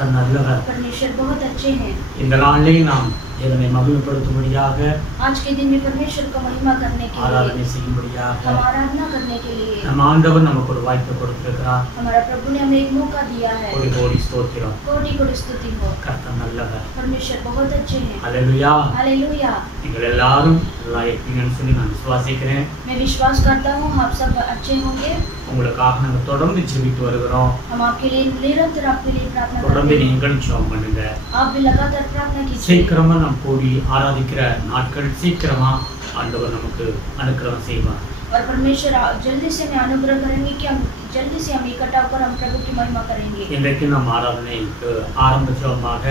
கர்த்தர் நல்லவர். परमेश्वर बहुत अच्छे हैं. இந்த நாளிலே நாம் தேவனை மகிமைப்படுத்தும்படியாக आज के दिन में परमेश्वर को महिमा करने के ஆராதனை लिए, செய்யும்படியாக हम आराधना करने के लिए நம் ஆண்டவர் நமக்கு ஒரு வாய்ப்பு கொடுத்திருக்கிறார். हमारा प्रभु ने हमें एक मौका दिया है. கோடி கோடி ஸ்தோத்திரம். कोटि कोटि स्तुति हो. கர்த்தர் நல்லவர். परमेश्वर बहुत अच्छे हैं. அல்லேலூயா. हालेलुया. நீங்கள் எல்லாரும் நல்லா இருப்பீங்கன்னு சொல்லி நான் விசுவாசிக்கிறேன். मैं विश्वास करता हूँ आप सब अच्छे होंगे. உங்களுக்காக நாங்கள் தொடர்ந்து ஜெபித்து வருகிறோம். हम आपके लिए निरंतर आपके लिए प्रार्थना தொடர்ந்து करते हैं. நீங்கள் ஜெபம் பண்ணுங்க. आप भी लगातार प्रार्थना कीजिए. சீக்கிரமா நாம் கூடி ஆராதிக்கிற நாட்கள் சீக்கிரமா ஆண்டவர் நமக்கு அனுக்கிரகம் செய்வார். और परमेश्वर जल्दी से हमें अनुग्रह करेंगे कि हम जल्दी से हम इकट्ठा होकर हम प्रभु की महिमा करेंगे. இன்றைக்கு நாம் ஆராதனைக்கு ஆரம்பிச்சோமாக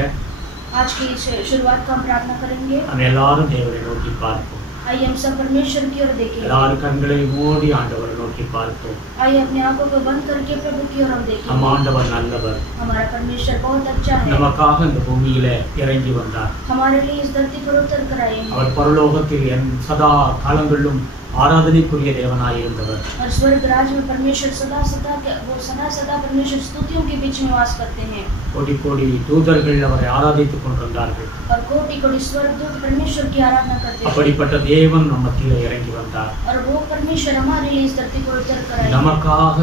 आज की शुरुआत को हम प्रार्थना करेंगे. நம்ம எல்லாரும் தேவனை நோக்கி பார்ப்போம். आइए हम सब परमेश्वर की ओर देखें. எல்லாரும் கண்களை மூடி ஆண்டவரை நோக்கி பார்ப்போம். आइए अपने आंखों को बंद करके प्रभु की ओर हम देखें. நம்ம ஆண்டவர் நல்லவர். हमारा परमेश्वर बहुत अच्छा है. நமக்காக இந்த பூமியில இறங்கி வந்தார். हमारे लिए इस धरती पर उतर कर आए हैं. அவர் பரலோகத்தில் சதா காலங்களிலும் ஆராதனைக்குரிய தேவனாய் இருந்தவர். और स्वर्ग राज्य में परमेश्वर सदा सदा परमेश्वर स्तुतियों के बीच में वास करते हैं. கோடி கோடி தூதர்கள் அவரை ஆராதித்துக் கொண்டிருந்தார்கள். और कोटि कोटि स्वर्गदूत परमेश्वर की आराधना करते हैं. அப்படிப்பட்ட தேவன் நம்ம மத்தியில இறங்கி வந்தார். और वो परमेश्वर हमारे लिए इस धरती पर उतर कर आए. நமக்காக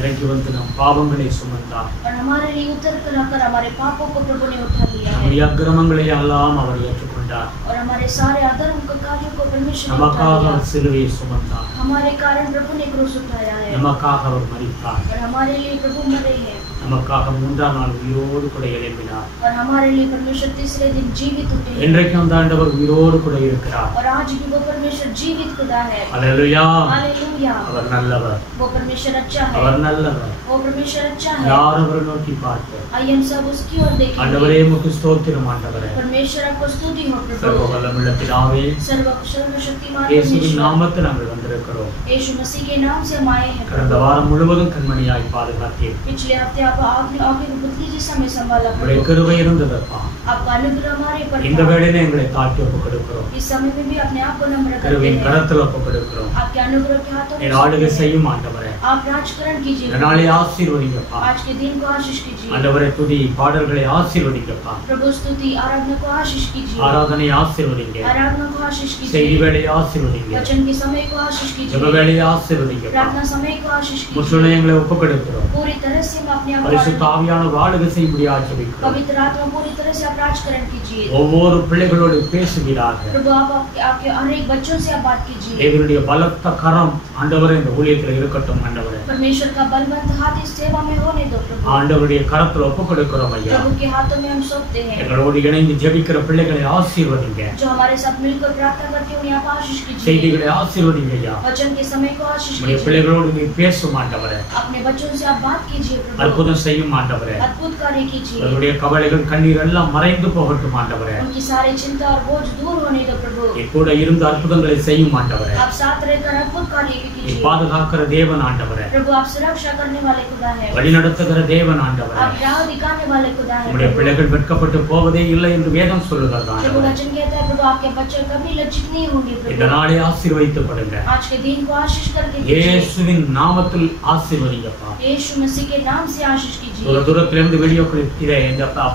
இறங்கி வந்து நம் பாவங்களை சுமந்தார். और हमारे लिए उतर कर आकर हमारे पापों को प्रभु ने उठा लिया है. நம்முடைய அக்கிரமங்களை எல்லாம் அவர் ஏற்றுக்கொண்டார். और हमारे सारे अधर्म के कार्यों को परमेश्वर ने उठा நமக்காக लिया. சிலுவையை சுமந்தார். हमारे कारण प्रभु ने क्रूस उठाया है. நமக்காக அவர் மரித்தார். और हमारे लिए प्रभु मरे हैं. நமக்காக மூன்றாம் நாள் உயிரோடு கூட எழும்பினார். और हमारे लिए परमेश्वर तीसरे दिन जीवित उठे हैं. இன்றைக்கும் அந்த ஆண்டவர் உயிரோடு கூட இருக்கிறார். और आज भी वो परमेश्वर जीवित खुदा है. அல்லேலூயா. हालेलुया. அவர் நல்லவர். वो परमेश्वर अच्छा है. அவர் நல்லவர். वो परमेश्वर अच्छा है. எல்லாரும் அவரை நோக்கி பார்ப்போம். आइए हम सब उसकी ओर ஆண்டவரே देखेंगे. உமக்கு ஸ்தோத்திரம் ஆண்டவரே. परमेश्वर आपको स्तुति हो प्रभु. சர்வ வல்லமையுள்ள பிதாவே, सर्वशक्तिमान இயேசுவின் परमेश्वर. நாமத்தில் நாங்கள் வந்திருக்கிறோம். यीशु मसीह के नाम से हम आए हैं கடந்த प्रभु. வாரம் முழுவதும் கண்மணியாய் பாதுகாத்தீர். पिछले हफ्ते आपने आगे पुतली जिस समय संभाला உங்களுடைய प्रभु. கிருபை இருந்ததப்பா. आपका अनुग्रह हमारे पर இந்த था. வேளையில எங்களை தாழ்த்தி ஒப்புக் கொடுக்கிறோம். इस समय में भी अपने आप को नम्र करते கிருபையின் हैं. கரத்தில் ஒப்புக் கொடுக்கிறோம். आपके अनुग्रह के हाथों में என் ஆளுகை செய்யும் ஆண்டவரே. आप राजकरण कीजिए. இந்த நாளை ஆசீர்வதிங்கப்பா. आज के दिन को आशीष कीजिए. ஆண்டவரே துதி பாடல்களை ஆசீர்வதிங்கப்பா. प्रभु स्तुति आराधना को आशीष कीजिए. ஆராதனை ஆசீர்வதிங்க. आराधना को आशीष செய்தி कीजिए. வேளையை ஆசீர்வதிங்க. वचन के समय को आशीष ஜெப कीजिए. வேளையை ஆசீர்வதிங்கப்பா. प्रार्थना समय को आशीष कीजिए. முற்றிலும் எங்களை ஒப்புக் கொடுக்கிறோம். पूरी तरह से हम अपने आप பரிசுத்த ஆவியானவர் ஆளுகை செய்யும்படியாக ஜெபிக்கிறோம். पवित्र आत्मा पूरी तरह से आप राजकरण कीजिए. ஒவ்வொரு பிள்ளைகளோடு பேசுகிறார்கள். प्रभु आप आपके हर एक बच्चों से आप बात कीजिए. தேவனுடைய பலத்த கரம் ஆண்டவரே இந்த ஊழியத்தில் இருக்கட்டும் ஆண்டவரே. परमेश्वर का बलवंत हाथ इस सेवा में होने दो प्रभु. ஆண்டவருடைய கரத்தில் ஒப்புக் கொடுக்கிறோம் ஐயா. प्रभु के हाथों में हम सौंपते हैं. எங்களோடு இணைந்து ஜெபிக்கிற பிள்ளைகளை ஆசீர்வதிங்க. जो हमारे साथ मिलकर प्रार्थना करते हैं उन्हें आप आशीष कीजिए. செய்திகளை ஆசீர்வதிங்க ஐயா. वचन के समय को आशीष உங்களுடைய कीजिए. பிள்ளைகளோடு நீ பேசும் ஆண்டவரே. अपने बच्चों से आप बात कीजिए प्रभु. அற்புதம் செய்யும் ஆண்டவரே. अद्भुत कार्य कीजिए. அவருடைய கவலைகள் கண்ணீர் எல்லாம் மறைந்து போகட்டும் ஆண்டவரே. उनकी सारी चिंता और बोझ दूर होने दो प्रभु. நீ கூட இருந்து அற்புதங்களை செய்யும் ஆண்டவரே. आप साथ रहकर अद्भुत कार्य நீ कीजिए. பாதுகாக்கிற தேவன் ஆண்டவரே. प्रभु आप सुरक्षा करने वाले खुदा है. வழிநடத்துகிற தேவன் ஆண்டவரே. आप राह दिखाने वाले खुदा है. உம்முடைய பிள்ளைகள் வெட்கப்பட்டு போவதே இல்லை என்று வேதம் சொல்லுகிறது प्रभु ஆண்டவரே. वचन कहता है प्रभु आपके बच्चे कभी लज्जित नहीं होंगे இந்த प्रभु. நாளை ஆசீர்வதிக்கப்படுங்க. आज के दिन को आशीष करके कीजिए. இயேசுவின் நாமத்தில் ஆசீர்வதிங்கப்பா. यीशु मसीह के नाम से आशीष कीजिए. தூரத்திலிருந்து வீடியோக்கள் இதை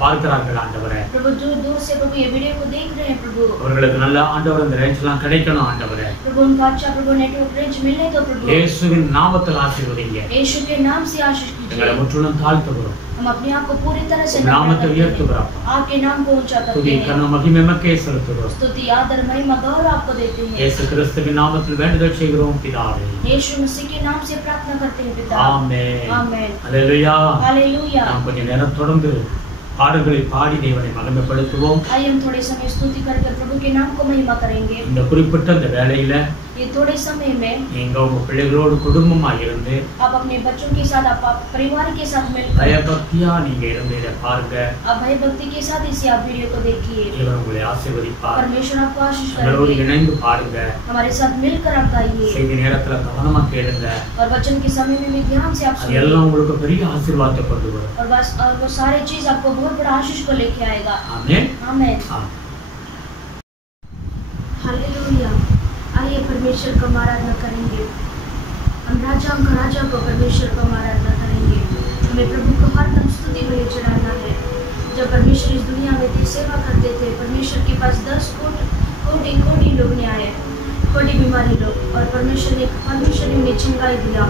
பார்க்கிறார்கள் ஆண்டவரே. प्रभु दूर दूर से प्रभु ये वीडियो को देख रहे हैं प्रभु. அவர்களுக்கு நல்ல ஆண்டவர் இந்த ரேஞ்ச்லாம் கிடைக்கணும் ஆண்டவரே. प्रभु उनका अच्छा प्रभु नेटवर्क रेंज मिलने दो प्रभु. இயேசுவின் நாமத்தில் ஆசீர்வதிங்க. यीशु के नाम से आशीष எங்களை कीजिए. முற்றிலும் தாழ்த்துகிறோம். हम अपने आप को पूरी तरह से உம் நாமத்தை नम्र करते உயர்த்துகிறோம். हैं. आपके नाम को ऊंचा करते துதி हैं. கன மகிமைக்கே செலுத்துகிறோம். स्तुति आदर महिमा गौरव आपको देते हैं. இயேசு கிறிஸ்துவின் நாமத்தில் வேண்டுதல் செய்கிறோம் பிதாவே. यीशु मसीह के नाम से प्रार्थना करते हैं पिता. ஆமென். आमेन. அல்லேலூயா. हालेलुया. நாம் கொஞ்ச நேரம் தொடர்ந்து பாடல்களை பாடி தேவனை மகிமைப்படுத்துவோம். आइए हम थोड़े समय स्तुति करके प्रभु के नाम को महिमा करेंगे. இந்த குறிப்பிட்ட இந்த வேளையில ये थोड़े समय में நீங்க உங்க பிள்ளைகளோடு குடும்பமாக இருந்து आप अपने बच्चों के साथ आप परिवार के साथ मिलकर பயபக்தியா நீங்க இருந்து இதை பாருங்க. आप भय भक्ति के साथ इसी आप वीडियो को देखिए. தேவன் உங்களை ஆசீர்வதிப்பார். परमेश्वर आपको आशीष எங்களோடு करेंगे. இணைந்து பாருங்க. हमारे साथ मिलकर आप गाइए. செய்தி நேரத்துல கவனமா கேளுங்க. और वचन के समय में भी ध्यान से आप அது सुनिए. எல்லாம் உங்களுக்கு பெரிய ஆசீர்வாதத்தை கொண்டு வரும். और बस और वो सारे चीज आपको बहुत बड़ा आशीष को लेके आएगा. ஆமென். आमेन. ஆமென். हालेलुया. आइए परमेश्वर को आराधना करेंगे. हम राजा को परमेश्वर को आराधना करेंगे. हमें प्रभु को हर दम स्तुति बलि चढ़ाना है. जब परमेश्वर इस दुनिया में थे, सेवा करते थे, परमेश्वर के पास 10 कोटि लोग ने आए, कोटि बीमारी लोग, और परमेश्वर ने उन्हें चंगाई दिया।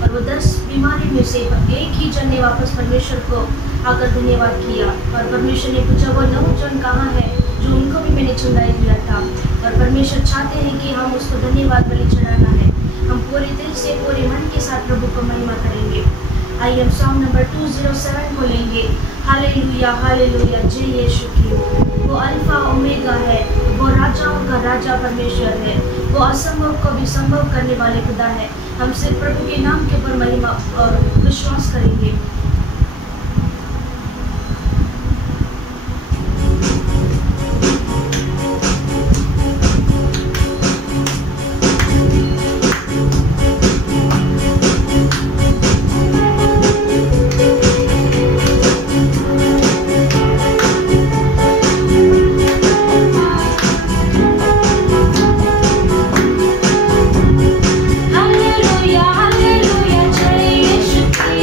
और वो 10 बीमारी में से एक ही जन ने वापस परमेश्वर को आकर धन्यवाद किया। और परमेश्वर ने पूछा, वो 9 जन कहाँ है जो उनको भी मैंने चंगाई दिया था। और परमेश्वर चाहते हैं कि हम उसको धन्यवाद बलि चढ़ाना है। हम पूरे दिल से, पूरे मन के साथ प्रभु को महिमा करेंगे। आइए हम सॉन्ग नंबर 207 को लेंगे। हालेलुया हालेलुया, जय यीशु की। वो अल्फा ओमेगा है, वो राजाओं का राजा परमेश्वर है, वो असंभव को भी संभव करने वाले खुदा है। हम सिर्फ प्रभु के नाम के ऊपर महिमा और विश्वास करेंगे। Hallelujah, hallelujah, jai Yeshu ki.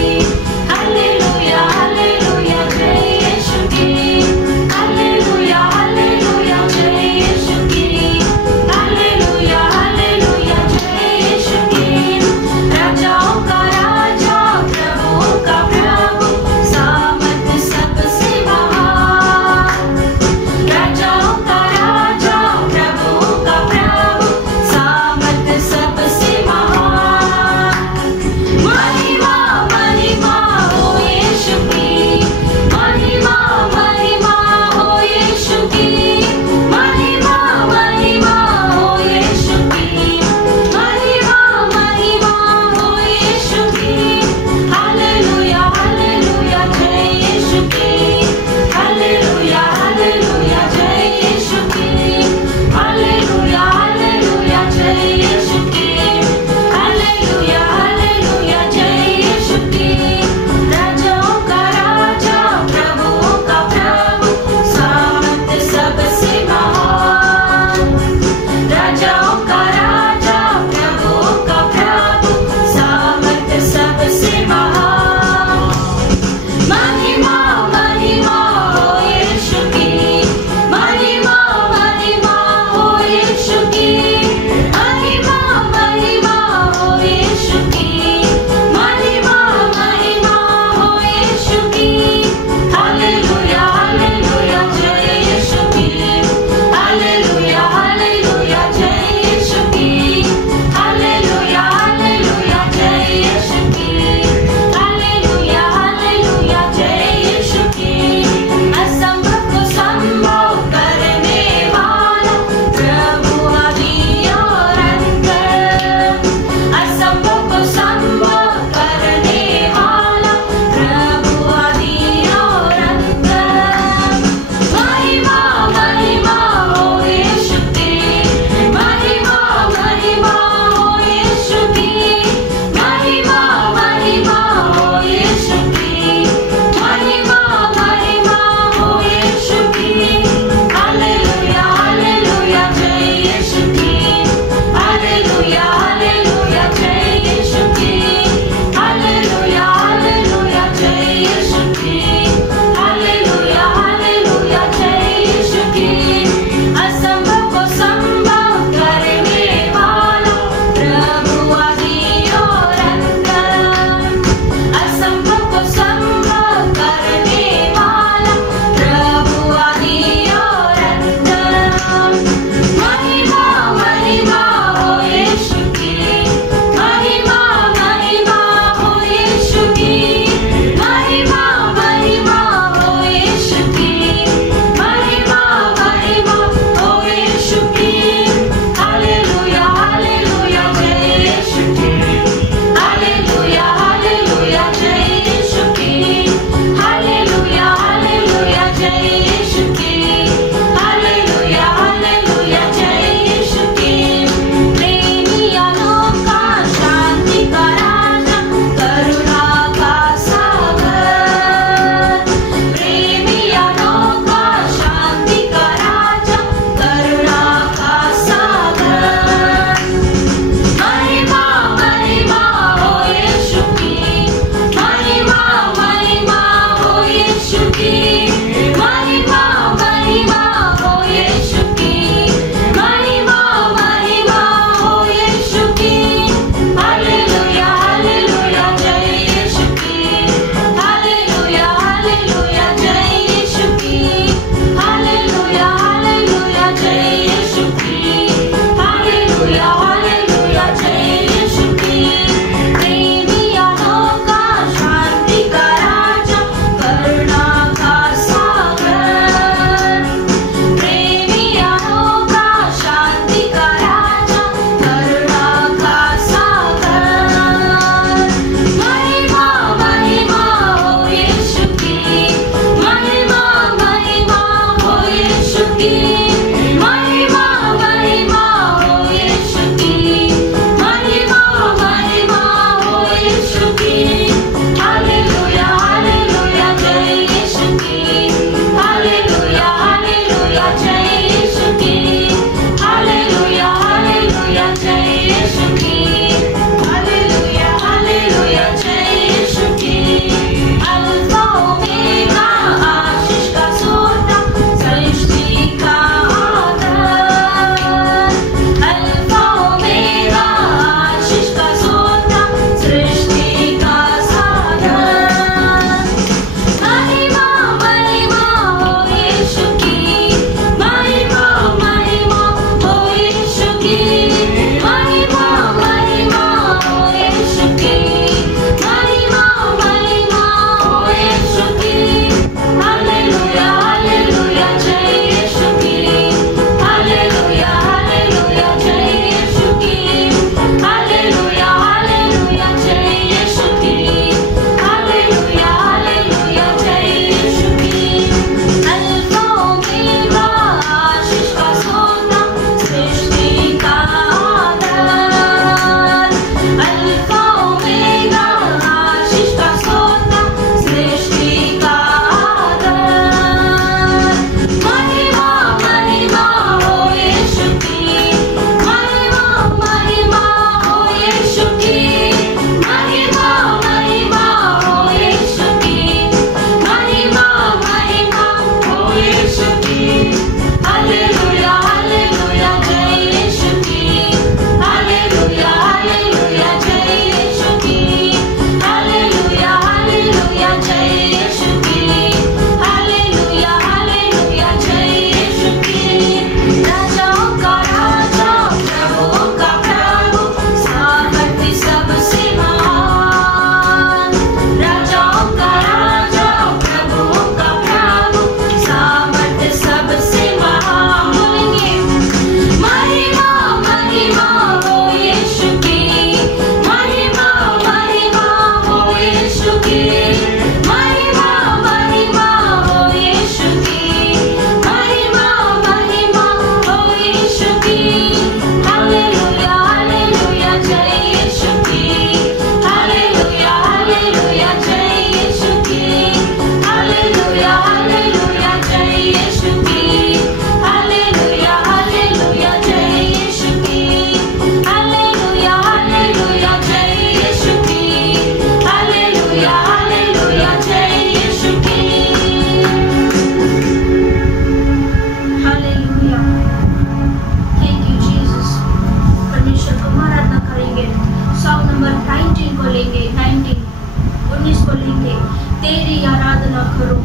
तेरी आराधना करो।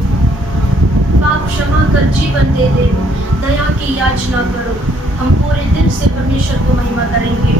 पाप क्षमा कर जीवन दे दे, दया की याचना करो। हम पूरे दिल से परमेश्वर को महिमा करेंगे।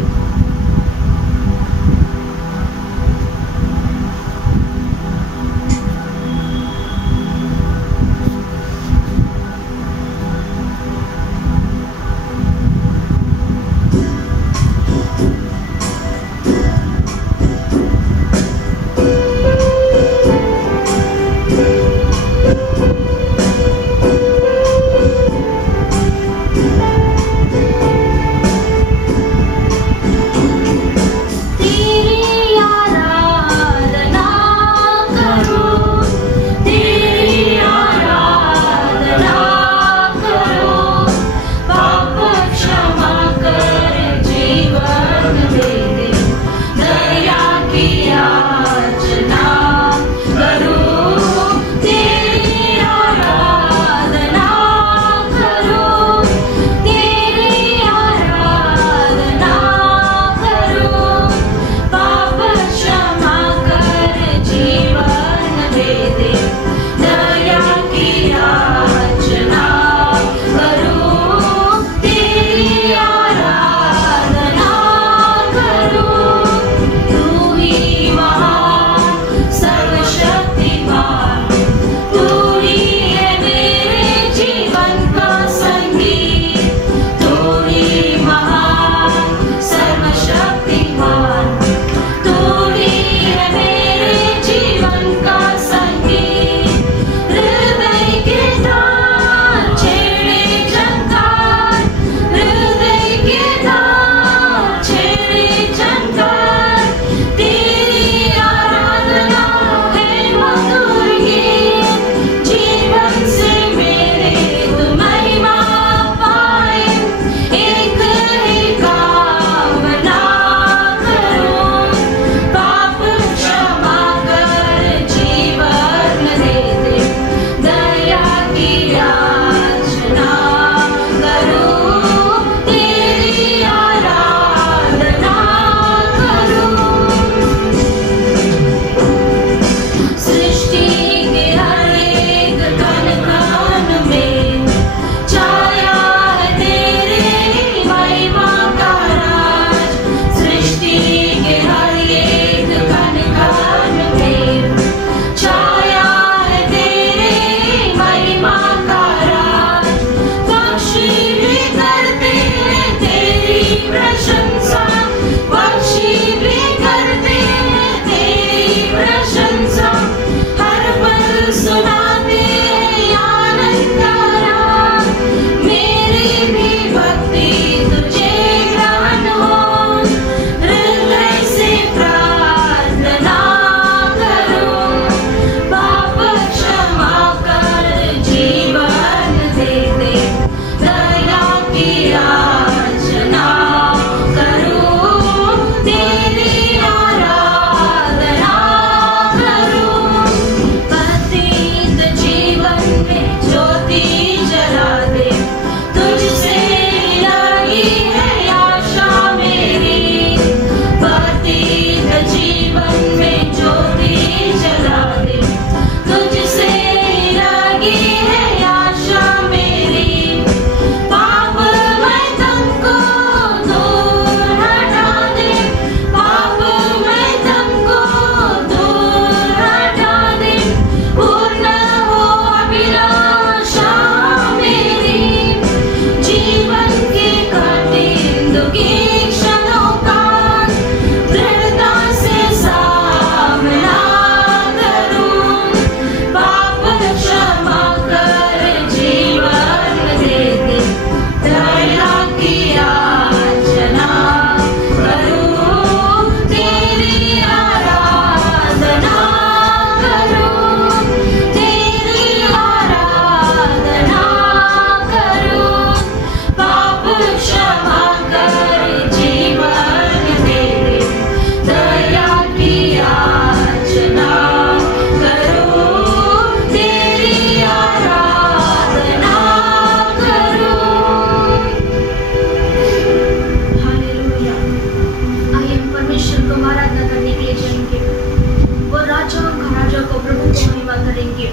करेंगे।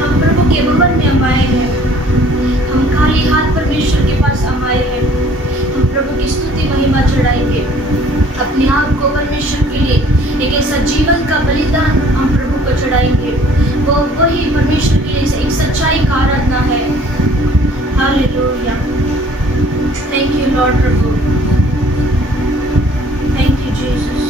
हम प्रभु के भवन में हम आए हैं, हम खाली हाथ परमेश्वर के पास हम आए हैं। हम प्रभु की स्तुति महिमा चढ़ाएंगे, अपने आप को परमेश्वर के लिए एक ऐसा जीवन का बलिदान हम प्रभु को चढ़ाएंगे। वो वही परमेश्वर के लिए एक सच्चाई का आराधना है। Hallelujah. Thank you Lord Prabhu, thank you Jesus.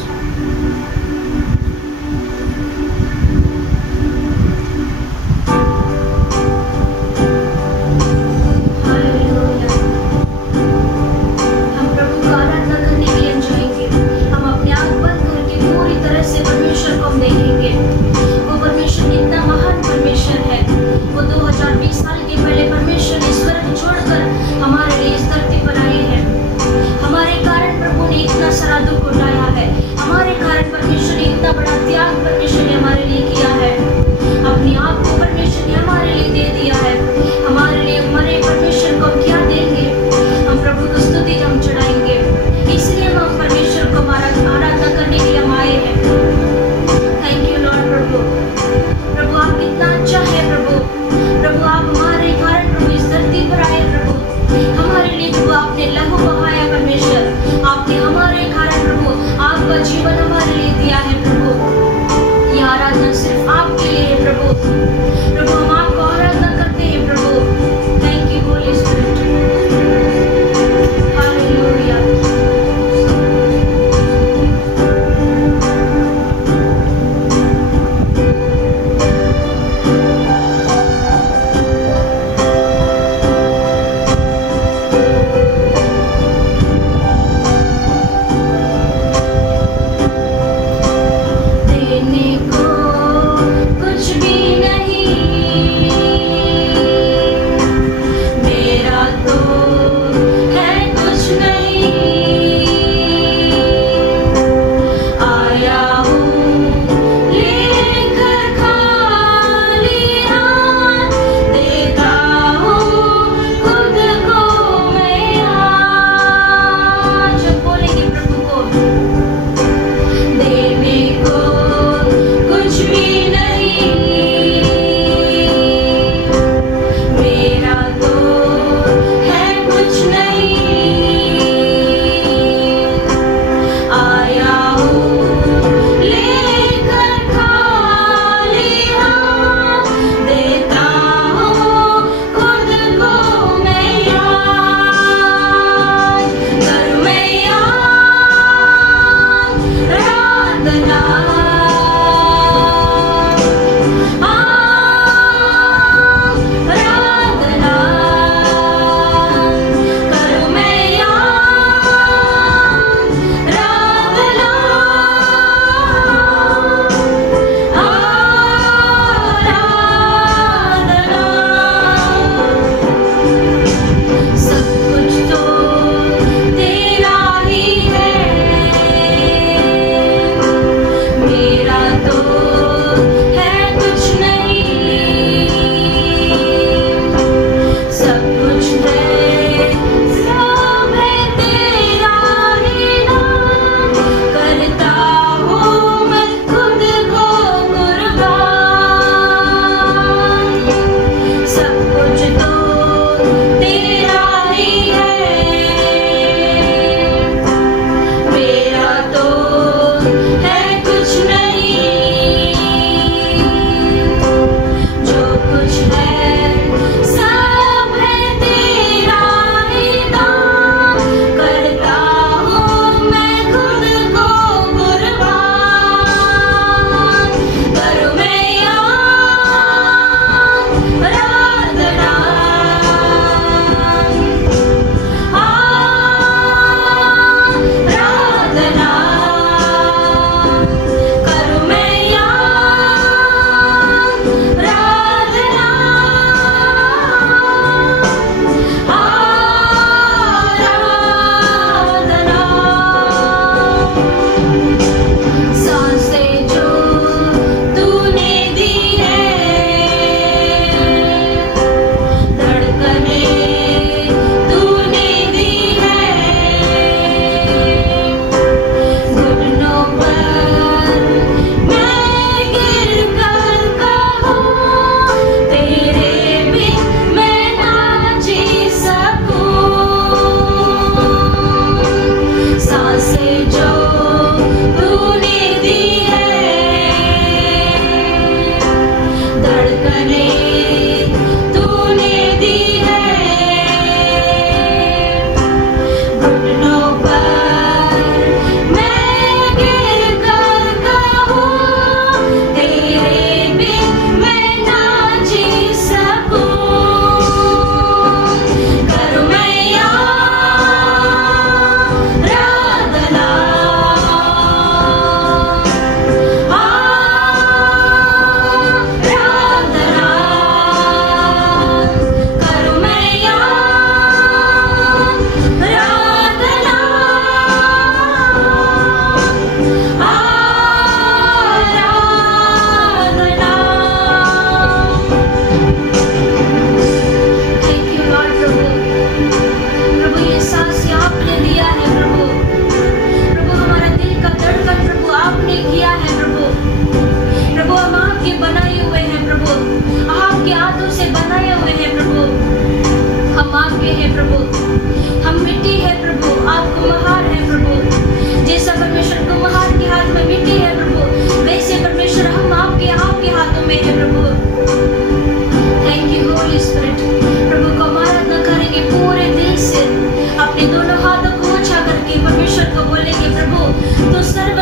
कुछ भी नहीं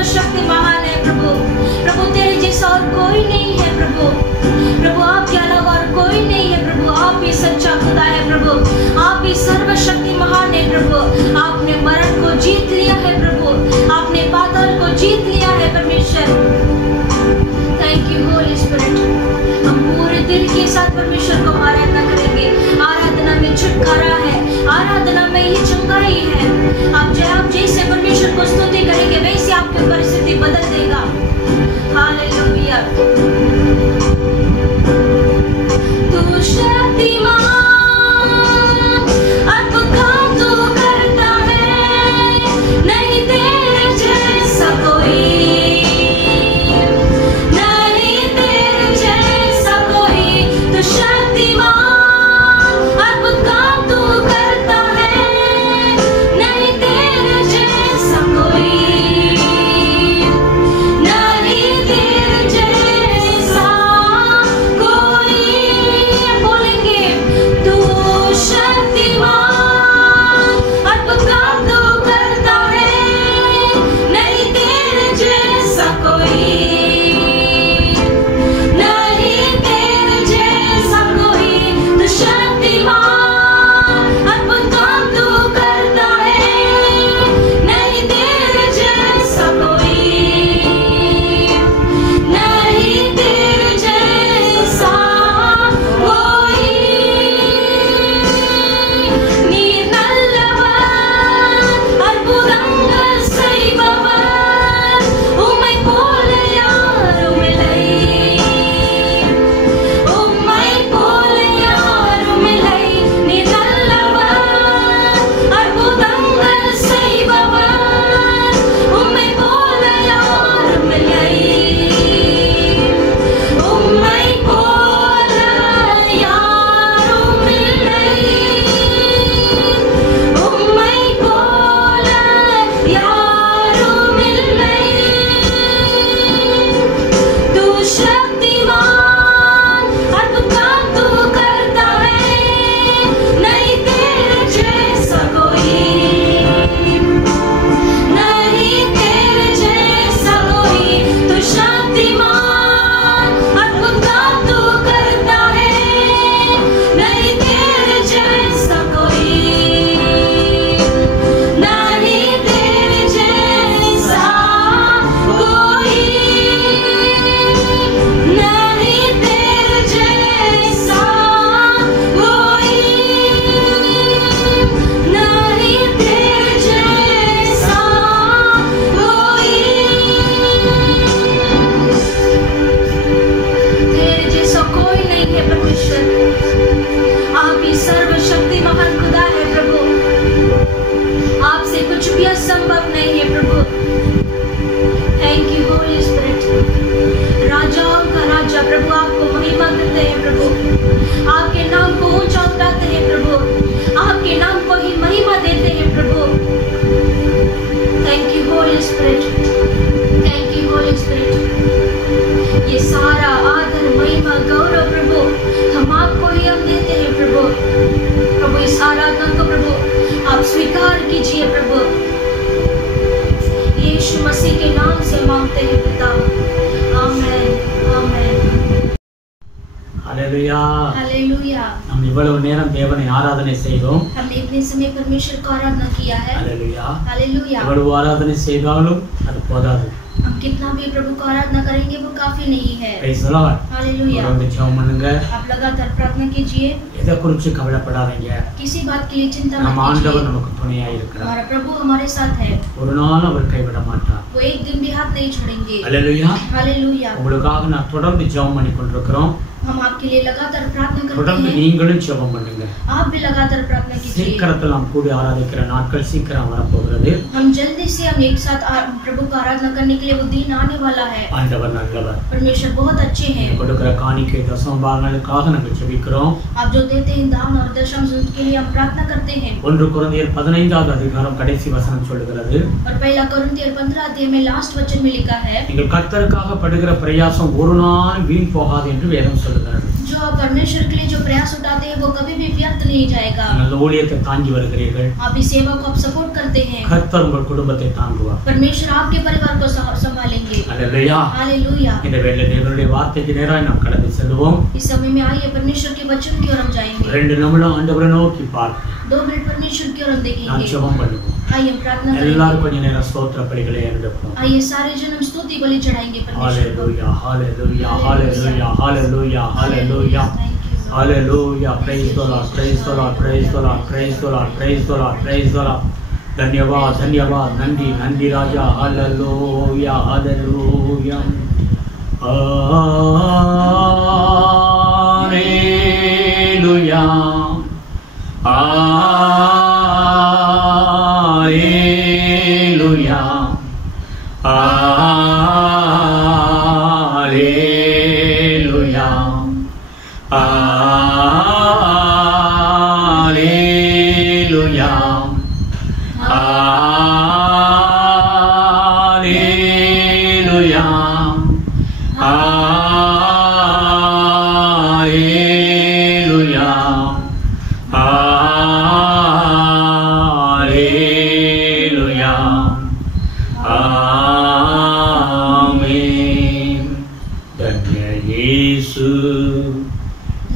सर्वशक्ति महान है प्रभु। प्रभु तेरे जैसा और कोई नहीं है प्रभु। प्रभु आपके अलावा और कोई नहीं है प्रभु। आप ही सच्चा खुदा है प्रभु। आप ही सर्वशक्ति महान है प्रभु। आपने मरण को जीत लिया है प्रभु। आपने पाताल को जीत लिया है परमेश्वर। Thank you holy spirit. हम पूरे दिल के साथ परमेश्वर को आराधना करेंगे। आराधना में छुटकारा है, आराधना में ही चंगाई है। आप जैसे परमेश्वर को स्तुति करेंगे वैसे आपकी परिस्थिति बदल देगा। हालेलुया। तू शक्तिमान अद्भुत काम तू करता है, नहीं तेरे जैसा कोई, नहीं तेरे जैसा कोई। तू शक्तिमान अद्भुत काम तू करता है, नहीं तेरे जैसा कोई, नहीं तेरे जैसा कोई। बोलेंगे तू शक्तिमान अद्भुत काम तू करता है, नहीं तेरे जैसा कोई, नहीं तेरे जैसा कोई। तू शक्तिमान अद्भुत काम तू करता है, नहीं तेरे जैसा कोई, नहीं तेरे जैसा कोई। नी नल्लवन अद्भुतंगल सैबवन उम्मै पोले यारुमिलै, उम्मै पोले यारुमिलै। नी नल्लवन अद्भुतंगल सैबवन उम्मै पोले यारुमिलै, उम्मै पोले यारुमिलै, उम्मै पोले यारुमिलै। तू शक्तिमान अद्भुत काम तू करता है, नहीं तेरे जैसा कोई, नहीं तेरे जैसा कोई। तू शक्तिमान अद्भुत काम तू करता है, नहीं तेरे जैसा कोई, नहीं तेरे जैसा कोई, नहीं तेरे जैसा कोई, नहीं तेरे जैसा कोई। तेरे जैसा कोई नहीं है परमेश्वर। आप ही सर्वशक्ति महान खुदा है प्रभु। आपसे कुछ भी असंभव नहीं है प्रभु। Thank you holy spirit. राजाओं का राजा प्रभु आपको महिमा करते हैं प्रभु। आपके नाम को ऊंचा उठाते हैं प्रभु। आपके नाम को ही महिमा देते हैं प्रभु। Thank you holy spirit. Thank you holy spirit. ये सारा आदर महिमा गौरव प्रभु हम आपको ही हम देते हैं प्रभु। प्रभु इस आराधना को प्रभु आप स्वीकार कीजिए प्रभु। यीशु मसीह के नाम से मांगते हैं पिता। आमेन आमेन। हालेलुया। हालेलुया। हम इவ்வளவு நேரம் தேவனை ஆராதனை செய்தோம்। हमने इतने समय परमेश्वर को आराधना किया है। हालेलुया। हालेलुया। இவ்வளவு ஆராதனை செய்தாலும் அது போதாது। हम कितना भी प्रभु को आराधना करेंगे वो काफी नहीं है। Praise the Lord. हालेलुया। தொடர்ந்து ஜெபம் பண்ணுங்க। आप लगातार प्रार्थना कीजिए। எதை குறித்து கவலைப்படாதீங்க। किसी बात के लिए चिंता मत நம்ம कीजिए। ஆண்டவர் நமக்கு துணையா இருக்கிறார்। हमारा प्रभु हमारे साथ है। ஒரு நாள் அவர் கைவிட மாட்டார்। वो एक दिन भी हाथ नहीं छोड़ेंगे। हालेलुया। हालेलुया। உங்களுக்காக நான் தொடர்ந்து ஜெபம் பண்ணி கொண்டிருக்கிறோம்। हम आपके लिए लगातार प्रार्थना करते தொடர்ந்து हैं। நீங்களும் ஜெபம் பண்ணுங்க। आप भी लगातार प्रार्थना कीजिए। சீக்கிரத்தில் நாம் கூடி ஆராதிக்கிற நாட்கள் சீக்கிரம் வரப்போகிறது। हम जल्दी से हम एक साथ प्रभु को आराधना करने के लिए वो दिन आने वाला है। ஆண்டவர் நல்லவர்। परमेश्वर बहुत अच्छे हैं। கொடுக்கிற காணிக்கை தசம பாகங்களுக்காக நாங்கள் ஜெபிக்கிறோம்। आप जो देते हैं दान और दशमांश के लिए हम प्रार्थना करते हैं। 1 கொரிந்தியர் 15வது அதிகாரம் கடைசி வசனம் சொல்லுகிறது। और पहला कोरिन्थियर 15 अध्याय में लास्ट वचन में लिखा है, நீங்கள் கர்த்தருக்காக படுகிற பிரயாசம் ஒரு நாள் வீண் போகாது என்று வேதம் சொல்லுகிறது. जो आप परमेश्वर के लिए जो प्रयास उठाते हैं वो कभी भी व्यर्थ नहीं जाएगा। நீங்கள் ஊழியத்தை தாங்கி வருகிறீர்கள். आप इस सेवा को आप सपोर्ट करते हैं। கர்த்தர் உங்கள் குடும்பத்தை தாங்குவார். परमेश्वर आपके परिवार को संभालेंगे। அல்லேலூயா. हालेलुया। இந்த வேளையிலே தேவனுடைய வார்த்தைக்கு நேராக நாம் கடந்து செல்வோம். इस समय में आइए परमेश्वर के वचन की ओर हम जाएंगे। 2 நிமிடம் ஆண்டவரை நோக்கி பார்ப்போம். 2 मिनट परमेश्वर की ओर हम देखेंगे। நாம் ஜெபம் பண்ணுவோம். आइए प्रार्थना எல்லாரும் करेंगे। கொஞ்ச நேரம் ஸ்தோத்திர பலிகளை எடுப்போம். आइए सारे जन हम स्तुति बलि चढ़ाएंगे परमेश्वर को। Hallelujah hallelujah hallelujah hallelujah hallelujah hallelujah praise the Lord praise the Lord praise the Lord praise the Lord praise the Lord praise the Lord धन्यवाद धन्यवाद नंदी नंदी राजा hallelujah hallelujah hallelujah hallelujah hallelujah hallelujah hallelujah hallelujah hallelujah आमीन। धन्य यीशु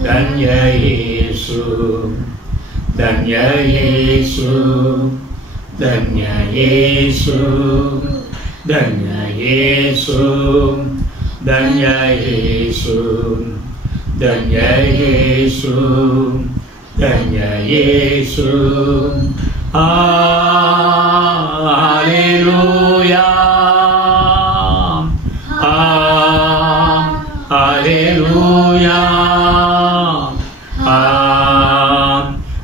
धन्य यीशु धन्य यीशु धन्य यीशु धन्य यीशु धन्य यीशु धन्य यीशु धन्य यीशु hallelujah hallelujah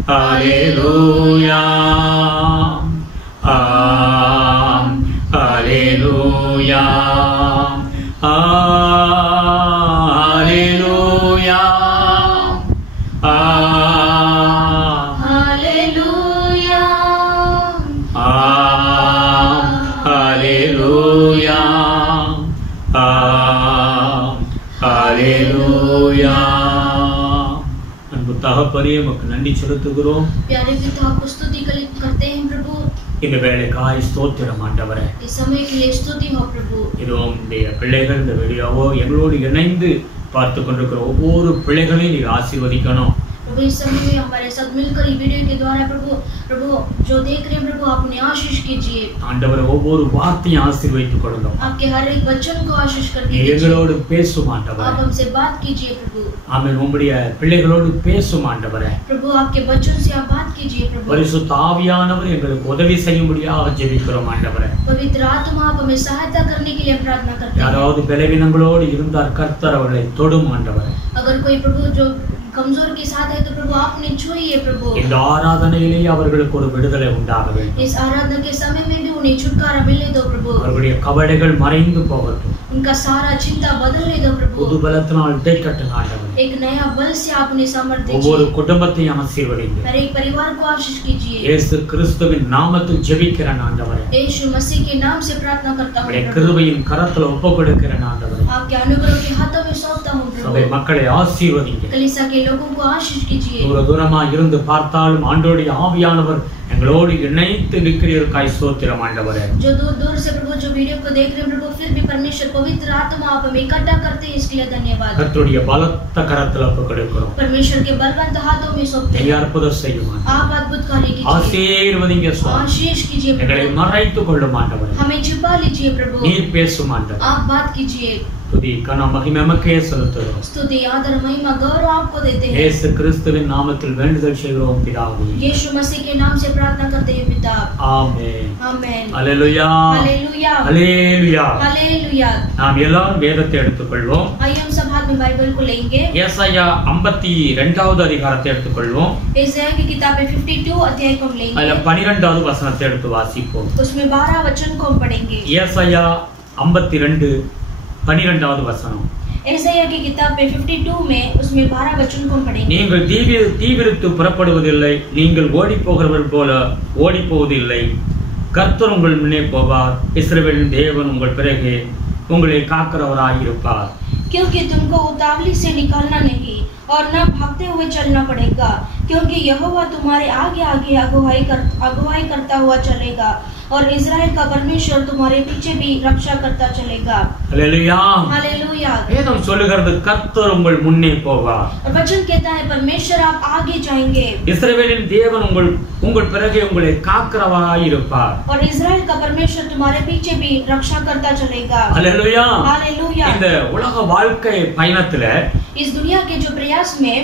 hallelujah hallelujah hallelujah hallelujah hallelujah hallelujah அன்பு தகப்பனே உமக்கு நன்றி செலுத்துகிறோம். प्यारे पिता आपको स्तुति करते हैं प्रभु। இந்த வேளைக்காய் ஸ்தோத்திரம் ஆண்டவரே. इस समय के लिए स्तुति हो प्रभु। இதோ உம்முடைய பிள்ளைகள் இந்த வீடியோவோ எங்களோடு இணைந்து பார்த்து கொண்டிருக்கிற ஒவ்வொரு பிள்ளைகளையும் நீர் ஆசீர்வதிக்கணும். प्रभु इस समय में हमारे साथ मिलकर ये वीडियो के द्वारा प्रभु प्रभु जो देख रहे हैं प्रभु आप उन्हें आशीष कीजिए। ஆண்டவரே ஒவ்வொரு வார்த்தையும் ஆசீர்வதித்துக் கொடுங்க. आपके हर एक वचन को आशीष कर நீர் दीजिए। எங்களோடு பேசும் ஆண்டவரே. आप हमसे बात कीजिए प्रभु। ஆமென். உம்முடைய பிள்ளைகளோடு பேசும் ஆண்டவரே. प्रभु आपके वचन से आप बात कीजिए प्रभु। பரிசுத்த ஆவியானவர் எங்களுக்கு உதவி செய்யும்படியாக ஜெபிக்கிறோம் ஆண்டவரே. पवित्र आत्मा आप हमें सहायता करने के लिए प्रार्थना करते हैं। யாராவது பலவீனங்களோடு இருந்தார் கர்த்தர் அவர்களை தொடும் ஆண்டவரே. अगर कोई प्रभु जो कमजोर के साथ है तो प्रभु आपने छुइए प्रभु। இந்த ஆராதனையிலேயே அவர்களுக்கு ஒரு விடுதலை உண்டாக வேண்டும். इस आराधना के समय में भी उन्हें छुटकारा मिलने दो प्रभु। அவர்களுடைய கவலைகள் மறைந்து போகட்டும். उनका सारा चिंता बदलने दो प्रभु। புது பலத்தினால் இடைக்கட்டுங்க ஆண்டவரே. एक नया बल से आप उन्हें सामर्थ्य ஒவ்வொரு दीजिए। குடும்பத்தையும் ஆசீர்வதிங்க. हर एक परिवार को आशीष कीजिए। இயேசு கிறிஸ்துவின் நாமத்தில் ஜெபிக்கிறேன் ஆண்டவரே. यीशु मसीह के नाम से प्रार्थना करता हूँ உம்முடைய प्रभु। கிருபையின் கரத்துல ஒப்புக்கொடுக்கிறேன் ஆண்டவரே. आपके अनुग्रह के हाथों में सौंपता हूँ சபை प्रभु। மக்களை ஆசீர்வதிங்க. कलीसिया के लोगों को आशीष कीजिए। தூர தூரமா இருந்து பார்த்தாலும் ஆண்டவருடைய ஆவியானவர் எங்களோடு இணைத்து நிற்கிறீர்க்காய் ஸ்தோத்திரம் ஆண்டவரே. जो दूर दूर से प्रभु जो वीडियो को देख रहे हैं प्रभु फिर भी परमेश्वर पवित्र आत्मा आप हमें इकट्ठा करते हैं इसके लिए धन्यवाद। கர்த்தருடைய பலத்த கரத்துல ஒப்புக்கொடுக்கிறோம். परमेश्वर के बलवंत हाथों में सौंपते நீங்க हैं। அற்புதம் செய்யும் आप अद्भुत कार्य कीजिए। ஆசீர்வதிங்க சுவாமி. आशीष कीजिए எங்களை प्रभु। மறைத்துக் கொள்ளும் ஆண்டவரே. हमें छिपा लीजिए प्रभु। நீர் பேசும் ஆண்டவரே. आप बात कीजिए। துதி கன மகிமை உமக்கே செலுத்துகிறோம். स्तुति आदर महिमा गौरव आपको देते हैं। இயேசு கிறிஸ்துவின் நாமத்தில் வேண்டுதல் செய்கிறோம் பிதாவே. यीशु मसीह के नाम से प्रार्थना करते हैं पिता। ஆமென். आमेन। அல்லேலூயா. हालेलुया। அல்லேலூயா. हालेलुया। நாம் எல்லாரும் வேதத்தை எடுத்துக்கொள்வோம். आइए हम सब हाथ में बाइबल को लेंगे। ஏசாயா 52வது அதிகாரத்தை எடுத்துக்கொள்வோம். यशायाह की किताब 52 अध्याय को हम அதுல लेंगे। 12வது வசனத்தை எடுத்து வாசிப்போம். उसमें 12 वचन को हम पढ़ेंगे। ஏசாயா 52 12வது வசனம். यशायाह की किताब 52 में उसमें 12 वचन को हम पढ़ेंगे। நீங்கள் தீவிரித்து புறப்படுவதில்லை, நீங்கள் ஓடி போகிறவர் போல ஓடி போவதில்லை, கர்த்தர் உங்கள் முன்னே போவார், இஸ்ரவேலின் தேவன் உங்கள் பிறகு உங்களை காக்கிறவராய் இருப்பார். क्योंकि तुमको उतावली से निकालना नहीं और न भागते हुए चलना पड़ेगा, क्योंकि यहोवा तुम्हारे आगे आगे अगुवाई करता हुआ चलेगा और इज़राइल का परमेश्वर तुम्हारे पीछे भी रक्षा करता चलेगा। Hallelujah, hallelujah. வேதம் சொல்லுகிறது கர்த்தர் உங்கள் முன்னே போவார். और वचन कहता है परमेश्वर आप आगे जाएंगे, இஸ்ரவேலின் தேவன் உங்கள் பிறகு உங்களை காக்கிறவராய் இருப்பார். और इज़राइल का परमेश्वर तुम्हारे पीछे भी रक्षा करता चलेगा। Hallelujah, hallelujah. இந்த उலக வாழ்க்கை பயணத்துல इस दुनिया के जो प्रयास में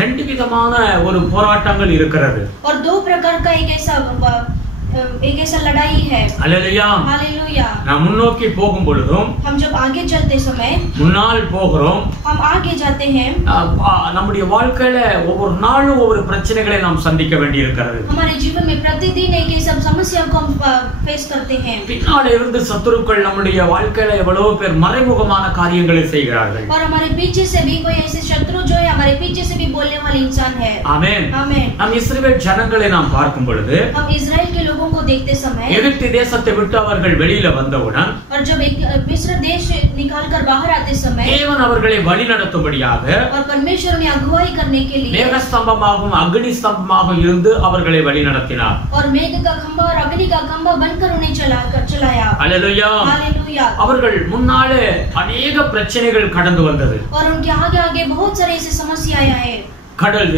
ரெண்டு விதமான ஒரு போராட்டங்கள் இருக்கிறது. और दो प्रकार का एक ऐसा लड़ाई है। Hallelujah, hallelujah. நாம் முன்னோக்கி போகும் பொழுதும் हम जब आगे चलते समय முன்னால் போகிறோம், हम आगे जाते हैं, நம்முடைய வாழ்க்கையில ஒவ்வொரு நாளும் ஒவ்வொரு பிரச்சனைகளை நாம் சந்திக்க வேண்டியிருக்கிறது. हमारे जीवन में प्रतिदिन एक सब समस्या को हम फेस करते हैं। பின்னால இருந்து சத்துருக்கள் நம்முடைய வாழ்க்கையில எவ்வளவு பேர் மறைமுகமான காரியங்களை செய்கிறார்கள். और हमारे पीछे से भी कोई ऐसे शत्रु जो है हमारे पीछे से भी बोलने वाले इंसान है। ஆமென், आमेन। நாம் இஸ்ரவேல் ஜனங்களை நாம் பார்க்கும் பொழுது हम इज़राइल के लोगों को देखते समय எகிப்து தேசத்தை விட்டு அவர்கள் வெளியில வந்தவுடன் और जब एक मिस्र देश निकाल कर बाहर आते समय தேவன் அவர்களை வழி நடத்தும்படியாக और परमेश्वर ने अगुवाई करने के लिए மேகஸ்தம்பமாகவும் அக்னி ஸ்தம்பமாகவும் இருந்து அவர்களை வழி நடத்தினார். और मेघ का खंभा और अग्नि का खंभा बनकर उन्हें चलाया। Hallelujah, hallelujah. அவர்கள் முன்னாலே अनेक பிரச்சனைகள் கடந்து வந்தது. और उनके आगे आगे बहुत सारे ऐसे समस्याएं आए। கடல்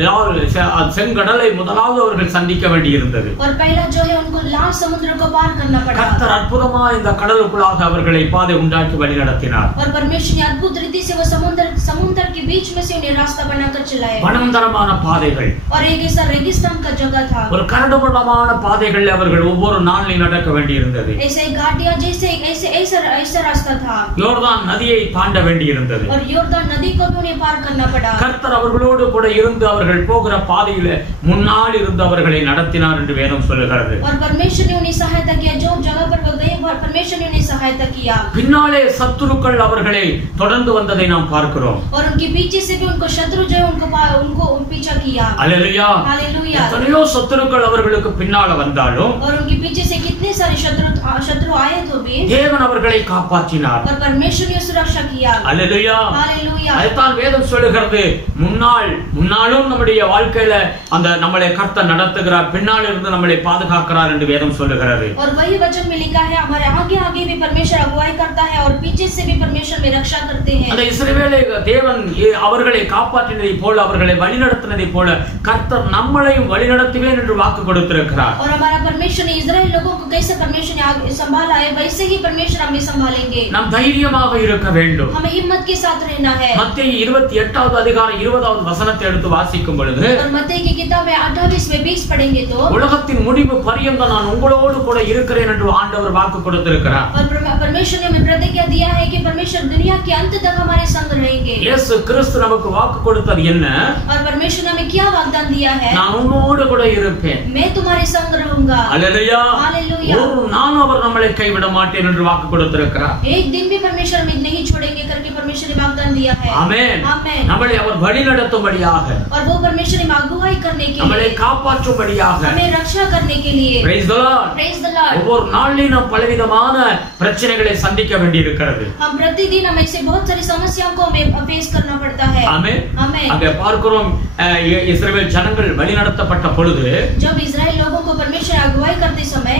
செங்கடலை முதலாவது அவர்கள் சந்திக்க வேண்டியிருந்தது. और पहला जो है उनको लाल समुद्र को पार करना पड़ा। கர்த்தர் அற்புதமா இந்த கடலுக்குள்ளாக அவர்களை பாதை உண்டாக்கி வழி நடத்தினார். और परमेश्वर ने अद्भुत रीति से वो समुद्र के बीच में से उन्हें रास्ता बनाकर चलाया। வனாந்தரமான பாதைகள், और एक ऐसा रेगिस्तान का जगह था, ஒரு கரடுமுரடான பாதைகள் அவர்கள் ஒவ்வொரு நாளிலும் நடக்க வேண்டியிருந்தது. ऐसे घाटियां जैसे ऐसा रास्ता था। யோர்தான் நதியை தாண்ட வேண்டியிருந்தது. और योर्दान नदी को भी उन्हें पार करना पड़ा। கர்த்தர் அவர்களோடு கூட இருந்து அவர்கள் போகிற பாதையில முன்னால் இருந்து அவர்களை நடத்தினார் என்று வேதம் சொல்லுகிறது. और परमेश्वर ने उन्हें सहायता किया, जो जगह पर वो गए परमेश्वर ने उन्हें सहायता किया। பின்னாலே சத்துருக்கள் அவர்களை தொடர்ந்து வந்ததை நாம் பார்க்கிறோம். और उनके पीछे से भी उनको शत्रु जो है उनको पीछा किया। Hallelujah, hallelujah. எத்தனையோ சத்துருக்கள் அவர்களுக்கு பின்னால வந்தாலும் और उनके पीछे से कितने सारे शत्रु आए तो भी தேவன் அவர்களை காப்பாற்றினார். और परमेश्वर ने सुरक्षा किया। Hallelujah, hallelujah. அதுதான் வேதம் சொல்லுகிறது. முன்னாலும் நம்முடைய வாழ்க்கையில அந்த நம்மளை கர்த்தர் நடத்துகிறார், பின்னால் இருந்து நம்மளை பாதுகாக்கிறார் என்று வேதம் சொல்லுகிறது. और वही वचन में लिखा है हमारे आगे आगे भी परमेश्वर अगुवाई करता है और पीछे से भी परमेश्वर में रक्षा करते हैं। அந்த இஸ்ரவேலை தேவன் அவர்களை காப்பாற்றினதை போல அவர்களை வழிநடத்தினதை போல கர்த்தர் நம்மளையும் வழிநடத்துவேன் என்று வாக்கு கொடுத்திருக்கிறார். और हमारा परमेश्वर ने इज़राइल लोगों को कैसे परमेश्वर ने आगे संभाला है वैसे ही परमेश्वर हमें संभालेंगे। நாம் தைரியமாக இருக்க வேண்டும். हमें हिम्मत के साथ रहना है। மத்தேயு 28வது அதிகாரம் 20வது வசனத்தை எடுத்து வாசிக்கும் பொழுது और मत्ती की किताब में 28-20 पढ़ेंगे तो உலகத்தின் முடிவு பரியந்தம் நான் உங்களோடு கூட இருக்கிறேன் என்று ஆண்டவர் வாக்கு கொடுத்திருக்கிறார். और परमेश्वर ने हमें प्रतिज्ञा दिया है कि परमेश्वर दुनिया के अंत तक हमारे संग रहेंगे। இயேசு கிறிஸ்து நமக்கு வாக்கு கொடுத்தது என்ன? और परमेश्वर ने हमें क्या वाग्दान दिया है? நான் உன்னோடு கூட இருப்பேன். मैं तुम्हारे संग रहूंगा। Hallelujah, hallelujah. ஒரு நாளும் அவர் நம்மளை கைவிட மாட்டேன் என்று வாக்கு கொடுத்திருக்கிறார். एक दिन भी परमेश्वर हमें नहीं छोड़ेंगे करके परमेश्वर ने वाग्दान दिया है। ஆமென், आमेन। நம்மளை அவர் வழி நடத்தும்படியாக, और वो परमेश्वर ने अगुवाई करने के நம்மளை लिए, காப்பாற்றும்படியாக, हमें रक्षा करने के लिए, praise the Lord, praise the Lord, ஒவ்வொரு நாளிலும் நாம் பலவிதமான பிரச்சனைகளை சந்திக்க வேண்டியிருக்கிறது. हम प्रतिदिन हम ऐसे बहुत सारी समस्याओं को हमें फेस करना पड़ता है। ஆமென். आमेन। அங்கே பார்க்கிறோம் இஸ்ரவேல் ஜனங்கள் வழி நடத்தப்பட்ட பொழுது जब इज़राइल लोगों को परमेश्वर अगुवाई करते समय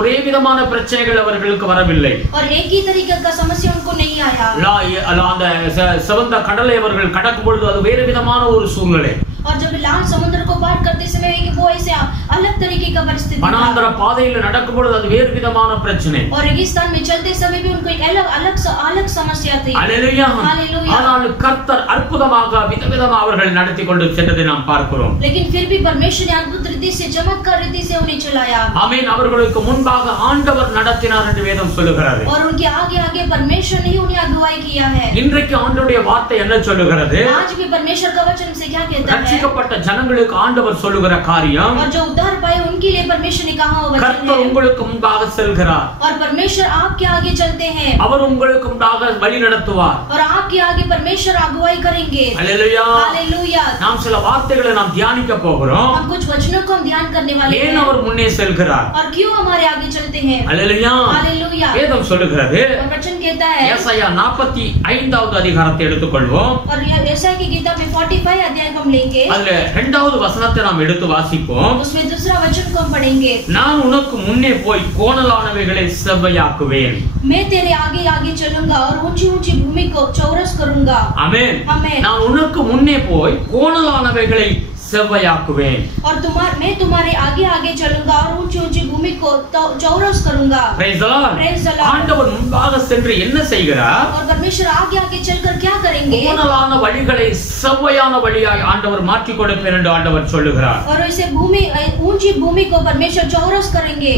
ஒரே விதமான பிரச்சனைகள் அவர்களுக்கு வரவில்லை. और एक ही तरीके का समस्या उनको नहीं आया। அந்த சிவந்த கடலை அவர்கள் கடக்கும் பொழுது அது வேறு விதமான ஒரு சூழ்நிலை. और जब लाल समुद्र को पार करते समय वो ऐसे अलग तरीके का परिस्थिति था। வனாந்தர பாதையில் நடக்கும் பொழுது அது வேறு விதமான பிரச்சனை. और रेगिस्तान में चलते समय भी उनको एक अलग समस्या थी। हालेलुया। हालेलुया। ஆனால் கர்த்தர் அற்புதமாக விதவிதமாக அவர்கள் நடத்தி கொண்டு சென்றதை நாம் பார்க்கிறோம். लेकिन फिर भी परमेश्वर ने अद्भुत रीति से चमत्कार रीति से उन्हें चलाया। आमीन. அவர்களுக்கு முன்பாக ஆண்டவர் நடத்தினார் என்று வேதம் சொல்லுகிறது. और उनके आगे आगे परमेश्वर ने उन्हें अगुवाई किया है। இன்றைக்கு ஆண்டவருடைய வார்த்தை என்ன சொல்லுகிறது? आज भी परमेश्वर का वचन से क्या कहता है? ரட்சிக்கப்பட்ட ஜனங்களுக்கு ஆண்டவர் சொல்லுகிற காரியம், और जो उद्धार पाए उनके लिए परमेश्वर ने कहा वो वचन கர்த்தர் है। உங்களுக்கு முன்பாக செல்கிறார். और परमेश्वर आपके आगे चलते हैं। அவர் உங்களுக்கு முன்பாக வழி நடத்துவார். और आपके आगे परमेश्वर अगुवाई करेंगे. हालेलुया. हालेलुया. நாம் சில வார்த்தைகளை நாம் தியானிக்க போகிறோம். हम कुछ वचनों को हम ध्यान करने वाले हैं. ஏன் அவர் முன்னே செல்கிறார்? और क्यों हमारे आगे चलते हैं? हालेलुया. हालेलुया. வேதம் சொல்லுகிறது. और वचन कहता है. ஏசாயா 45வது அதிகாரத்தை எடுத்துக்கொள்வோம். और यशायाह की किताब में 45 अध्याय हम लेंगे. அதுல 2வது வசனத்தை நாம் எடுத்து வாசிப்போம். उसमें दूसरा वचन को हम पढ़ेंगे. நான் உனக்கு முன்னே போய் கோணலானவைகளை செவ்வையாக்குவேன். मैं तेरे आगे आगे चलूंगा और ऊंची-ऊंची भूमि को चौरस करूंगा. आमेन. आमेन. நான் உனக்கு முன்னே போய் கோணலானவைகளை செவ்வையாக்குவேன். और मैं तुम्हारे आगे आगे चलूंगा और ऊंची-ऊंची भूमि को चौरस करूंगा. Praise the Lord. Praise the Lord. ஆண்டவர் முன்பாக சென்று என்ன செய்கிறார்? और परमेश्वर आगे आगे चलकर क्या करेंगे? கோணலான வழிகளை செவ்வையான வழியாய் ஆண்டவர் மாற்றி கொடுப்பேன் என்று ஆண்டவர் சொல்லுகிறார். और इसे भूमि ऊंची भूमि को परमेश्वर चौरस करेंगे.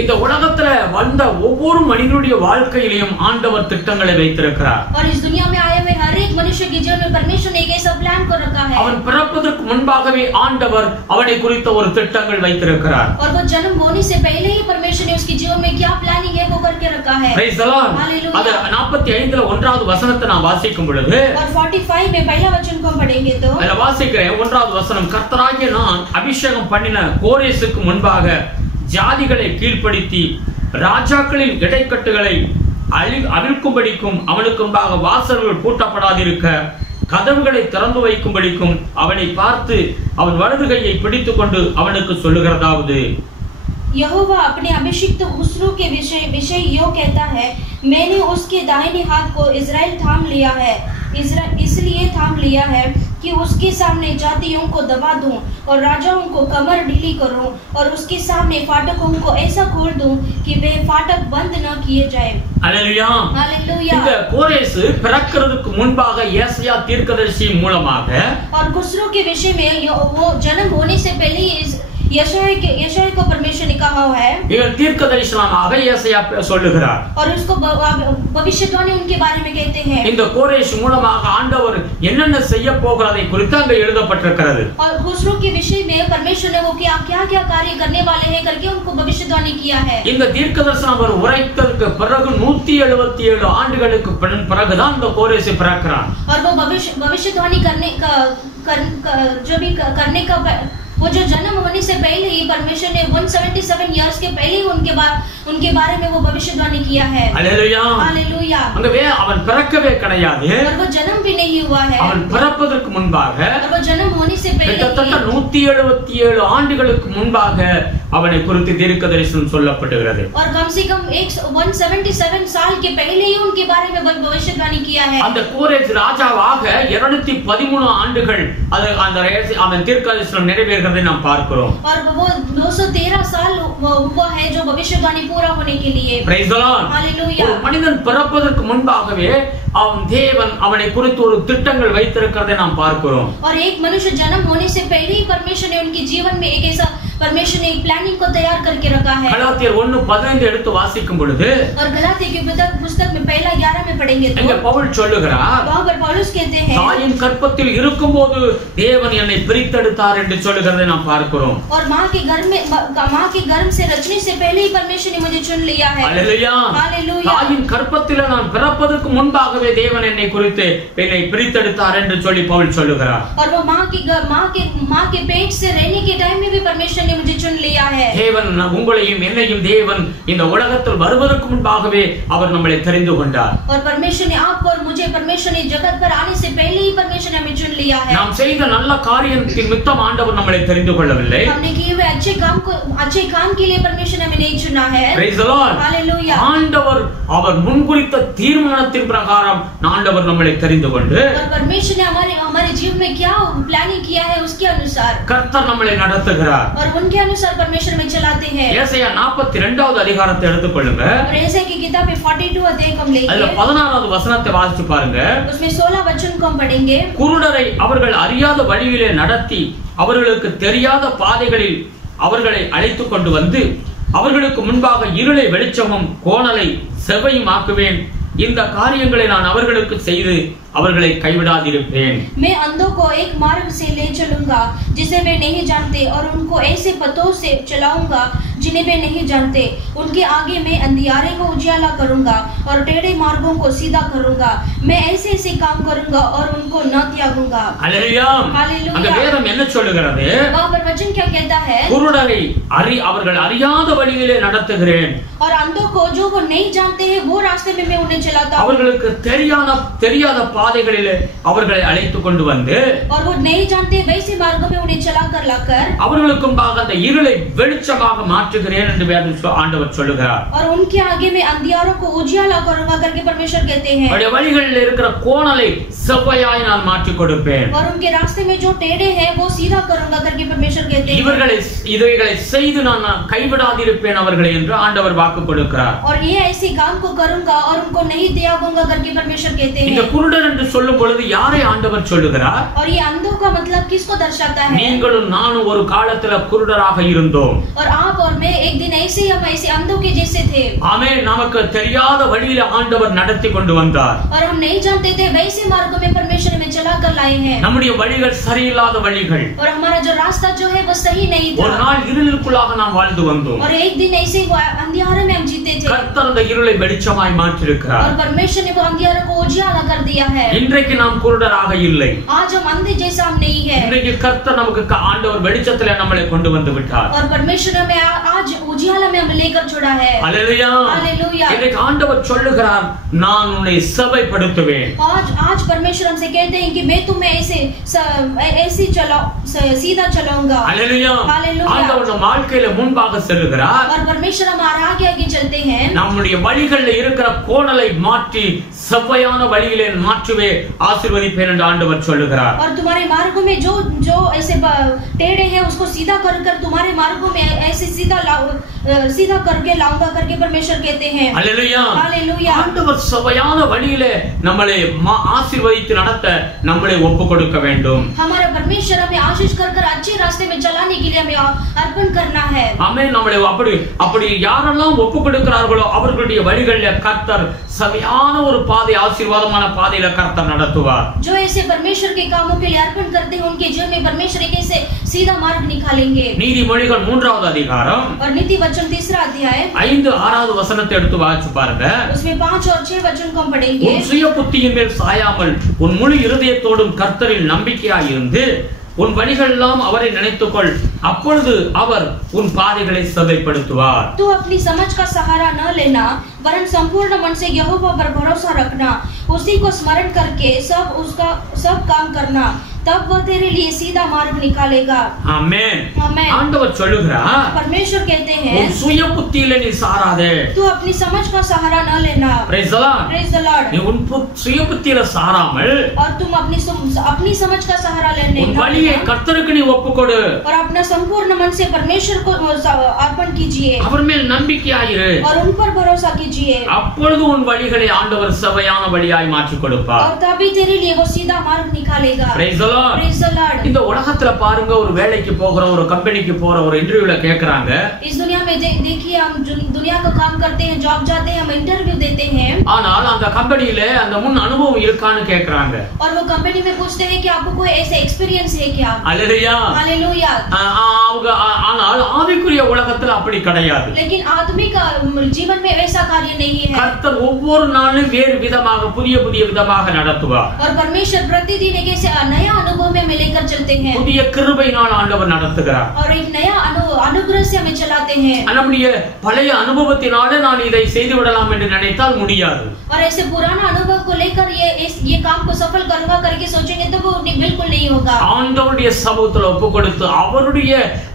இந்த உலகத்துல வந்த ஒவ்வொரு மனிதனுடைய வாழ்க்கையிலும் ஆண்டவர் திட்டங்களை வைத்திருக்கிறார். और इस दुनिया में आए हुए हर एक मनुष्य के जीवन में परमेश्वर ने एक ऐसा प्लान को रखा है. அவன் பிறப்பதற்கு முன்பாகவே ஆண்டவர் அவனை குறித்த ஒரு திட்டங்கள் வைத்திருக்கிறார். और वो जन्म होने से पहले ही परमेश्वर ने उसके जीवन में क्या प्लानिंग है वो करके रखा है. Praise the Lord. Hallelujah. அது 45ல 1வது வசனத்தை நான் வாசிக்கும் பொழுது और 45 में पहला वचन को हम पढ़ेंगे तो நான் வாசிக்கிறேன். 1வது வசனம், கர்த்தராகிய நான் அபிஷேகம் பண்ணின கோரேசுக்கு முன்பாக ஜாதிகளை கீழ்ப்படுத்தி ராஜாக்களின் இடைக்கட்டுகளை அவிழ்க்கும்படிக்கும் அவனுக்கு முன்பாக வாசல்கள் பூட்டப்படாதிருக்க கதவுகளை திறந்து வைக்கும்படிக்கும் அவனை பார்த்து அவன் வலது கையை பிடித்துக் கொண்டு அவனுக்கு சொல்லுகிறதாவது, यहोवा अपने अभिषिक्त उसरू के विषय यो कहता है, मैंने उसके दाहिने हाथ को इजराइल थाम लिया है, इसलिए थाम लिया है कि उसके सामने जातियों को दबा दूं और राजाओं को कमर ढीली करूं और उसके सामने फाटकों को ऐसा खोल दूं कि वे फाटक बंद न किए जाए. அல்லேலூயா. हालेलुया. இந்த கோரேசு பிறக்கிறதுக்கு முன்பாக ஏசாயா தீர்க்கதரிசி மூலமாக और खुसरो के विषय में वो जन्म होने से पहले यशायाह को परमेश्वर ने कहा है. இவர் தீர்க்கதரிசனமாக ஏசாயா சொல்லுகிறார். और उसको भविष्यवाणी उनके बारे में कहते हैं. இந்த கோரேஸ் மூலமாக ஆண்டவர் என்னென்ன செய்ய போகிறதை குறித்து அங்க எழுதப்பட்டிருக்கிறது. और खुसरो के विषय में परमेश्वर ने वो क्या कार्य करने वाले हैं करके उनको भविष्यवाणी किया है. இந்த தீர்க்கதரிசனம் அவர் उரைத்ததற்கு பிறகு 177 ஆண்டுகளுக்கு பிறகுதான் இந்த கோரேஸ் பிறக்கிறான். और वो भविष्यवाणी करने का वो जो जन्म होने से पहले ही परमेश्वर ने 177 इयर्स के पहले ही उनके बारे में वो भविष्यवाणी किया है. हालेलुया. हालेलुया. அங்கவே அவன் பிறக்கவே கிடையாது. और वो जन्म भी नहीं हुआ है. அவன் பிறப்பதற்கு முன்பாக और वो जन्म होने से पहले கிட்டத்தட்ட 177 ஆண்டுகளுக்கு முன்பாக அவனை குறித்து தீர்க்கதரிசனம் சொல்லப்படுகிறது. और कम से कम 177 साल के पहले ही उनके बारे में भविष्यवाणी किया है. அந்த கோரேஸ் ராஜாவாக 213 ஆண்டுகள் அந்த அவன் தீர்க்கதரிசனம் நிறைவேறுகிறதை நாம் பார்க்கிறோம். और वो 213 साल हुआ है जो भविष्यवाणी पूरा होने के लिए. Praise the Lord. हालेलुया. ஒரு மனிதன் பிறப்பதற்கு முன்பாகவே தேவன் அவனை குறித்து ஒரு திட்டங்கள் வைத்திருக்கிறதை நாம் பார்க்கிறோம். और एक मनुष्य जन्म होने से पहले ही परमेश्वर ने उनके जीवन में एक ऐसा परमेश्वर ने एक प्लानिंग को तैयार करके रखा है. கலாத்தியர் 1:15 எடுத்து வாசிக்கும் பொழுது और गलातियों की पुस्तक में पहला 11 में पढ़ेंगे तो இங்க பவுல் சொல்லுகிறார், वहां पर पौलुस कहते हैं, தாயின் கற்பத்தில் இருக்கும்போது தேவன் என்னை பிரித்தெடுத்தார் என்று சொல்லுகிறதை நாம் பார்க்கிறோம். और मां के गर्भ से रचने से पहले ही परमेश्वर ने मुझे चुन लिया है. हालेलुया. हालेलुया. தாயின் கற்பத்தில் நான் பிறப்பதற்கு முன்பாகவே தேவன் என்னை குறித்து என்னை பிரித்தெடுத்தார் என்று சொல்லி பவுல் சொல்லுகிறார். और वो मां के पेट से रहने के टाइम में भी परमेश्वर ने मुझे चुन लिया है. தேவன் உங்களையும் என்னையும் தேவன் இந்த உலகத்தில் வருவதற்கு முன்பாகவே அவர் நம்மை தெரிந்து கொண்டார். और परमेश्वर ने आपको और मुझे परमेश्वर ने जगत पर आने से पहले ही परमेश्वर ने हमें चुन लिया है. நாம் செய்த நல்ல காரியத்தின் நிமித்தம் ஆண்டவர் நம்மை தெரிந்து கொள்ளவில்லை. हमने किए हुए अच्छे काम के लिए परमेश्वर ने हमें नहीं चुना है. Praise the Lord. हालेलुया. ஆண்டவர் அவர் முன்குறித்த தீர்மானத்தின் பிரகாரம் ஆண்டவர் நம்மை தெரிந்து கொண்டு और परमेश्वर ने हमारे जीवन में क्या प्लानिंग किया है उसके अनुसार கர்த்தர் நம்மை நடத்துகிறார். और उनके अनुसार परमेश्वर में चलाते हैं. ஏசாயா 42வது அதிகாரத்தை எடுத்துக்கொள்ளுங்க. और ஏசாயா की किताब में 42 अध्याय हम लेंगे. அதுல 16வது வசனத்தை வாசிச்சு பாருங்க. उसमें 16 वचन को हम पढ़ेंगे. குருடரை அவர்கள் அறியாத வழியிலே நடத்தி அவர்களுக்கு தெரியாத பாதைகளில் அவர்களை அழைத்துக் கொண்டு வந்து அவர்களுக்கு முன்பாக இருளை வெளிச்சமும் கோணலை செவ்வையும் ஆக்குவேன். இந்த காரியங்களை நான் அவர்களுக்கு செய்து அவர்களை கைவிடாதிருப்பேன். मैं अंधों को एक मार्ग से ले चलूंगा जिसे वे नहीं जानते और उनको ऐसे पथों से चलाऊंगा जिन्हें वे नहीं जानते. उनके आगे मैं अंधियारे को उजियाला करूंगा और टेढ़े मार्गों को सीधा करूंगा. मैं ऐसे ऐसे काम करूंगा और उनको न त्यागूंगा. அல்லேலூயா. அந்த வேதம் என்ன சொல்லுகிறது? वहाँ पर वचन क्या कहता है? குருடரை அவர்கள் அறியாத வழியிலே நடத்துகிறேன். और अंधों को जो वो नहीं जानते हैं वो रास्ते में मैं उन्हें चलाता हूँ. அவர்களுக்கு தெரியாத பாதைகளிலே அவர்களை அழைத்து கொண்டு வந்து और वो नहीं जानते वैसे मार्गों में उन्हें चलाकर लाकर அவர்களுக்கு முன்பாக அந்த இருளை வெளிச்சமாக மாற்றுகிறேன் என்று வேதம் ஆண்டவர் சொல்லுகிறார். और उनके आगे में अंधियारों को उजियाला करूंगा करके परमेश्वर कहते हैं. அவருடைய வழிகளில் இருக்கிற கோணலை செவ்வையாய் நான் மாற்றி கொடுப்பேன். और उनके रास्ते में जो टेढ़े हैं वो सीधा करूंगा करके परमेश्वर कहते हैं. இவைகளை செய்து நான் கைவிடாதிருப்பேன் அவர்களை என்று ஆண்டவர் வாக்கு கொடுக்கிறார். और ये ऐसे काम को करूंगा और उनको नहीं त्यागूंगा करके परमेश्वर कहते हैं. இந்த குருடர் என்று சொல்லும் பொழுது யாரை ஆண்டவர் சொல்லுகிறார்? और ये अंधों का मतलब किसको दर्शाता है? நீங்களும் நானும் ஒரு காலத்துல குருடராக இருந்தோம். और आप और मैं एक दिन ऐसे हम ऐसे अंधों के जैसे थे. ஆமென். நமக்கு தெரியாத வழியில ஆண்டவர் நடத்தி கொண்டு வந்தார். और हम नहीं जानते थे वैसे मार्गों में परमेश्वर हमें चलाकर लाए हैं. நம்முடைய வழிகள் சரியில்லாத வழிகள். और हमारा जो रास्ता जो है वो सही नहीं था. ஒரு நாள் இருளுக்குள்ளாக நாம் வாழ்ந்து வந்தோம். और एक दिन ऐसे अंधियारे में हम जीते थे. கர்த்தர் அந்த இருளை வெளிச்சமாய் மாற்றி இருக்கிறார். और परमेश्वर ने वो अंधियारे को उजियाला कर दिया है. இன்றைக்கு நாம் குருடராக இல்லை. आज हम अंधे जैसा हम नहीं है. இன்றைக்கு கர்த்தர் நமக்கு ஆண்டவர் வெளிச்சத்திலே நம்மளை கொண்டு வந்து விட்டார். और परमेश्वर हमें आज उजियाला में हमें लेकर छोड़ा है. हालेलुया. हालेलुया. இன்றைக்கு ஆண்டவர் சொல்லுகிறார் நான் உன்னை சபைப்படுத்துவேன். आज परमेश्वर हमसे कहते हैं कि मैं तुम्हें ऐसे सीधा चलाऊंगा. हालेलुया. हालेलुया. ஆண்டவர் நம் வாழ்க்கையில முன்பாக செல்லுகிறார். और परमेश्वर हमारे आगे आगे चलते हैं. நம்முடைய வழிகளில் இருக்கிற கோணலை மாற்றி செவ்வையான வழியிலே மாற்றுவே ஆசீர்வதிப்பேன் என்று ஆண்டவர் சொல்லுகிறார். और तुम्हारे मार्गों में जो ऐसे टेढ़े हैं उसको सीधा कर तुम्हारे मार्गों में ऐसे सीधा करके लाऊंगा करके परमेश्वर कहते हैं. हालेलुया. हालेलुया. ஆண்டவர் செவ்வையான வழியிலே நம்மளை ஆசீர்வதித்து நடத்த நம்மளை ஒப்புக்கொடுக்க வேண்டும். हमारा परमेश्वर हमें आशीष कर अच्छे रास्ते में चलाने के लिए हमें अर्पण करना है. ஆமென். நம்மளை அப்படி யாரெல்லாம் ஒப்புக்கொடுக்கிறார்களோ அவர்களுடைய வழிகளிலே கர்த்தர் சரியான ஒரு பாதை ஆசீர்வாதமான பாதையில கர்த்தர் நடத்துவார். जो ऐसे परमेश्वर के कामों के लिए अर्पण करते हैं उनके जीवन में परमेश्वर एक ऐसे सीधा मार्ग निकालेंगे. நீதிமொழிகள் 3வது அதிகாரம் और नीति वचन 3रा अध्याय 5-6வது வசனத்தை எடுத்து வாசிச்சு பாருங்க. उसमें 5 और 6 वचन को हम पढ़ेंगे. உன் சுய புத்தியின் மேல் சாயாமல் உன் முழு இருதயத்தோடும் கர்த்தரில் நம்பிக்கையாய் இருந்து உன் வழிகள் எல்லாம் அவரை நினைத்துக்கொள் அப்பொழுது அவர் உன் பாதைகளை செவ்வைப்படுத்துவார். तू अपनी समझ का सहारा न लेना वरन संपूर्ण मन से यहोवा पर भरोसा रखना. उसी को स्मरण करके सब काम करना तब वह तेरे लिए सीधा मार्ग निकालेगा. आमेन. आमेन. ஆண்டவர் சொல்லுகிறார் परमेश्वर कहते हैं உன் சுய புத்தியில நீ சாராதே. तू अपनी समझ का सहारा न लेना. Praise the Lord. Praise the Lord. நீ உன் சுய புத்தியில சாராமல் और तुम अपनी समझ का सहारा लेने உன் வழியை கர்த்தருக்கு நீ ஒப்புக்கொடு. और अपना संपूर्ण मन से परमेश्वर को अर्पण कीजिए. அவர் மேல் நம்பிக்கையாயிரு. और उन पर भरोसा कीजिए. அப்பொழுது உன் வழிகளை ஆண்டவர் செவ்வையான வழியாய் மாற்றி கொடுப்பார். और तभी तेरे लिए वो सीधा मार्ग निकालेगा. Praise the Lord. Praise the Lord. இந்த உலகத்துல பாருங்க ஒரு வேலைக்கு போகிற ஒரு கம்பெனிக்கு போற ஒரு இன்டர்வியூல கேக்குறாங்க. इस दुनिया में देखिए हम दुनिया का काम करते हैं जॉब जाते हैं हम इंटरव्यू देते हैं. ஆனால் அந்த கம்பெனியில அந்த முன் அனுபவம் இருக்கான்னு கேக்குறாங்க. और वो कंपनी में पूछते हैं कि आपको कोई ऐसे एक्सपीरियंस है क्या? हालेलुया. हालेलुया. ஆனால் ஆவிக்குரிய உலகத்துல அப்படி கிடையாது. लेकिन आत्मिक जीवन में वैसा कार्य नहीं है. கர்த்தர் ஒவ்வொரு நாளும் வேறு விதமாக புதிய விதமாக நடத்துவார். और परमेश्वर प्रतिदिन एक ऐसे नया अनुभव में हमें लेकर चलते हैं. புதிய கிருபையினால் ஆண்டவர் நடத்துகிறார். और एक नया अनुग्रह से हमें चलाते हैं. நம்முடைய பழைய அனுபவத்தினால நான் இதை செய்து விடலாம் என்று நினைத்தால் முடியாது. और ऐसे पुराना अनुभव को लेकर ये काम को सफल करूंगा करके सोचेंगे तो वो बिल्कुल नहीं होगा. ஆண்டவருடைய சமூகத்துல ஒப்புக்கொடுத்து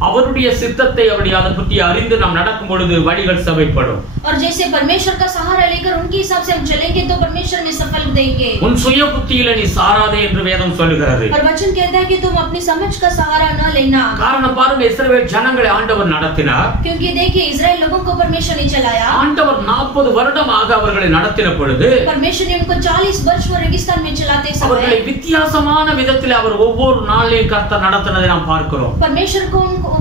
அவருடைய சித்தத்தை அதை பற்றி அறிந்து நாம் நடக்கும் பொழுது வழிகள் செவ்வைப்படும். और जैसे परमेश्वर का सहारा लेकर उनके हिसाब से हम चलेंगे तो परमेश्वर में सफल देंगे. உன் சுய புத்தியில நீ சாராதே என்று வேதம் சொல்லுகிறது. और वचन कहता है कि तुम अपनी समझ का सहारा न लेना. காரணம் பாருங்க இஸ்ரவேல் ஜனங்களை ஆண்டவர் நடத்தினார். क्योंकि देखिए इस्राएल लोगों को परमेश्वर ने चलाया. ஆண்டவர் 40 வருடமாக அவர்களை நடத்தின பொழுது परमेश्वर ने उनको 40 वर्ष वो रेगिस्तान में चलाते समय அவர்களை வித்தியாசமான விதத்தில் அவர் ஒவ்வொரு நாளையும் கர்த்தர் நடத்தினதை நாம் பார்க்கிறோம்.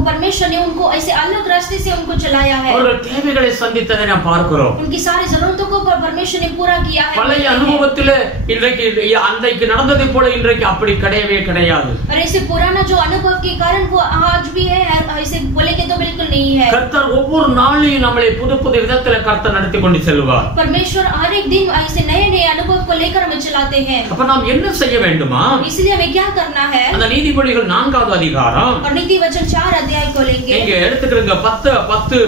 परमेश्वर ने उनको ऐसे अलग रास्ते से उनको चलाया है. அவர்கள் தேவைகளை சந்தித்ததை நாம் பார்க்கிறோம். उनकी सारी जरूरतों को परमेश्वर ने पूरा किया है. பழைய அனுபவத்திலே இன்றைக்கு அன்றைக்கு நடந்ததை போல இன்றைக்கு அப்படி கிடையவே கிடையாது. और ऐसे पुराना जो अनुभव के कारण वो आज भी है, ऐसे बोलेंगे तो बिल्कुल नहीं है. கர்த்தர் ஒவ்வொரு நாளையும் நம்மளை புது புது விதத்திலே கர்த்தர் நடத்தி கொண்டு செல்வார். परमेश्वर हर एक दिन ऐसे नए नए अनुभव को लेकर हमें चलाते हैं. அப்ப நாம் என்ன செய்ய வேண்டுமா? इसलिए हमें क्या करना है? அந்த நீதிமொழிகள் 4வது அதிகாரம் और नीति वचन 4 अध्याय को लेंगे. இங்க எடுத்துக்கிறங்க 10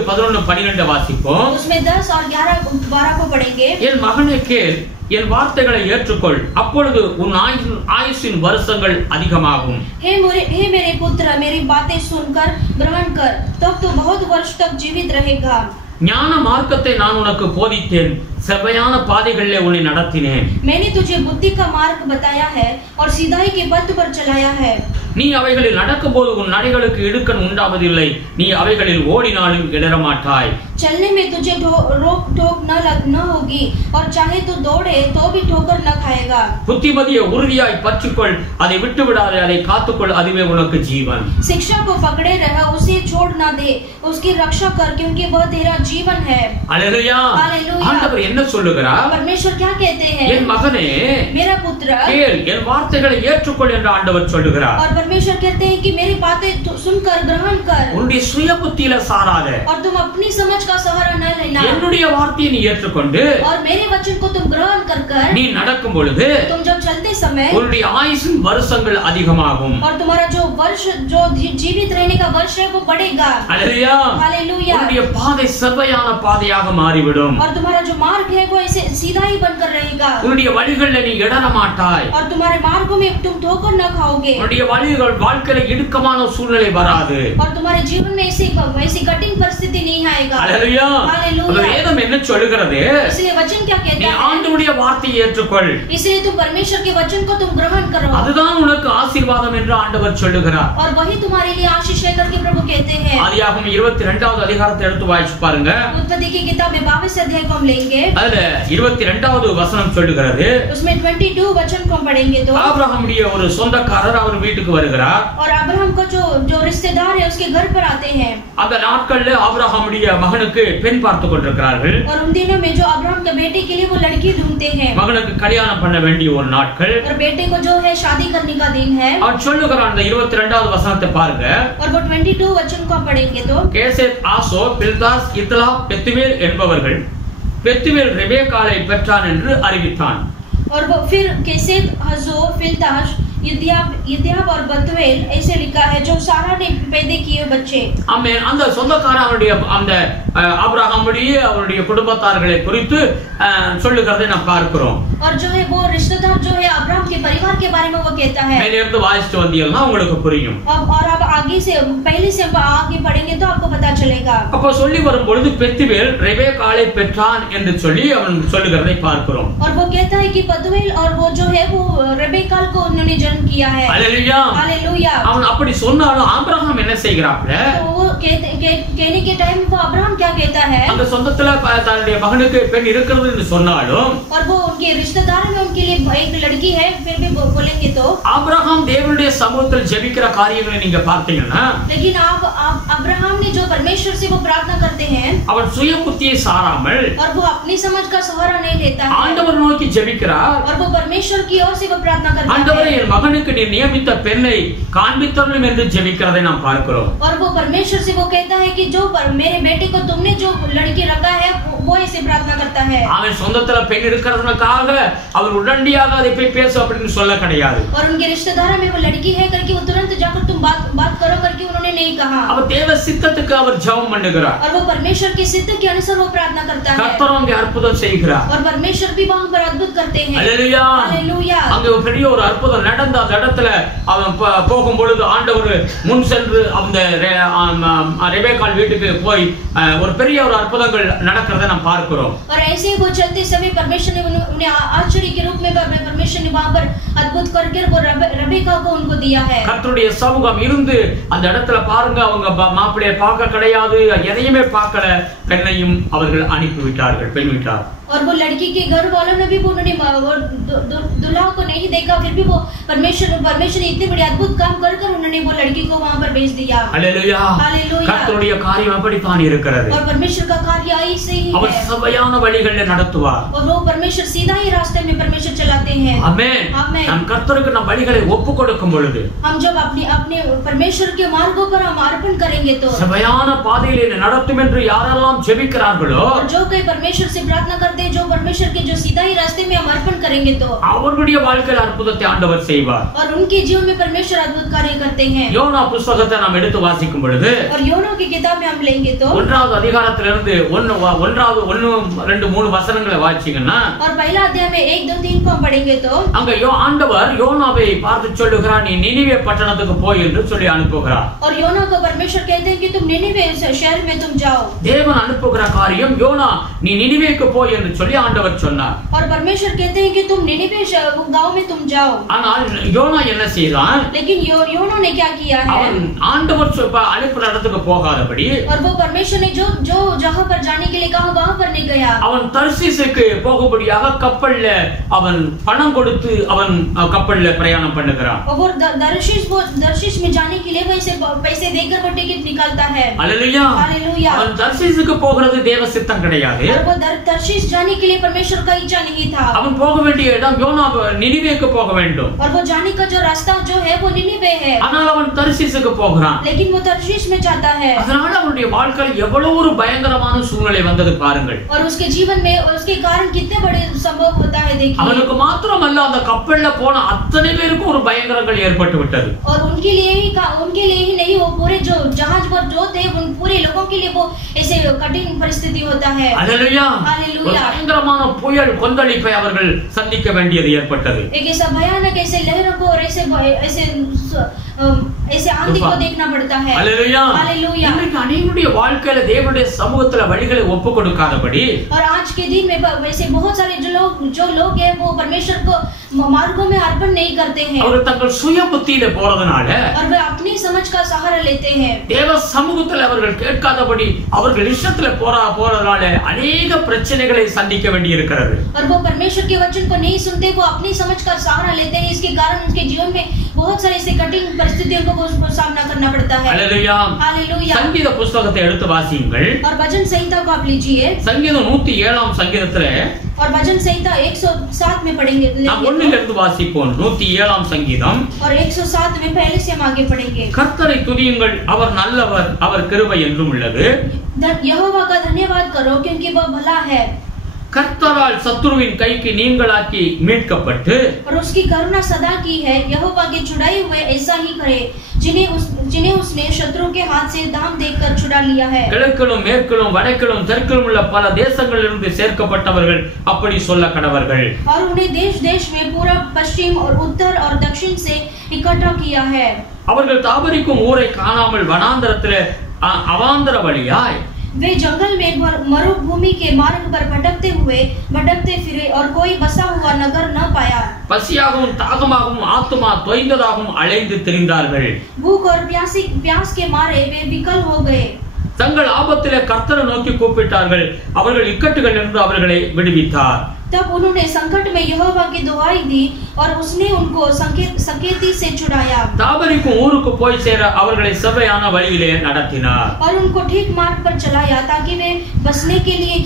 11 12 வாசிப்போம். उसमें 10 और 11 12 को पढ़ेंगे. என் மகனே கேள், என் வார்த்தைகளை ஏற்றுக்கொள், அப்பொழுது உன் ஆயுசின் வருஷங்கள் அதிகமாகும். हे मेरे पुत्र, मेरी बातें सुनकर ग्रहण कर, तब तो बहुत वर्ष तक जीवित रहेगा. ஞான மார்க்கத்தை நான் உனக்கு போதித்தேன், செவ்வையான பாதைகளிலே உன்னை நடத்தினேன். मैंने तुझे बुद्धि का मार्ग बताया है और सीधाई के पथ पर चलाया है. நீ அவைகளில் நடக்கும்போது உன் நடைகளுக்கு இடுக்கண் உண்டாவதில்லை, நீ அவைகளில் ஓடினாலும் இடற மாட்டாய். चलने में तुझे रोक टोक न होगी और चाहे तो दौड़े तो भी ठोकर न खाएगा. புத்திமதியை உறுதியாய் பற்றிக்கொள், அதை விட்டு விடாதே, அதை காத்துக்கொள், அதுவே உனக்கு ஜீவன். शिक्षा को पकड़े रह, उसे छोड़ न दे, उसकी रक्षा कर, क्योंकि वह तेरा जीवन है. हालेलुया. हालेलुया. ஆண்டவர் என்ன சொல்லுகிறார்? परमेश्वर क्या कहते हैं? என் மகனே, मेरा पुत्र, கேள், என் வார்த்தைகளை ஏற்றுக்கொள் என்று ஆண்டவர் சொல்லுகிறார். और परमेश्वर कहते हैं कि मेरी बातें सुनकर ग्रहण कर. உன்னுடைய சுய புத்தியில சாராதே, और तुम अपनी समझ का सहारा न लेना. என்னுடைய வார்த்தையை நீ ஏற்றுக்கொண்டு और मेरे वचन को तुम ग्रहण कर நீ நடக்கும் பொழுது तुम जब चलते समय உன்னுடைய ஆயுசின் வருஷங்கள் அதிகமாகும். और तुम्हारा जो वर्ष जो जीवित रहने का वर्ष है वो बढ़ेगा. हालेलुया. हालेलुया. உன்னுடைய பாதை செவ்வையான பாதையாக மாறிவிடும். और तुम्हारा जो मार्ग है वो ऐसे सीधा ही बनकर रहेगा. உன்னுடைய வழிகளில் நீ இடற மாட்டாய். और तुम्हारे मार्गों में तुम ठोकर न खाओगे. உன்னுடைய வழிகள் வாழ்க்கையில இடுக்கமான சூழ்நிலை வராது. और तुम्हारे जीवन में ऐसी कठिन परिस्थिति नहीं आएगा. हालेलुया. हालेलुया. வேதம் என்ன சொல்லுகிறது? इसलिए वचन क्या कहता நீ है? ஆண்டவருடைய வார்த்தையை ஏற்றுக்கொள், इसलिए तुम परमेश्वर के वचन को तुम ग्रहण करो. அதுதான் உனக்கு ஆசீர்வாதம் என்று ஆண்டவர் சொல்லுகிறார். और वही तुम्हारे लिए आशीष है करके प्रभु कहते हैं. ஆதியாகமம் 22வது அதிகாரத்தை எடுத்து வாசிச்சு பாருங்க. उत्पत्ति की किताब में 22 अध्याय को हम लेंगे. அதுல 22வது வசனம் சொல்லுகிறது, उसमें 22 वचन को हम पढ़ेंगे तो ஆபிரகாமுடைய ஒரு சொந்தக்காரர் அவர் வீட்டுக்கு வருகிறார். और अब्राहम का जो रिश्तेदार है उसके घर पर आते हैं. அந்த நாட்கள்ல ஆபிரகாமுடைய மகனுக்கு பெண் பார்த்து கொண்டிருக்கிறார்கள். और उन दिनों में जो अब्राहम के बेटे के लिए वो लड़की ढूंढते हैं. மகனுக்கு கல்யாணம் பண்ண வேண்டிய ஒரு நாட்கள். और बेटे को जो है शादी करने का दिन है. அவர் சொல்லுகிறார், அந்த 22வது வசனத்தை பாருங்க. और वो 22 वचन को हम पढ़ेंगे तो கேசேத், ஆசோ, பில்தாஸ், இத்லா, பெத்துவேல் என்பவர்கள் பெத்துவேல் ரெபெக்காளை பெற்றான் என்று அறிவித்தான். और वो फिर केसेत, हजो, फिल्ताश, यद्याब और बतवेल ऐसे लिखा है जो सारा ने पैदा किए बच्चे. ஆமென். அந்த சொந்தக்காரனுடைய அந்த ஆபிரகாமுடைய அவருடைய குடும்பத்தார்களை குறித்து சொல்லுகிறதை நாம் பார்க்கிறோம். और जो है वो रिश्तेदार जो है अब्राहम के परिवार के बारे में वो कहता है. மேலே இருந்து வாசித்து வந்தீங்கன்னா உங்களுக்கு புரியும். और अब आगे से पहले से आगे पढ़ेंगे तो आपको पता चलेगा. அப்போ சொல்லி வரும் பொழுது பெத்துவேல் ரெபெக்காளை பெற்றான் என்று சொல்லி அவன் சொல்லுகிறதை பார்க்கிறோம். और वो कहता है कि बतवेल और वो जो है वो रेबेकाल को उन्होंने जन्म किया है. हालेलुया. हालेलुया. அவன் அப்படி சொன்னாலும் ஆபிரகாம் என்ன செய்கிறாப்ல? तो वो कहने के टाइम वो अब्राहम क्या कहता है? அந்த சொந்தத்துல தன்னுடைய மகனுக்கு பெண் இருக்கிறது என்று சொன்னாலும் और वो उनके रिश्तेदार में उनके लिए एक लड़की है फिर भी बोलेंगे तो ஆபிரகாம் தேவனுடைய சமூகத்தில் ஜெபிக்கிற காரியங்களை நீங்க பார்த்தீங்கன்னா, लेकिन आप अब्राहम ने जो परमेश्वर से वो प्रार्थना करते हैं அவன் சுய புத்தியை சாராமல் और वो अपनी समझ का सहारा नहीं लेता है ஆண்டவர் நோக்கி ஜெபிக்கிறார். और वो परमेश्वर की ओर से वो प्रार्थना करता ஆண்டவரே, है என் மகனுக்கு நீ நியமித்த பெண்ணை காண்பித்தருளும் என்று ஜெபிக்கிறதை நாம் பார்க்கிறோம். और वो परमेश्वर से वो कहता है कि जो मेरे बेटे को तुमने जो लड़की रखा है वो ऐसे प्रार्थना करता है. அவன் சொந்தத்துல பெண் இருக்கிறதுக்காக அவர் உடனடியாக அதை போய் பேசு அப்படின்னு சொல்ல கிடையாது. और उनके रिश्तेदारों में वो लड़की है करके वो तुरंत जाकर तुम बात करो करके उन्होंने नहीं कहा. அவர் தேவ சித்தத்துக்கு அவர் ஜெபம் பண்ணுகிறார். और वो परमेश्वर के सिद्ध के अनुसार वो प्रार्थना करता है. கர்த்தர் அங்கே அற்புதம் செய்கிறார். और परमेश्वर भी वहां पर अद्भुत करते हैं. ஹalleluya. हालेलुया. அங்கே ஒரு பெரிய ஒரு அற்புதம் நடந்த அந்த இடத்துல அவன் போகும் பொழுது ஆண்டவர் முன் சென்று அந்த ரெபெக்காள் வீட்டுக்கு போய் ஒரு பெரிய ஒரு அற்புதங்கள் நடக்கிறதை நாம் பார்க்கிறோம். और ऐसे ही वो चलते समय परमेश्वर ने उन्हें आश्चर्य के रूप में परमेश्वर ने वहां पर अद्भुत करके वो रेबेका को उनको दिया है. கர்த்தருடைய சமூகம் இருந்து அந்த இடத்துல பாருங்க, அவங்க மாப்பிள்ளையை பார்க்க கிடையாது, எதையுமே பார்க்கல, பெண்ணையும் அவர்கள் அனுப்பி விட்டார்கள், பெண் விட்டார். और वो लड़की के घर वालों ने भी उन्होंने वो दुल्हा को नहीं देखा, फिर भी वो परमेश्वर इतने बड़े अद्भुत काम कर उन्होंने वो लड़की को वहाँ पर भेज दिया। हालेलुया, கர்த்தருடைய காரியம் அப்படித்தான் இருக்கிறது. और परमेश्वर का कार्य ऐसे ही அவர் है, சபையான வழிகளில் நடத்துவார். और वो परमेश्वर सीधा ही रास्ते में परमेश्वर चलाते हैं। ஆமென். आमेन। நாம் கர்த்தருக்கு நம் வழிகளை ஒப்பு கொடுக்கும் பொழுது, हम जब अपने परमेश्वर के मार्गों पर हम अर्पण करेंगे तो சபையான பாதையிலே நடத்தும் என்று யாரெல்லாம் ஜெபிக்கிறார்களோ, और जो कोई परमेश्वर से प्रार्थना करते हैं, जो परमेश्वर के जो सीधा ही रास्ते में हम अर्पण करेंगे तो அவர்களுடைய வாழ்க்கையில் அற்புதத்தை ஆண்டவர் செய்வார். और उनके जीवन में परमेश्वर अद्भुत कार्य करते हैं। யோனா புத்தகத்தை நாம் எடுத்து வாசிக்கும் பொழுது, और योना की किताब में हम लेंगे तो 1வது அதிகாரத்திலிருந்து 1 2 3 வசனங்களை வாசிச்சீங்கன்னா, और पहला अध्याय में 1 2 3 को हम पढ़ेंगे तो அங்க ஆண்டவர் யோனாவை பார்த்து சொல்லுகிறார், நீ நினிவே பட்டணத்துக்கு போய் என்று சொல்லி அனுப்புகிறார். और योना को परमेश्वर कहते हैं कि तुम निनिवे शहर में तुम जाओ। தேவன் அனுப்புகிற காரியம், யோனா நீ நினிவேக்கு போய் என்று சொல்லி ஆண்டவர் சொன்னார். और परमेश्वर कहते हैं कि तुम निनिवे गांव में तुम जाओ। ஆனால் யோனா என்ன செய்தான்? लेकिन योना ने क्या किया है? அவன் ஆண்டவர் அனுப்புற இடத்துக்கு போகாதபடி, और वो परमेश्वर ने जो जगह पर जाने के लिए कहा वहां पर नहीं गया। அவன் தர்சீசுக்கு போகும்படியாக கப்பல்ல அவன் பணம் கொடுத்து அவன் கப்பல்ல பிரயாணம் பண்ணுகிறான். और वो दर्शीश में जाने के लिए वैसे पैसे देकर वो टिकट निकालता है। Hallelujah, hallelujah. அவன் தர்சீசுக்கு போகிறது தேவ சித்தம் கிடையாது. और वो दर्शीश जाने के लिए परमेश्वर का इच्छा नहीं था। அவன் போக வேண்டிய இடம் யோனா நினிவேக்கு போக வேண்டும். और वो जाने का जो रास्ता जो है वो निनिवे है। ஆனால் அவன் தர்சீசுக்கு போகிறான். लेकिन वो दर्शीश में जाता है। அதனால அவனுடைய வாழ்க்கையில் எவ்வளவு ஒரு பயங்கரமான சூழ்நிலை வந்தது பாருங்கள். और उसके जीवन में उसके कारण कितने बड़े संभव होता है देखिए। அவனுக்கு மாத்திரமல்ல, அந்த கப்பல்ல போன அத்தனை பேருக்கும் ஒரு பயங்கரங்கள் ஏற்பட்டு விட்டது. और उनके लिए ही नहीं, वो पूरे जो जहाज पर जो थे उन पूरे लोगों के लिए वो ऐसे कठिन परिस्थिति होता है। Hallelujah, hallelujah. பயங்கரமான புயல் கொந்தளிப்பை அவர்கள் சந்திக்க வேண்டியது ஏற்பட்டது. एक ऐसा भयानक ऐसे लहरों को और ऐसे आंधी को देखना पड़ता है। Hallelujah, hallelujah. இன்னைக்கு அநேகருடைய வாழ்க்கையில தேவனுடைய சமூகத்துல வழிகளை ஒப்பு கொடுக்காதபடி, और आज के दिन में वैसे बहुत सारे जो लोग हैं वो परमेश्वर को मार्गों में अर्पण नहीं करते हैं। அவர்கள் தங்கள் சுய புத்தியில போறதுனால, और वे अपनी समझ का सहारा लेते हैं। தேவ சமூகத்துல அவர்கள் கேட்காதபடி அவர்கள் இஷ்டத்துல போறதுனால अनेक பிரச்சனைகளை சந்திக்க வேண்டி இருக்கிறது. और वो परमेश्वर के वचन को नहीं सुनते, वो अपनी समझ का सहारा लेते हैं। इसके कारण उनके जीवन में बहुत सारे ऐसे कठिन परिस्थितियों को सामना करना पड़ता है। Hallelujah, hallelujah. சங்கீத புத்தகத்தை எடுத்து வாசியுங்கள். और भजन संहिता को आप लीजिए। சங்கீதம் 107ஆம் சங்கீதத்துல और भजन संहिता 107 में पढ़ेंगे। நாம் 1ல இருந்து வாசிப்போம். 107ஆம் சங்கீதம். और 107 में पहले से हम आगे पढ़ेंगे। கர்த்தரை துதியுங்கள், அவர் நல்லவர், அவர் கிருபை என்றும் உள்ளது. यहोवा का धन्यवाद करो क्योंकि वह भला है। கர்த்தரால் சத்துருவின் கைக்கு நீங்களாக்கி மீட்கப்பட்டு, और उसकी करुणा सदा की है। यहोवा के छुड़ाए हुए ऐसा ही करे जिन्हें उसने शत्रु के हाथ से दाम देकर छुड़ा लिया है। கிழக்கிலும் மேற்கிலும் வடக்கிலும் தெற்கிலும் உள்ள பல தேசங்களிலிருந்து சேர்க்கப்பட்டவர்கள் அப்படி சொல்ல கடவர்கள். और उन्हें देश देश में पूर्व पश्चिम और उत्तर और दक्षिण से इकट्ठा किया है। அவர்கள் தாபரிக்கும் ஊரை காணாமல் வனாந்தரத்திலே அவாந்தர வழியாய், वे जंगल में मरुभूमि के मार्ग पर भटकते फिरे और कोई बसा हुआ नगर न पाया। பசியாகவும் தாகமாகவும் ஆத்துமா தொய்ந்ததாகவும் அலைந்து திரிந்தார்கள். भूख और प्यास के मारे वे विकल हो गए। தங்கள் ஆபத்திலே கர்த்தரை நோக்கி கூப்பிட்டார்கள், அவர்கள் இக்கட்டுகளிலிருந்து அவர்களை விடுவித்தார். तब उन्होंने संकट में यहोवा की दुहाई दी और उसने उनको संकेती से छुड़ाया। தாபரிக்கும் ஊருக்கு போய் சேர அவர்களை செவ்வையான வழியிலே நடத்தினார். और उनको ठीक मार्ग पर चलाया ताकि वे बसने के लिए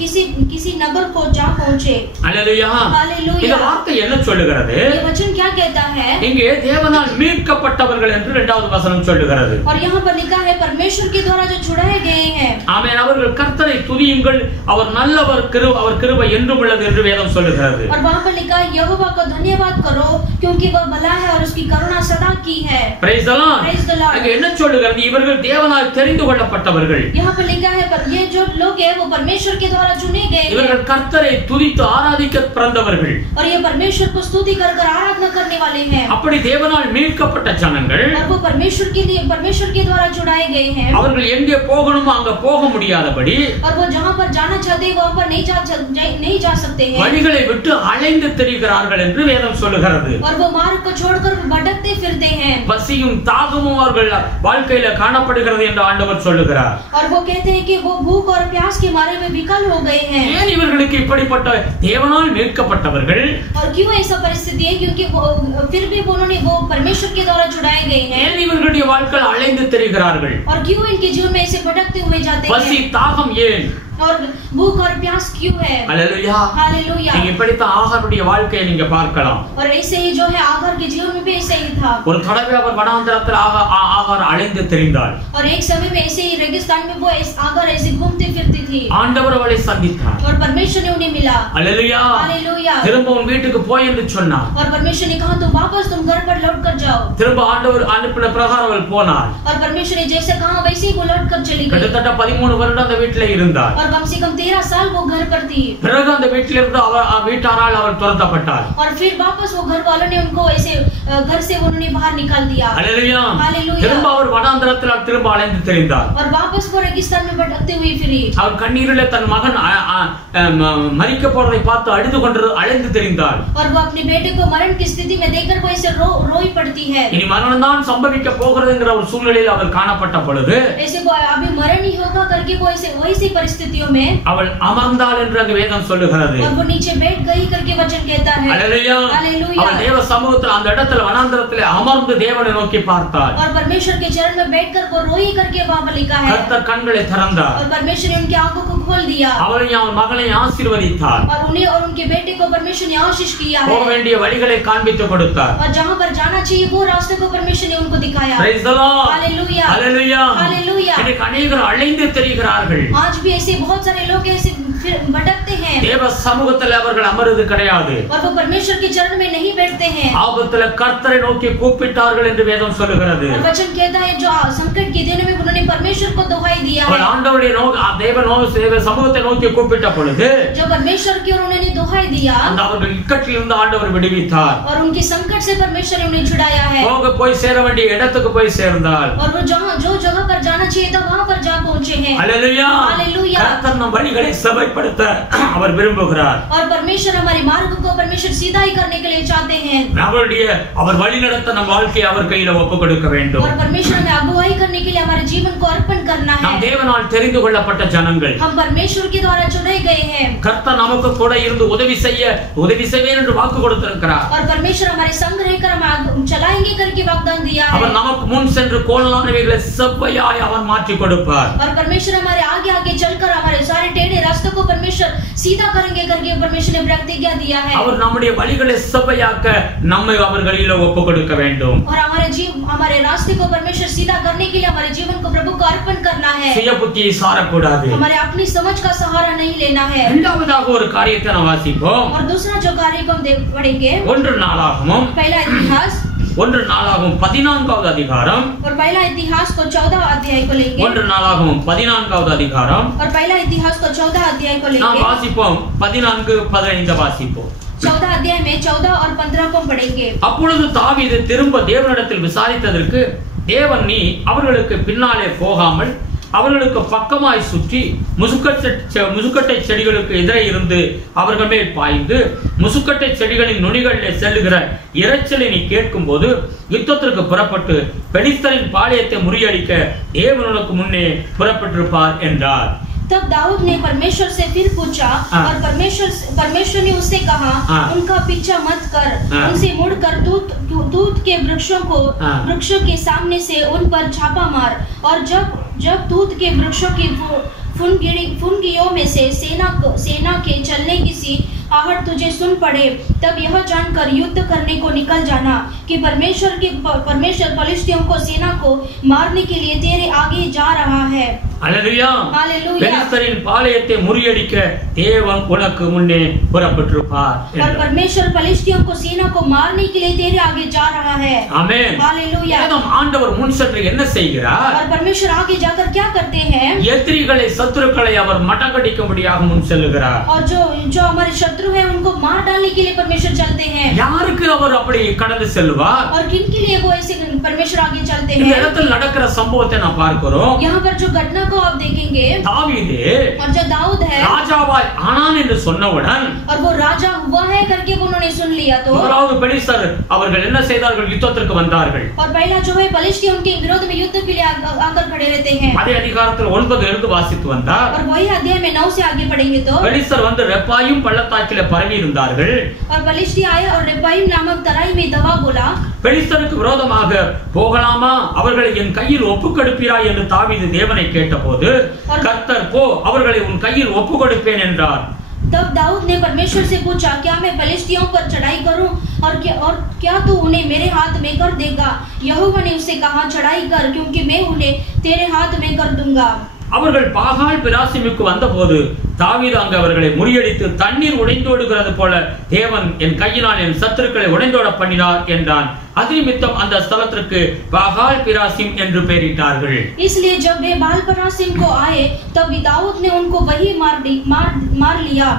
किसी नगर को जा पहुंचे। Hallelujah, hallelujah. இந்த வார்த்தை என்ன சொல்லுகிறது? ये वचन क्या कहता है? இங்கே தேவனால் மீட்கப்பட்டவர்கள் என்று 2வது வசனம் சொல்லுகிறது. और यहाँ पर लिखा है परमेश्वर के द्वारा जो छुड़ाए गए हैं। ஆமென். அவர்கள் கர்த்தரை துதியுங்கள், அவர் நல்லவர், அவர் கிருபை என்றும் உள்ளது என்று வேதம் சொல்லுகிறது. और वहाँ पर लिखा है यहोवा को धन्यवाद करो क्योंकि वह भला है और उसकी करुणा सदा की है। Praise the Lord. Praise the Lord. அங்கே என்ன சொல்லுகிறது? இவர்கள் தேவனால் தெரிந்து கொள்ளப்பட்டவர்கள். यहाँ पर लिखा है पर ये जो लोग हैं वो परमेश्वर के द्वारा चुने गए हैं। இவர்கள் கர்த்தரை துதித்து ஆராதிக்க பிறந்தவர்கள். और ये परमेश्वर को स्तुति कर आराधना करने वाले हैं। அப்படி தேவனால் மீட்கப்பட்ட ஜனங்கள், और वो परमेश्वर के द्वारा छुड़ाए गए हैं। அவர்கள் எங்கே போகணுமோ அங்க போக முடியாதபடி, और वो जहाँ पर जाना चाहते हैं वहाँ पर नहीं जा सकते हैं। வழிகளை விட்டு அலைந்து திரிகிறார்கள் என்று வேதம் சொல்லுகிறது. சொல்லுகிறது. और वो मार्ग को छोड़कर भटकते फिरते हैं. பசியும் தாகமும் அவர்கள் வாழ்க்கையில காணப்படுகிறது என்று ஆண்டவர் சொல்லுகிறார். और वो कहते हैं कि वो भूख और प्यास के मारे में विकल हो गए हैं. ஏன் இவர்களுக்கு இப்படிப்பட்ட தேவனால் மீட்கப்பட்டவர்கள் और क्यों ऐसा परिस्थिति है? क्योंकि वो फिर भी उन्होंने वो परमेश्वर के द्वारा छुड़ाए गए हैं. ஏன் இவர்களுடைய வாழ்க்கை அலைந்து திரிகிறார்கள்? और क्यों इनके जीवन में ऐसे भटकते हुए जाते பசி हैं? தாகம் ஏன்? और भूख और प्यास क्यों है? हालेलुया. हालेलुया. நீங்க இப்படித்தான் ஆகாருடைய வாழ்க்கையை நீங்க பார்க்கலாம். और ऐसे ही जो है आगार के जीवन में भी ऐसे ही था. ஒரு தடவை அவர் வனாந்தரத்தில் ஆகார் அலைந்து திரிந்தாள். और एक समय में ऐसे ही रेगिस्तान में वो आगार ऐसे घूमती फिरती थी. ஆண்டவர் அவளை சந்தித்தார். और परमेश्वर ने उन्हें मिला. हालेलुया. हालेलुया. திரும்ப உன் வீட்டுக்கு போய் என்று சொன்னார். और परमेश्वर ने कहा तो वापस तुम घर पर लौट कर जाओ. திரும்ப ஆண்டவர் அனுப்பின பிரகாரம் அவள் போனாள். और परमेश्वर ने जैसे कहा वैसे ही वो लौट कर चली गई. கிட்டத்தட்ட 13 வருடம் அந்த வீட்டிலே இருந்தாள். और कम से कम 13 साल वो घर पर थी. பிறகு அந்த வீட்டிலிருந்து வீட்டாரால் அவள் துரத்தப்பட்டாள். और फिर वापस वो घर वालों ने उनको ऐसे घर से उन्होंने बाहर निकाल दिया. हालेलुया. हालेलुया. திரும்ப அவர் வனாந்தரத்தில் திரும்ப அலைந்து திரிந்தார். और वापस वो रेगिस्तान में भटकते हुए फिरी. அவர் கண்ணீரிலே தன் மகன் மரிக்க போறதை பார்த்து அழுது கொண்டு அலைந்து திரிந்தார். और वो अपने बेटे को मरण की स्थिति में देखकर वो ऐसे रोई पड़ती है. இனி மரணம் தான் சம்பவிக்க போகிறதுங்கிற ஒரு சூழ்நிலையில் அவள் காணப்பட்ட பொழுது ऐसे वो अभी मरण ही होगा करके वो ऐसे वैसी परिस्थितियों में அவள் அமர்ந்தாள் என்று அங்கு வேதம் சொல்லுகிறது. और वो नीचे बैठ गई करके वचन कहता है. हालेलुया. हालेलुया. அவள் தேவ சமூகத்தில் அந்த இடத்துல வனாந்தரத்திலே அமர்ந்து தேவனை நோக்கி பார்த்தாள். और परमेश्वर के चरण में बैठकर वो रोई करके वहां पर लिखा है. கர்த்தர் கண்களை திறந்தார். और परमेश्वर ने उनकी आंखों को खोल दिया. அவளையும் அவன் மகளையும் ஆசீர்வதித்தார். और उन्हें और उनके बेटे को परमेश्वर ने आशीष किया है. போக வேண்டிய வழிகளை காண்பித்து கொடுத்தார். और जहां पर जाना चाहिए वो रास्ते को परमेश्वर ने उनको दिखाया. Praise the Lord. Hallelujah. Hallelujah. Hallelujah. இன்னைக்கு अनेகர் அலைந்து திரிகிறார்கள். आज भी ऐसे बहुत सारे लोग ऐसे भटकते हैं. தேவ சமூகத்தில் அவர்கள் அமர்வது கிடையாது. और वो परमेश्वर के चरण में नहीं बैठते हैं. ஆபத்துல கர்த்தரை நோக்கி கூப்பிட்டார்கள் என்று வேதம் சொல்லுகிறது. और वचन कहता है जो संकट के दिनों में उन्होंने परमेश्वर को दुहाई दिया है. அவள் ஆண்டவருடைய தேவ சமூகத்தை நோக்கி கூப்பிட்ட பொழுது जब परमेश्वर की उन्होंने दुहाई दिया அந்த அவர்கள் இக்கட்டிலிருந்து ஆண்டவர் விடுவித்தார். और उनके संकट से परमेश्वर ने उन्हें छुड़ाया है. போய் சேர வேண்டிய இடத்துக்கு போய் சேர்ந்தாள். और वो जो जगह पर जाना चाहिए था वहां पर जा पहुंचे हैं. हालेलुया. हालेलुया. கர்த்தர் நம் வழிகளை செவ்வைப்படுத்த அவர் விரும்புகிறார். और परमेश्वर हमारे मार्ग को परमेश्वर सीधा ही करने के लिए चाहते हैं. அவர் வழி நடத்த நம் வாழ்க்கையை அவர் கையில ஒப்பு கொடுக்க வேண்டும். और परमेश्वर हमें अगुवाई करने के लिए हमारे जीवन को अर्पण करना है. நாம் தேவனால் தெரிந்து கொள்ளப்பட்ட ஜனங்கள். हम परमेश्वर के द्वारा चुने गए हैं. கர்த்தர் நமக்கு கூட இருந்து உதவி செய்வேன் என்று வாக்கு கொடுத்திருக்கிறார். और परमेश्वर हमारे संग रहकर हम चलाएंगे करके वाग्दान दिया है. அவர் நமக்கு முன் சென்று கோணலானவைகளை செவ்வையாய் அவர் மாற்றி கொடுப்பார். और परमेश्वर हमारे आगे आगे चलकर हमारे सारे टेढ़े रास्तों को परमेश्वर सीधा करेंगे करके परमेश्वर ने प्रतिज्ञा दिया है. அவர் நம்முடைய வழிகளை செவ்வையாக்க நம்மை அவர் கையில ஒப்பு கொடுக்க வேண்டும். और हमारे रास्ते को परमेश्वर सीधा करने के लिए हमारे जीवन को प्रभु को अर्पण करना है. சுய புத்தியை சாரக்கூடாது. हमारे अपनी समझ का सहारा नहीं लेना है. இரண்டாவதாக ஒரு காரியத்தை நாம் வாசிப்போம். और दूसरा जो कार्य को हम पढ़ेंगे 1 நாளாகமம் पहला इतिहास 1 நாளாகமம் 14வது அதிகாரம். और पहला इतिहास को 14 अध्याय को लेंगे. 1 நாளாகமம் 14வது அதிகாரம். और पहला इतिहास को 14 अध्याय को நாம் लेंगे. வாசிப்போம் 14 15 வாசிப்போம். 14 अध्याय में 14 और 15 को पढ़ेंगे. அப்பொழுது தாவீது திரும்ப தேவனிடத்தில் விசாரித்ததற்கு தேவன் நீ அவர்களுக்கு பின்னாலே போகாமல் அவர்களுக்கு பக்கமாய் சுற்றி முசுக்கட்டை செடிகளுக்கு எதிரே இருந்து அவர்கள் மேல் பாய்ந்து முசுக்கட்டை செடிகளின் நுனிகளிலே செல்லுகிற இரைச்சலை நீ கேட்கும் போது யுத்தத்திற்கு புறப்பட்டு பெலிஸ்தரின் பாளையத்தை முறியடிக்க தேவன் உனக்கு முன்னே புறப்பட்டிருப்பார் என்றார். तब दाऊद ने परमेश्वर से फिर पूछा और परमेश्वर ने उससे कहा उनका पीछा मत कर, उनसे मुड़कर तूत के वृक्षों के सामने से उन पर छापा मार और जब तूत के वृक्षों की फुनगियों में से सेना के चलने की सी आहट तुझे सुन पड़े तब यह जानकर युद्ध करने को निकल जाना कि परमेश्वर पलिश्तियों को सेना को मारने के लिए तेरे आगे जा रहा है. हालेलुया. हालेलुया. பெலிஸ்தரின் பாளையத்தை முறியடிக்க தேவன் உனக்கு முன்னே புறப்பட்டிருப்பார். और परमेश्वर पलिश्तियों को सेना को मारने के लिए तेरे आगे जा रहा है. आमेन. हालेलुया. ஆண்டவர் முன் சென்று என்ன செய்கிறார்? और परमेश्वर आगे जाकर क्या करते हैं? எதிரிகளை சத்துருக்களை அவர் மட்டக்கடிக்கும்படியாக முன் செல்லுகிறார். और जो हमारे शत्रु है उनको मार डालने के लिए परमेश्वर चलते हैं. யாருக்கு அவர் அப்படி கடந்து செல்வார்? और किन के लिए वो ऐसे परमेश्वर आगे चलते இந்த हैं? இடத்தில் நடக்கிற சம்பவத்தை நாம் பார்க்கிறோம். यहाँ पर जो घटना को आप देखेंगे, தாவீது और जो दाऊद है ராஜாவாய் ஆனான் என்று சொன்னவுடன் और वो राजा हुआ है करके उन्होंने सुन लिया तो முதலாவது பெலிஸ்தர் அவர்கள் என்ன செய்தார்கள்? யுத்தத்திற்கு வந்தார்கள். और पहला जो है पलिश्ती उनके विरोध में युद्ध के लिए आकर खड़े रहते हैं. அதே அதிகாரத்தில் 9 இருந்து வாசித்து வந்தார். और वही अध्याय में 9 से आगे पढ़ेंगे तो பெலிஸ்தர் வந்து ரெப்பாயும் பள்ளத்தாக்கிலே பரவி இருந்தார்கள். और पलिश्ती आए और रेपाइम नामक तराई में दवा बोला. பெலிஸ்தருக்கு விரோதமாக போகலாமா, அவர்களை என் கையில் ஒப்புக்கொடுப்பீராய் என்று தாவீது தேவனை கேட்டபோது கர்த்தர் போ, அவர்களை உன் கையில் ஒப்புக்கொடுப்பேன் என்றார். तब दाऊद ने परमेश्वर से पूछा, क्या मैं पलिश्तियों पर चढ़ाई करूं और क्या तू उन्हें मेरे हाथ में कर देगा? यहोवा ने उससे कहा, चढ़ाई कर, क्योंकि मैं उन्हें तेरे हाथ में कर दूंगा. அவர்கள் பாகால் பிராசிமுக்கு வந்தபோது தாவீது அங்கு அவர்களை முறியடித்து தண்ணீர் உடைந்தோடுகிறது போல தேவன் என் கையினால் என் சத்துருக்களை உடைந்தோட பண்ணினார் என்றான். அதிநிமித்தம் அந்த ஸ்தலத்திற்கு பாகால் பிராசிம் என்று பெயரிட்டார்கள். इसलिए जब वे बाल परासिम को आए तब दाऊद ने उनको वही मार लिया.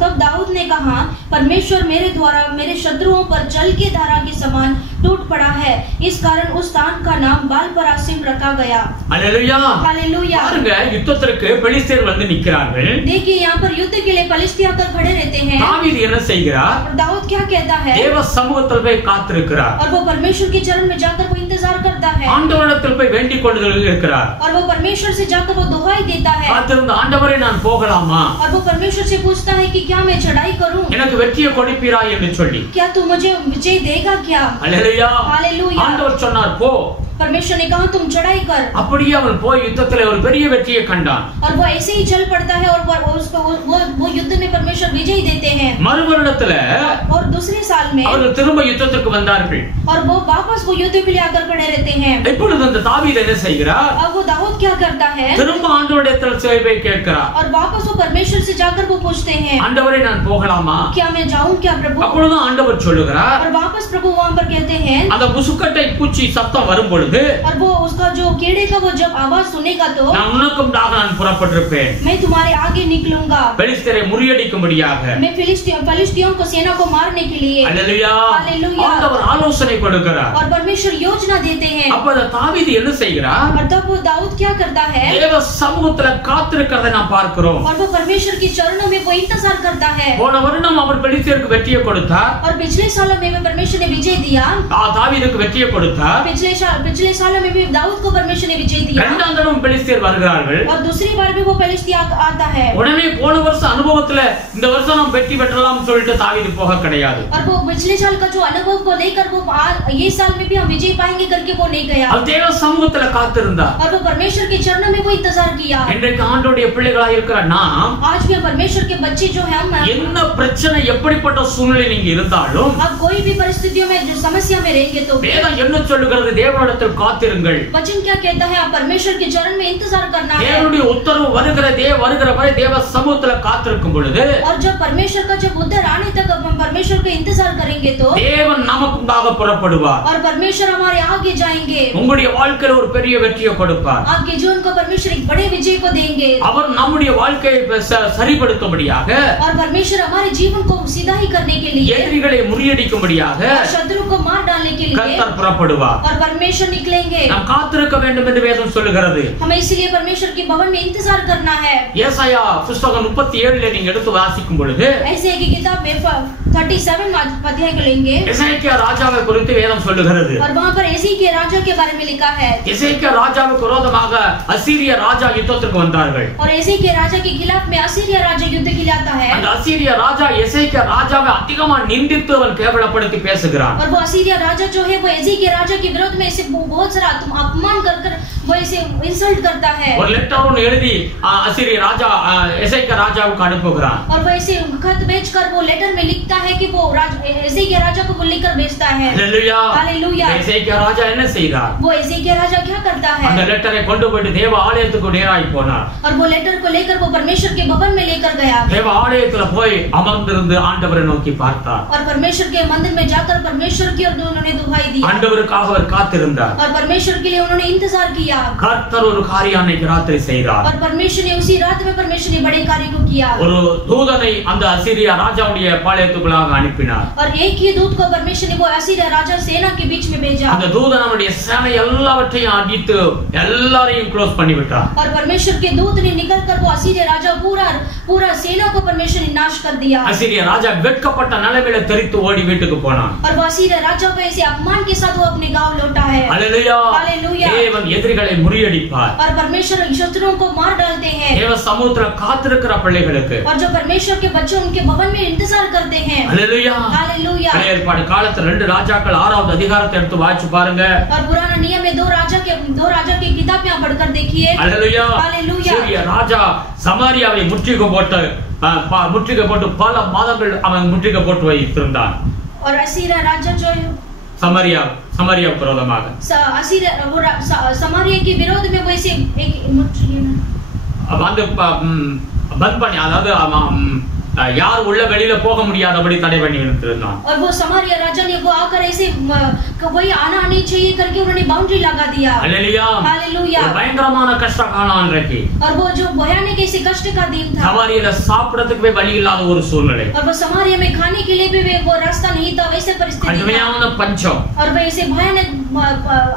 तब दाऊद ने कहा, परमेश्वर मेरे द्वारा मेरे शत्रुओं पर जल की धारा के समान टूट पड़ा है. इस कारण उस स्थान का नाम बाल परासिम रखा गया. हालेलुया. हालेलुया. பாருங்க, யுத்தத்திற்கு பெலிஸ்தர் வந்து நிற்கிறார்கள். देखिए यहाँ पर युद्ध के लिए पलिश्ती आकर खड़े रहते हैं. தாவீது என்ன செய்கிறார்? और दाऊद क्या कहता है? தேவ சமூகத்தில் போய் காத்திருக்கிறார். और वो परमेश्वर के चरण में जाकर वो इंतजार करता है. ஆண்டவரிடத்தில் போய் வேண்டிக் கொள்ளுதல் இருக்கிறார். और वो परमेश्वर से जाकर वो दुहाई देता है. காத்திருந்த ஆண்டவரே, நான் போகலாமா? और वो परमेश्वर से पूछता है कि क्या मैं चढ़ाई करूं? எனக்கு வெற்றியை கொடுப்பீராய் என்று சொல்லி. क्या तू मुझे विजय देगा क्या? हालेलुया. हालेलुया. ஆண்டவர் சொன்னார், போ. परमेश्वर ने कहा, तुम चढ़ाई कर. அப்படியே அவன் போய் யுத்தத்திலே ஒரு பெரிய வெற்றியை கண்டான். और वो ऐसे ही चल पड़ता है और उसको वो युद्ध में परमेश्वर विजय देते हैं. மறுவருடத்துல और दूसरे साल में அவர்கள் திரும்ப யுத்தத்திற்கு வந்தார்கள். और वो वापस वो युद्ध के लिए आकर खड़े रहते हैं. இப்பொழுது அந்த தாவீது என்ன செய்கிறார்? अब वो दाऊद क्या करता है? திரும்ப ஆண்டவரிடத்தில் சேவை கேட்கிறார். और वापस वो परमेश्वर से जाकर वो पूछते हैं, ஆண்டவரே, நான் போகலாமா? क्या मैं जाऊं क्या प्रभु? அப்பொழுது ஆண்டவர் சொல்லுகிறார், और वापस प्रभु वहां पर कहते हैं, அந்த முசுக்கட்டை பூச்சி சத்தம் வரும் பொழுது और वो उसका जो कीड़े का वो जब आवाज सुनेगा तो நான் உனக்கும்தாக நான் புறப்பட்டிருப்பேன். मैं तुम्हारे आगे निकलूंगा. பெலிஸ்தரை முறியடிக்கும்படியாக. मैं फिलिस्तियों को सेना को मारने के लिए. அல்லேலூயா. हालेलुया. ஆண்டவர் ஆலோசனை கொடுக்கிறார். और परमेश्वर योजना देते हैं. அப்ப அந்த தாவீது என்ன செய்கிறார்? और तब वो दाऊद क्या करता है? தேவ சமூகத்துல காத்திருக்கிறதை நாம் பார்க்கிறோம். और वो परमेश्वर के चरणों में वो इंतजार करता है. போன வருடம் அவர் பெலிஸ்தருக்கு வெற்றியை கொடுத்தார். और पिछले सालों में परमेश्वर ने विजय दिया. தாவீதுக்கு வெற்றியை கொடுத்தார். पिछले सालों में भी दाऊद को परमेश्वर ने विजय दिया. இரண்டாம் தடவை பெலிஸ்தர் வருகிறார்கள். और दूसरी बार भी वो फिलिस्ती आता है. உடனே போன வருஷம் அனுபவத்துல இந்த வருஷம் நாம் வெற்றி பெற்றலாம் சொல்லிட்டு தாவீது போக கிடையாது. और वो पिछले साल का जो अनुभव को लेकर वो ये साल में भी हम विजय पाएंगे करके वो नहीं गया. அவர் தேவ சமூகத்துல காத்திருந்தார். और वो परमेश्वर के चरणों में वो इंतजार किया. இன்றைக்கு ஆண்டவருடைய பிள்ளைகளாய் இருக்கிற நாம் आज भी परमेश्वर के बच्चे जो हैं हम என்ன பிரச்சனை எப்படிப்பட்ட சூழ்நிலை நீங்க இருந்தாலும் अब कोई भी परिस्थितियों में जो समस्या में रहेंगे तो வேதம் என்ன சொல்லுகிறது? தேவனிடத்தில் காத்திருங்கள். वचन क्या कहता है? आप परमेश्वर के चरण में इंतजार करना है. தேவனுடைய உத்தரவு வருகிற வரை தேவ சமூகத்துல காத்திருக்கும் பொழுது और जब परमेश्वर का जब उद्धार आने तक हम परमेश्वर का इंतजार करेंगे तो தேவன் நமக்குமாக புறப்படுவார். और परमेश्वर हमारे आगे जाएंगे. உங்களுடைய வாழ்க்கையில ஒரு பெரிய வெற்றியை கொடுப்பார். आपके जीवन को परमेश्वर एक बड़े विजय को देंगे. அவர் நம்முடைய வாழ்க்கையை சரிப்படுத்தும்படியாக और परमेश्वर हमारे जीवन को सीधा ही करने के लिए எதிரிகளை முறியடிக்கும்படியாக शत्रु को मार डालने के लिए கர்த்தர் புறப்படுவார். और परमेश्वर निकलेंगे. நாம் காத்திருக்க வேண்டும் என்று வேதம் சொல்லுகிறது. हमें इसलिए परमेश्वर के भवन में इंतजार करना है. ஏசாயா புத்தகம் 37 நீங்க எடுத்து வாசிக்கும் பொழுது ऐसे की किताब में 37 अध्याय को लेंगे. எசேக்கியா ராஜாவை குறித்து வேதம் சொல்லுகிறது. और वहां पर एजेकिया राजा के बारे में लिखा है. எசேக்கியா ராஜாவுக்கு விரோதமாக அசீரிய ராஜா யுத்தத்துக்கு வந்தார்கள். और एजेकिया राजा के खिलाफ में असीरिया राजा युद्ध के लिए आता है. அந்த அசீரிய ராஜா எசேக்கியா ராஜாவை அதிகமா நிந்தித்து அவன் கேவலப்படுத்தி பேசுகிறான். और वो असीरिया राजा जो है वो एजेकिया राजा के विरोध में ऐसे बहुत सारा अपमान कर वो ऐसे इंसल्ट करता है. ஒரு லெட்டர் ஒன்னு எழுதி அசீரிய ராஜா எசேக்கியா ராஜாவுக்கு அனுப்புகிறான். और वो ऐसे खत भेजकर वो लेटर में लिखता है कि वो एजेकिया राजा को लिखकर भेजता है. हालेलुया. हालेलुया. எசேக்கியா ராஜா என்ன செய்தார்? वो एजेकिया राजा क्या करता है? அந்த லெட்டரை கொண்டு போய் தேவ ஆலயத்துக்கு நேராய் போனார். और वो लेटर को लेकर वो परमेश्वर के भवन में लेकर गया. தேவ ஆலயத்துல போய் அமர்ந்திருந்து ஆண்டவரை நோக்கி பார்த்தார். और परमेश्वर के मंदिर में जाकर परमेश्वर की उन्होंने दुहाई दी. ஆண்டவருக்காக அவர் காத்திருந்தார். और परमेश्वर के लिए उन्होंने इंतजार किया. கர்த்தர் ஒரு காரியம் அன்னைக்கு ராத்திரி செய்தார். और परमेश्वर ने उसी रात में परमेश्वर ने बड़े कार्य को किया. ஒரு தூதனை அந்த அசீரியா ராஜாவுடைய பாளையத்துக்குள்ள தூதனுக்குள்ளாக அனுப்பினார். और एक ही दूत को परमेश्वर ने वो असीरिया राजा सेना के बीच में भेजा. அந்த தூதன் அவனுடைய சேனை எல்லாவற்றையும் அடித்து எல்லாரையும் க்ளோஸ் பண்ணி விட்டார். और परमेश्वर के दूत ने निकलकर वो असीरिया राजा पूरा सेना को परमेश्वर ने नाश कर दिया. அசீரியா ராஜா வெட்கப்பட்ட நிலைமையில தெரித்து ஓடி வீட்டுக்கு போனான். और वो असीरिया राजा को ऐसे अपमान के साथ वो अपने गांव लौटा है. हालेलुया. हालेलुया. தேவன் எதிரிகளை முறியடிப்பார். और परमेश्वर शत्रुओं को मार डालते हैं. தேவ சமூகத்துல காத்திருக்கிற பிள்ளைகளுக்கு और जो परमेश्वर के बच्चे उनके भवन में इंतजार करते हैं. हालेलुया. हालेलुया. பழைய ஏற்பாடு காலத்துல 2 ராஜாக்கள் 6வது அதிகாரத்தை எடுத்து வாசிச்சு பாருங்க. और पुराना नियम में दो राजा की किताब यहाँ पढ़कर देखिए. हालेलुया. हालेलुया. சீரியா ராஜா சமாரியாவை முற்றுகை போட்டு பல மாதங்கள் அவன் முற்றுகை போட்டு வைத்திருந்தான். और असीरिया राजा जो है சமாரியா விரோதமாக समारिया के विरोध में वो ऐसे एक வந்து பந்த் பண்ணி அதாவது யார் உள்ள வெளியில போக முடியாதபடி தடை பண்ணி இருந்தான். और वो समारिया राजा ने वो आकर ऐसे कोई आना नहीं चाहिए करके उन्होंने बाउंड्री लगा दिया. हालेलुया. हालेलुया. பயங்கரமான கஷ்ட காலம் அன்றைக்கு. और वो जो भयानक ऐसे कष्ट का दिन था. சமாரியால சாப்பிடறதுக்கு வழி இல்லாத ஒரு சூழ்நிலை. और वो समारिया में खाने के लिए भी वो रास्ता नहीं था, वैसे परिस्थिति थी. கடுமையான பஞ்சம். और वो ऐसे भयानक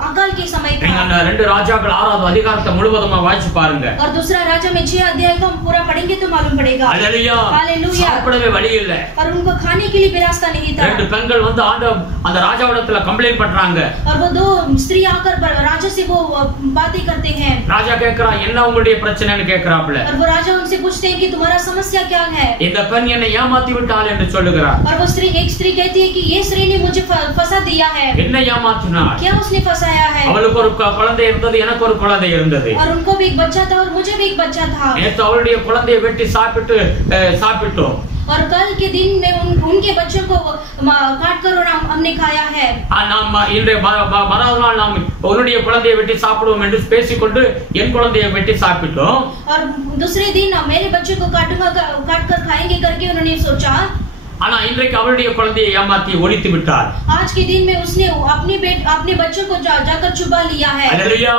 अकाल के समय था. நீங்க அந்த 2 ராஜாக்கள் 6வது அதிகாரத்தை முழுவதுமா வாசிச்சு பாருங்க. और दूसरा राजा में 6 अध्याय को हम पूरा पढ़ेंगे तो मालूम पड़ेगा. हालेलुया. சாப்பிடவே வழி இல்ல. और उनको खाने के लिए भी रास्ता नहीं था. 2 பெண்கள் வந்து அந்த ராஜாவிடத்துல கம்ப்ளைன்ட் பண்றாங்க. और वो 2 स्त्री आकर राजा से वो बातें करते हैं. ராஜா கேக்குறா என்ன உங்களுடைய பிரச்சனைன்னு கேக்குறாப்ல. और वो राजा उनसे पूछते हैं कि तुम्हारा समस्या क्या है. இந்த பெண் என்னை ஏமாத்தி விட்டாள் என்று சொல்லுகிறார். और वो एक स्त्री कहती है कि ये स्त्री ने मुझे फंसा दिया है. என்ன ஏமாத்தினாள்? क्या उसने फंसाया है? அவளுக்கு ஒரு குழந்தை இருந்தது, எனக்கு ஒரு குழந்தை இருந்தது. और उनको भी एक बच्चा था और मुझे भी एक बच्चा था. நேத்து அவளுடைய குழந்தையை வெட்டி சாப்பிட்டோம். और कल के दिन में उनके बच्चों को काट कर और हमने खाया है. நாம் இன்றைய மறாவது நாள் நாம் உன்னுடைய குழந்தையை வெட்டி சாப்பிடுவோம் என்று பேசிக்கொண்டு என் குழந்தையை வெட்டி சாப்பிட்டோம். और दूसरे दिन मेरे बच्चे को काट कर खाएंगे करके उन्होंने सोचा. ஆனா இன்றைக்கு அவளுடைய குழந்தையை ஏமாத்தி ஒழித்து விட்டார். आज के दिन में उसने अपने बच्चों को जाकर छुपा लिया है. हालेलुया.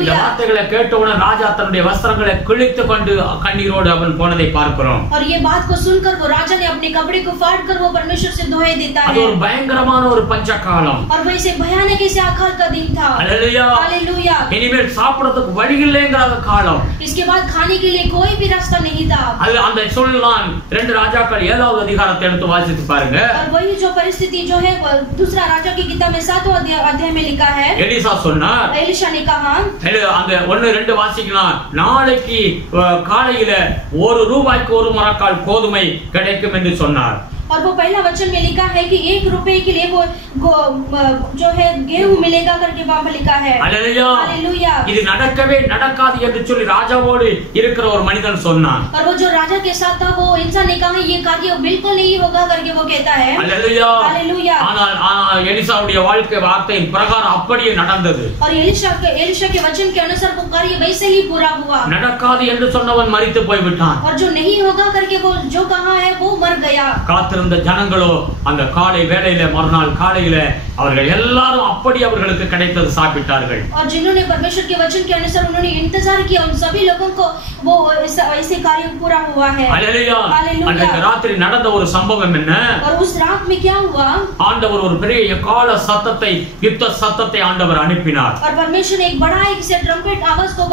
இந்த வார்த்தைகளை கேட்டவுடனே ராஜா தன்னுடைய வஸ்திரங்களை கிழித்து கொண்டு கண்ணீரோடு அவன் போனதை பார்க்கிறோம். और ये बात को सुनकर वो राजा ने अपने कपड़े को फाड़ कर वो परमेश्वर से दुहाई देता है. அது ஒரு பயங்கரமான ஒரு பஞ்ச காலம். और वैसे भयानक ऐसे अकाल का दिन था. हालेलुया. हालेलुया. இனிமேல் சாப்பிடுறதுக்கு வழி இல்லைங்கற காலம். इसके बाद खाने के लिए कोई भी रास्ता नहीं था. அந்த சொல்லலாம் 2 ராஜாக்கள் 7வது அதிகாரத்தை எடுத்து வாசித்து பாருங்க. और वही जो परिस्थिति जो है दूसरा राजा की किताब में 7वां अध्याय में लिखा है. एलिशा சொன்னார். एलिशा ने कहा அந்த 1-2 வாசிக்கலாம். நாளைக்கு காலையில ₹1 ஒரு மரக்கால் கோதுமை கிடைக்கும் என்று சொன்னார். और वो पहला वचन में लिखा है कि ₹1 के लिए वो जो है गेहूं मिलेगा करके वहां पर लिखा है. हालेलुया. हालेलुया. இது நடக்கவே நடக்காது என்று சொல்லி ராஜாவோடு இருக்கிற ஒரு மனிதன் சொன்னான். और वो जो राजा के साथ था वो इंसान ने कहा ये कार्य बिल्कुल नहीं होगा करके वो कहता है. हालेलुया. हालेलुया. ஆனால் எலிசாவுடைய வாழ்க்கை வார்த்தையின் பிரகாரம் அப்படியே நடந்தது. और एलिशा के वचन के अनुसार वो कार्य वैसे ही पूरा हुआ. நடக்காது என்று சொன்னவன் மரித்து போய் விட்டான். और जो नहीं होगा करके वो जो कहा है वो मर गया. காத்திருந்த ஜனங்களோ அந்த காலை வேளையில மறுநாள் காலையில அவர்கள் எல்லாரும் அப்படி அவர்களுக்கு கிடைத்தது சாப்பிட்டார்கள். और जिन्होंने परमेश्वर के वचन के अनुसार उन्होंने इंतजार किया उन सभी लोगों को वो ऐसे कार्य पूरा हुआ है. हालेलुया. அன்றைக்கு ராத்திரி நடந்த ஒரு சம்பவம் என்ன? और उस रात में क्या हुआ? ஆண்டவர் ஒரு பெரிய எக்காள சத்தத்தை யுத்த சத்தத்தை ஆண்டவர் அனுப்பினார். और परमेश्वर ने एक बड़ा एक से ट्रम्पेट आवाज को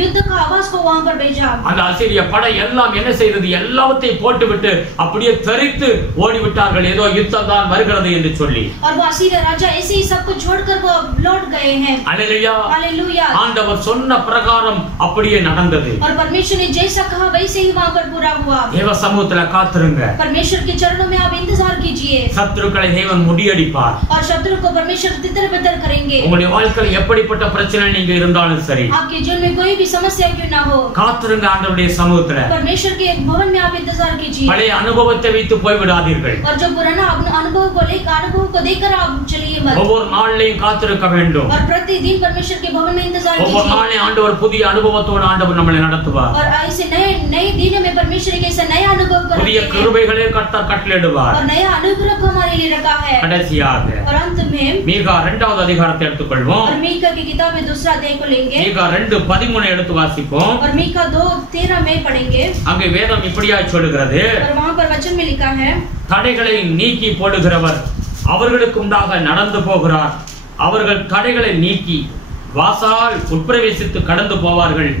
युद्ध का आवाज को वहां पर भेजा. அந்த அசீரிய படை எல்லாம் என்ன செய்தது? எல்லாவற்றையும் போட்டுவிட்டு அப்படியே தரித்து ஓடிவிட்டார்கள். ஏதோ யுத்தம் தான் வருகிறது என்று சொல்லி. और वो असीरिया राजा ऐसे ही सब कुछ छोड़कर वो लौट गए हैं. हालेलुया. हालेलुया. ஆண்டவர் சொன்ன பிரகாரம் அப்படியே நடந்தது. और परमेश्वर ने जैसा कहा वैसे ही वहां पर पूरा हुआ. தேவ சமூகத்துல காத்திருங்க. परमेश्वर के चरणों में आप इंतजार कीजिए. சத்துருக்களை தேவன் முறியடிப்பார். और शत्रु को परमेश्वर तितर-बितर करेंगे. உங்களுடைய வாழ்க்கையில் எப்படிப்பட்ட பிரச்சனை நீங்க இருந்தாலும் சரி, आपके जीवन में कोई भी समस्या क्यों ना हो, காத்திருங்க ஆண்டவருடைய சமூகத்துல. परमेश्वर के भवन में आप इंतजार कीजिए. பழைய அனுபவத்தை வைத்து போய் விடாதீர்கள். और जो पुराना अनुभव को लेकर आप चलिए मत. ஒவ்வொரு நாளிலும் காத்திருக்க வேண்டும். और प्रतिदिन परमेश्वर के भवन में इंतजार ஒவ்வொரு कीजिए. நாளிலும் ஆண்டவர் புதிய அனுபவத்தோடு ஆண்டவர் நம்மை நடத்துவார். और ऐसे नए दिनों में परमेश्वर के ऐसा नया अनुभव புதிய करेंगे கிருபைகளை கர்த்தர் கட்டளையிடுவார். और नया अनुग्रह को हमारे लिए रखा है। கடைசியாக और अंत में மீகா 2வது அதிகாரத்தை எடுத்துக்கொள்வோம். और मीका की किताब में दूसरा अध्याय को लेंगे மீகா 2:13 எடுத்து வாசிப்போம். और मीका 2:13 में पढ़ेंगे அங்கே வேதம் இப்படியாய் சொல்லுகிறது, और वहाँ पर वचन में लिखा है, தடைகளை நீக்கி போடுகிறவர் அவர்களுக்கு உண்டாக நடந்து போகிறார். அவர்கள் தடைகளை நீக்கி வாசலால் உட்பிரவேசித்து கடந்து போவார்கள்.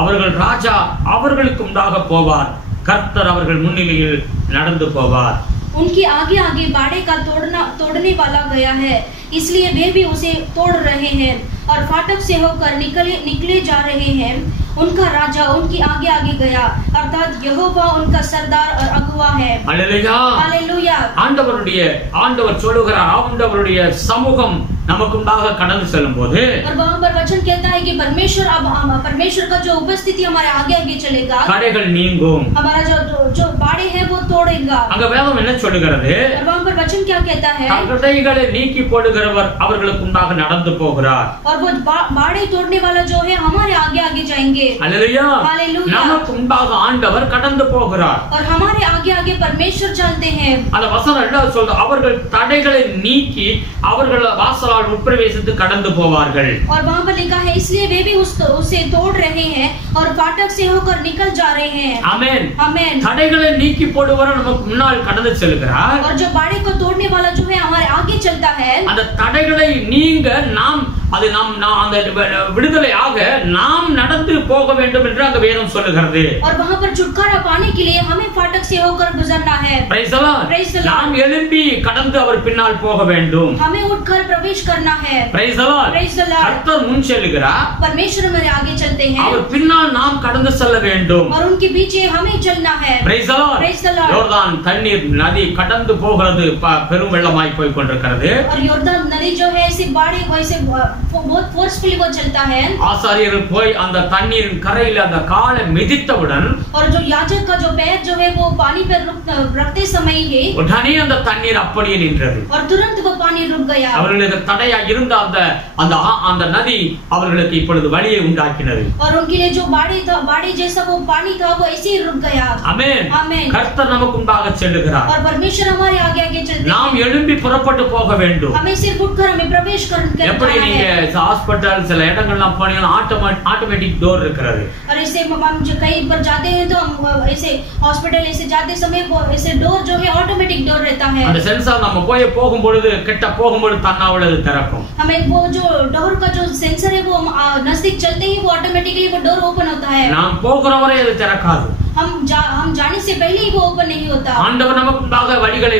அவர்கள் ராஜா அவர்களுக்கு உண்டாக போவார். கர்த்தர் அவர்கள் முன்னிலையில் நடந்து போவார். उनके आगे आगे बाड़े का तोड़ने वाला गया है, इसलिए वे भी उसे तोड़ रहे हैं और फाटक से होकर निकले जा रहे हैं। उनका राजा उनके आगे आगे गया, अर्थात यहोवा उनका सरदार और अगुवा है। Hallelujah, hallelujah. ஆண்டவர் சொல்லுகிறார், ஆண்டவருடைய சமூகம் நமக்குண்டாக கடந்து செல்லும்போது और वहाँ पर वचन कहता है कि परमेश्वर का जो उपस्थिति हमारे आगे आगे चलेगा, தடைகள் நீங்கும். हमारा जो बाड़े है वो तोड़ेगा। அங்க வேதம் என்ன சொல்லுகிறது? और वहाँ पर वचन क्या कहता है? தடைகளை நீக்கி போடுகிறவர் அவர்களுக்கு உண்டாக நடந்து போகிறார். और वो बाड़े तोड़ने वाला जो है हमारे आगे आगे जाएंगे। Hallelujah, hallelujah. நமக்கு உண்டாக ஆண்டவர் கடந்து போகிறார். और हमारे आगे आगे परमेश्वर चलते हैं। அந்த வசனம் என்ன சொல்றது? அவர்கள் தடைகளை நீக்கி அவர்கள் வாசலால் உட்பிரவேசித்து கடந்து போவார்கள். और वहाँ पर लिखा है, इसलिए वे भी उसे तोड़ रहे हैं और फाटक से होकर निकल जा रहे हैं। ஆமென், आमेन। தடைகளை நீக்கி போடுவர் நமக்கு முன்னால் கடந்து செல்கிறார். और जो बाड़े को तोड़ने वाला जो है हमारे आगे चलता है। அந்த தடைகளை நீங்க நாம் அந்த விடுதலையாக நாம் நடந்து போக வேண்டும் என்று அந்த வேதம் சொல்லுகிறது. और वहाँ पर छुटकारा पाने के लिए हमें फाटक से होकर गुजरना है। Praise the Lord. நாம் எழும்பி கடந்து அவர் பின்னால் போக வேண்டும். हमें उठकर प्रवेश करना है। Praise the Lord. Praise the Lord. கர்த்தர் முன் செல்கிறார், परमेश्वर हमारे आगे चलते हैं அவர் பின்னால் நாம் கடந்து செல்ல வேண்டும். और उनके पीछे हमें चलना है। Praise the Lord. Praise the Lord. யோர்தான் தண்ணீர் நதி கடந்து போகிறது, பெரும் வெள்ளமாய் போய் கொண்டிருக்கிறது. और योर्दान नदी जो है ऐसे बाड़े वैसे बहुत फोर्सफुली वो चलता है। ஆசாரியர்கள் போய் அந்த தண்ணீரின் கரையில் அந்த காலை மிதித்தவுடன் और जो याजक का जो पैर जो है वो पानी पर रखते समय ही உடனே அந்த தண்ணீர் அப்படியே நின்றது. और तुरंत वो पानी रुक गया। அவர்களுக்கு தடையா இருந்த அந்த நதி அவர்களுக்கு இப்பொழுது வழியை உண்டாக்கினது. और उनके लिए जो बाड़ी जैसा वो पानी था वो ऐसे ही रुक गया। ஆமென், आमेन। கர்த்தர் நமக்கு உண்டாக செல்லுகிறார். और परमेश्वर हमारे आगे आगे चलते हैं। நாம் எழும்பி புறப்பட்டு போக வேண்டும். हमें सिर्फ उठकर हमें प्रवेश करना எப்படி है। நீங்க ஹாஸ்பிடல் சில இடங்கள்லாம் போனீங்கன்னா ஆட்டோமேட்டிक டோர் இருக்கிறது. और ऐसे हम जो कहीं पर जाते हैं तो हम ऐसे हॉस्पिटल ऐसे जाते समय वो ऐसे डोर जो है ऑटोमेटिक डोर रहता है। அந்த சென்சார் நம்ம போகும்பொழுது கிட்ட போகும்போது தன்னால அது திறக்கும். हमें वो जो डोर का जो सेंसर है वो नजदीक चलते ही वो ऑटोमेटिकली वो डोर ओपन होता है। நாம் போகிற வரை அது திறக்காது. हम जाने से पहले ही वो ओपन नहीं होता। ஆண்டவர் நமக்கு உண்டாக வழிகளை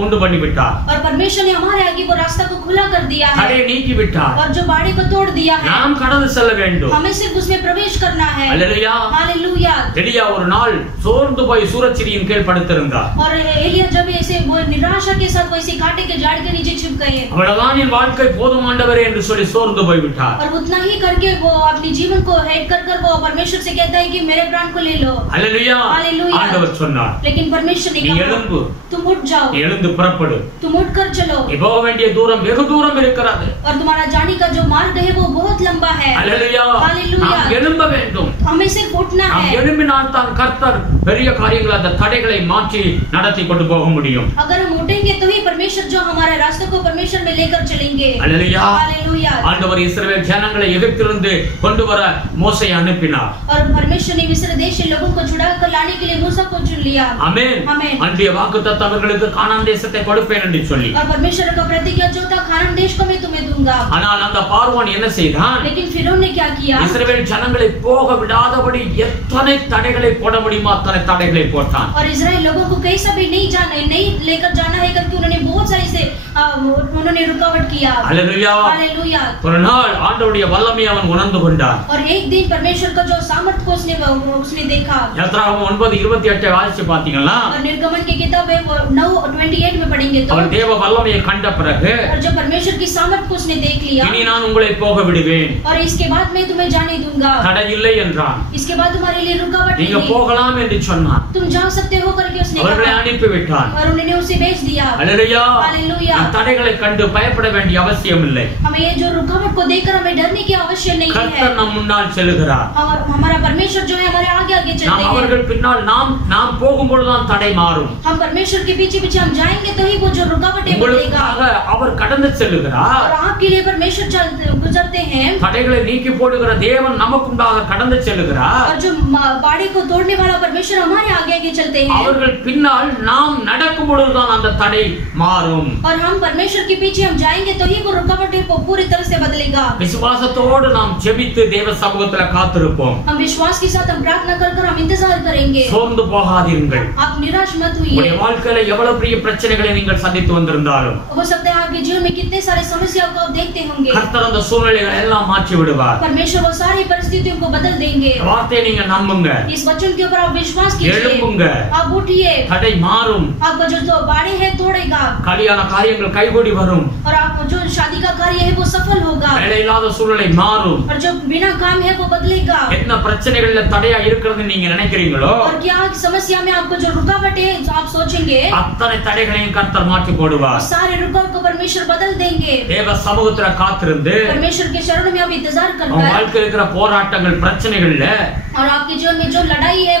உண்டு பண்ணி விட்டார். और परमेश्वर ने हमारे आगे वो रास्ता को खुला कर दिया है தடையை நீக்கி விட்டார். और जो बाड़े को तोड़ दिया है நாம் கடந்து செல்ல வேண்டும். हमें सिर्फ उसमें प्रवेश करना है। Hallelujah, hallelujah. எலியா ஒரு நாள் சோர்ந்து போய் சூரச்செடியின் கீழ் படுத்திருந்தார். और एलिया जब ऐसे वो निराशा के साथ वैसे कांटे के झाड़ के नीचे छिप गए। அவ்வளவுதான் என் வாழ்க்கை போதும் ஆண்டவரே என்று சொல்லி சோர்ந்து போய் விட்டார். और उतना ही करके वो अपने जीवन को हेड कर वो परमेश्वर से कहता है कि मेरे प्राण को ले लो। Hallelujah, hallelujah. ஆண்டவர் சொன்னார், लेकिन परमेश्वर ने நீ कहा எழும்பு, तुम उठ जाओ, நீ எழுந்து புறப்படு. तुम उठकर चलो। நீ போக வேண்டிய தூரம் வெகு தூரம் இருக்கிறது. और तुम्हारा जाने का जो मार्ग है वो बहुत लंबा है। Hallelujah, hallelujah. நாம் எழும்ப வேண்டும். हमें सिर्फ उठना நாம் है। எழும்பினால் தான் கர்த்தர் பெரிய காரியங்களை அந்த தடைகளை மாற்றி நடத்தி கொண்டு போக முடியும். अगर हम उठेंगे तो ही परमेश्वर जो हमारे रास्ते को परमेश्वर में लेकर चलेंगे। Hallelujah, hallelujah. ஆண்டவர் இஸ்ரவேல் ஜனங்களை எகிப்திலிருந்து கொண்டு வர மோசேயை அனுப்பினார். और परमेश्वर ने मिस्र देश से लोगों को छुड़ा कर लाने के लिए मूसा को चुन लिया। आमेन, आमेन। அன்றைய வாக்குத்தத்தம் அவர்களுக்கு கானான் தேசத்தை கொடுப்பேன் என்று சொல்லி. और परमेश्वर का प्रतिज्ञा जो था कानान देश को मैं तुम्हें दूंगा। ஆனால் அந்த பார்வோன் என்ன செய்தான்? लेकिन फिरौन ने क्या किया? இஸ்ரவேல் ஜனங்களை போக விடாதபடி எத்தனை தடைகளை போட முடியுமோ அத்தனை தடைகளை போட்டான். और इजराइल लोगों को कहीं से भी नहीं लेकर जाना है करके उन्होंने बहुत सारी से उन्होंने रुकावट किया। Hallelujah, hallelujah. ஒரு நாள் ஆண்டவருடைய வல்லமையை அவன் உணர்ந்து கொண்டான். और एक दिन परमेश्वर का जो सामर्थ को उसने देखा। யாத்ராகமம் 9:28 வாசிச்சு பாத்தீங்களா? और निर्गमन की किताब है वो 9:28 में पढ़ेंगे तो அவன் தேவ வல்லமையை கண்ட பிறகு और जब परमेश्वर की सामर्थ को उसने देख लिया இனி நான் உங்களை போக விடுவேன், और इसके बाद मैं तुम्हें जाने दूंगा, தடை இல்லை என்றான். इसके बाद तुम्हारे लिए रुकावट நீங்க नहीं, போகலாம் என்று சொன்னான். तुम जा सकते हो करके उसने அவர்களை कहा அனுப்பி விட்டான். और उन्हें मैंने उसे भेज दिया। हालेलुया। हालेलुया। நாம் தடைகளை கண்டு பயப்பட வேண்டிய அவசியம் இல்லை. हमें ये जो रुकावट को देखकर हमें डरने की आवश्यकता नहीं है। கர்த்தர் நம் முன்னால் செல்கிறார். हमारा परमेश्वर जो है हमारे आगे आगे चलते हैं। அவர்கள் பின்னால் நாம் போகும்போது தான் தடை மாறும். हम परमेश्वर के पीछे पीछे हम जाएंगे तो ही वो जो रुकावट है बदलेगा। அவர் கடந்து செல்கிறார். और आपके लिए परमेश्वर गुजरते हैं। தடைகளை நீக்கி போடுகிற தேவன் நமக்குண்டாக கடந்து செல்கிறார். और जो बाड़े को तोड़ने वाला परमेश्वर हमारे आगे आगे चलते हैं। அவர்கள் பின்னால் நாம் நடக்கும் பொழுது தான் அந்த தடை மாறும். और हम परमेश्वर के पीछे हम जाएंगे तो ही वो रुकावट पूरी तरह से बदलेगा। விசுவாசத்தோடு நாம் ஜெபித்து தேவ சமூகத்தில் காத்திருப்போம். हम विश्वास के साथ हम प्रार्थना कर हम इंतजार करेंगे। சோர்ந்து போகாதீர்கள். आप निराश मत होइए। உங்களுடைய வாழ்க்கையில எவ்வளவு பெரிய பிரச்சனைகளை நீங்கள் சந்தித்து வந்திருந்தாலும் हो सकता है आपके जीवन में कितने सारे समस्याओं को आप देखते होंगे। கர்த்தர் அந்த சூழ்நிலைகளை எல்லாம் மாற்றி விடுவார். परमेश्वर वो सारी परिस्थितियों को बदल देंगे। வார்த்தையை நீங்க நம்புங்க. इस वचन के ऊपर आप विश्वास कीजिए। எழும்புங்க. आप उठिए। தடை மாறும். आपका जो बाड़े है तोड़ेगा। கல்யாண காரியங்கள் கைகூடி வரும். और आपको जो शादी का कार्य है वो सफल होगा। வேலை இல்லாத சூழ்நிலை மாறும். और जो बिना काम है वो बदलेगा। என்ன பிரச்சனைகள்ல தடையா இருக்குன்னு நீங்க நினைக்கிறீங்களோ और क्या समस्या में आपको जो रुकावट है जो आप सोचेंगे அத்தனை தடைகளையும் கர்த்தர் மாற்றி போடுவார். सारे रुकावट को परमेश्वर बदल देंगे। தேவ சமூகத்துல காத்திருந்து परमेश्वर के शरण में आप इंतजार உங்க करकर வாழ்க்கையில இருக்கிற போராட்டங்கள் பிரச்சனைகள்ல और आपके जीवन में जो लड़ाई है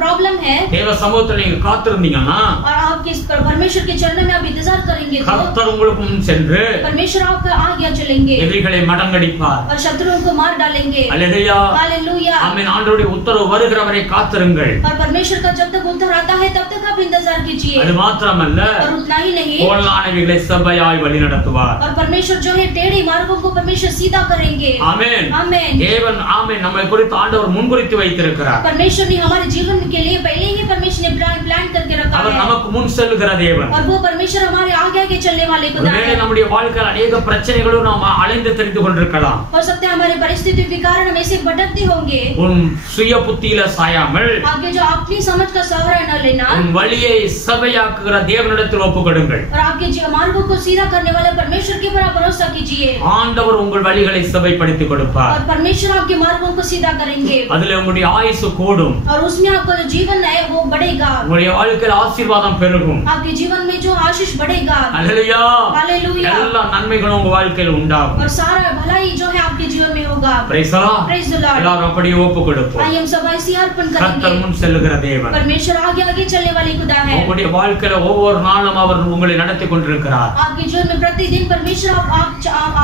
प्रॉब्लम है தேவ சமூகத்துல நீங்க காத்திருந்தீங்கன்னா और आपके परमेश्वर के चरण में आप इंतजार करेंगे तो கர்த்தர் உங்களுக்கு முன் சென்று परमेश्वर आपका आगे चलेंगे எதிரிகளை மடங்கடிப்பார். और शत्रुओं को मार डालेंगे। அல்லேலூயா. हालेलुया। ஆமென். ஆண்டவருடைய உத்தரவு வருகிறவரை காத்திருங்கள். और परमेश्वर का जब तक उत्तर आता है तब तक आप इंतजार कीजिए। அது மாத்திரமல்ல और उतना ही नहीं கோலானவைகளை செவ்வையாய் வழிநடத்துவார். और परमेश्वर जो है टेढ़े मार्गों को परमेश्वर सीधा करेंगे। ஆமென். आमेन। தேவன் ஆமென் நம்மை குறித்து ஆண்டவர் முன்குறித்து வைத்திருக்கிறார். परमेश्वर ने हमारे जीवन के लिए पहले ही परमेश्वर ने प्लान करके रखा அவர் है। நமக்கு முன் செல்லுகிற தேவன். और वो परमेश्वर हमारे आगे आगे चलने वाले खुदा ஒருவேளை है। நம்முடைய வாழ்க்கையில் अनेक பிரச்சனைகளும் நாம் அலைந்து தெரிந்து கொண்டிருக்கலாம். हो सकता है हमारे परिस्थितियों के कारण हम ऐसे भटकते होंगे। உன் சுய புத்தியில சாயாமல் आगे जो अपनी समझ का सहारा न लेना உன் வழியை செவ்வையாக்குகிற தேவனிடத்தில் ஒப்புக்கொடுங்கள். और आपके मार्गों को सीधा करने वाले परमेश्वर के ऊपर भरोसा कीजिए। ஆண்டவர் உங்கள் வழிகளை செவ்வைப்படுத்தி கொடுப்பார். और परमेश्वर आपके मार्गों को सीधा करेंगे। அதுல உங்களுடைய ஆயுசு கூடும். और उसमें आपका जो जीवन है वो बढ़ेगा। உங்களுடைய வாழ்க்கையில் ஆசீர்வாதம் பெருகும். आपके जीवन में जो आशीष बढ़ेगा। அல்லேலூயா. हालेलुया। எல்லா நன்மைகளும் உங்க வாழ்க்கையில் உண்டாகும். और सारा भलाई जो है आपके जीवन में होगा। Praise the Lord. Praise the Lord. எல்லாரும் அப்படியே ஒப்புக்கொடுப்போம். आइए हम सब ऐसे अर्पण கர்த்தர் करेंगे। முன் செல்லுகிற தேவன். परमेश्वर आगे आगे चलने वाले खुदा है। உங்களுடைய வாழ்க்கையில ஒவ்வொரு நாளும் அவர் உங்களை நடத்தி கொண்டிருக்கிறார். आपके जीवन में प्रतिदिन परमेश्वर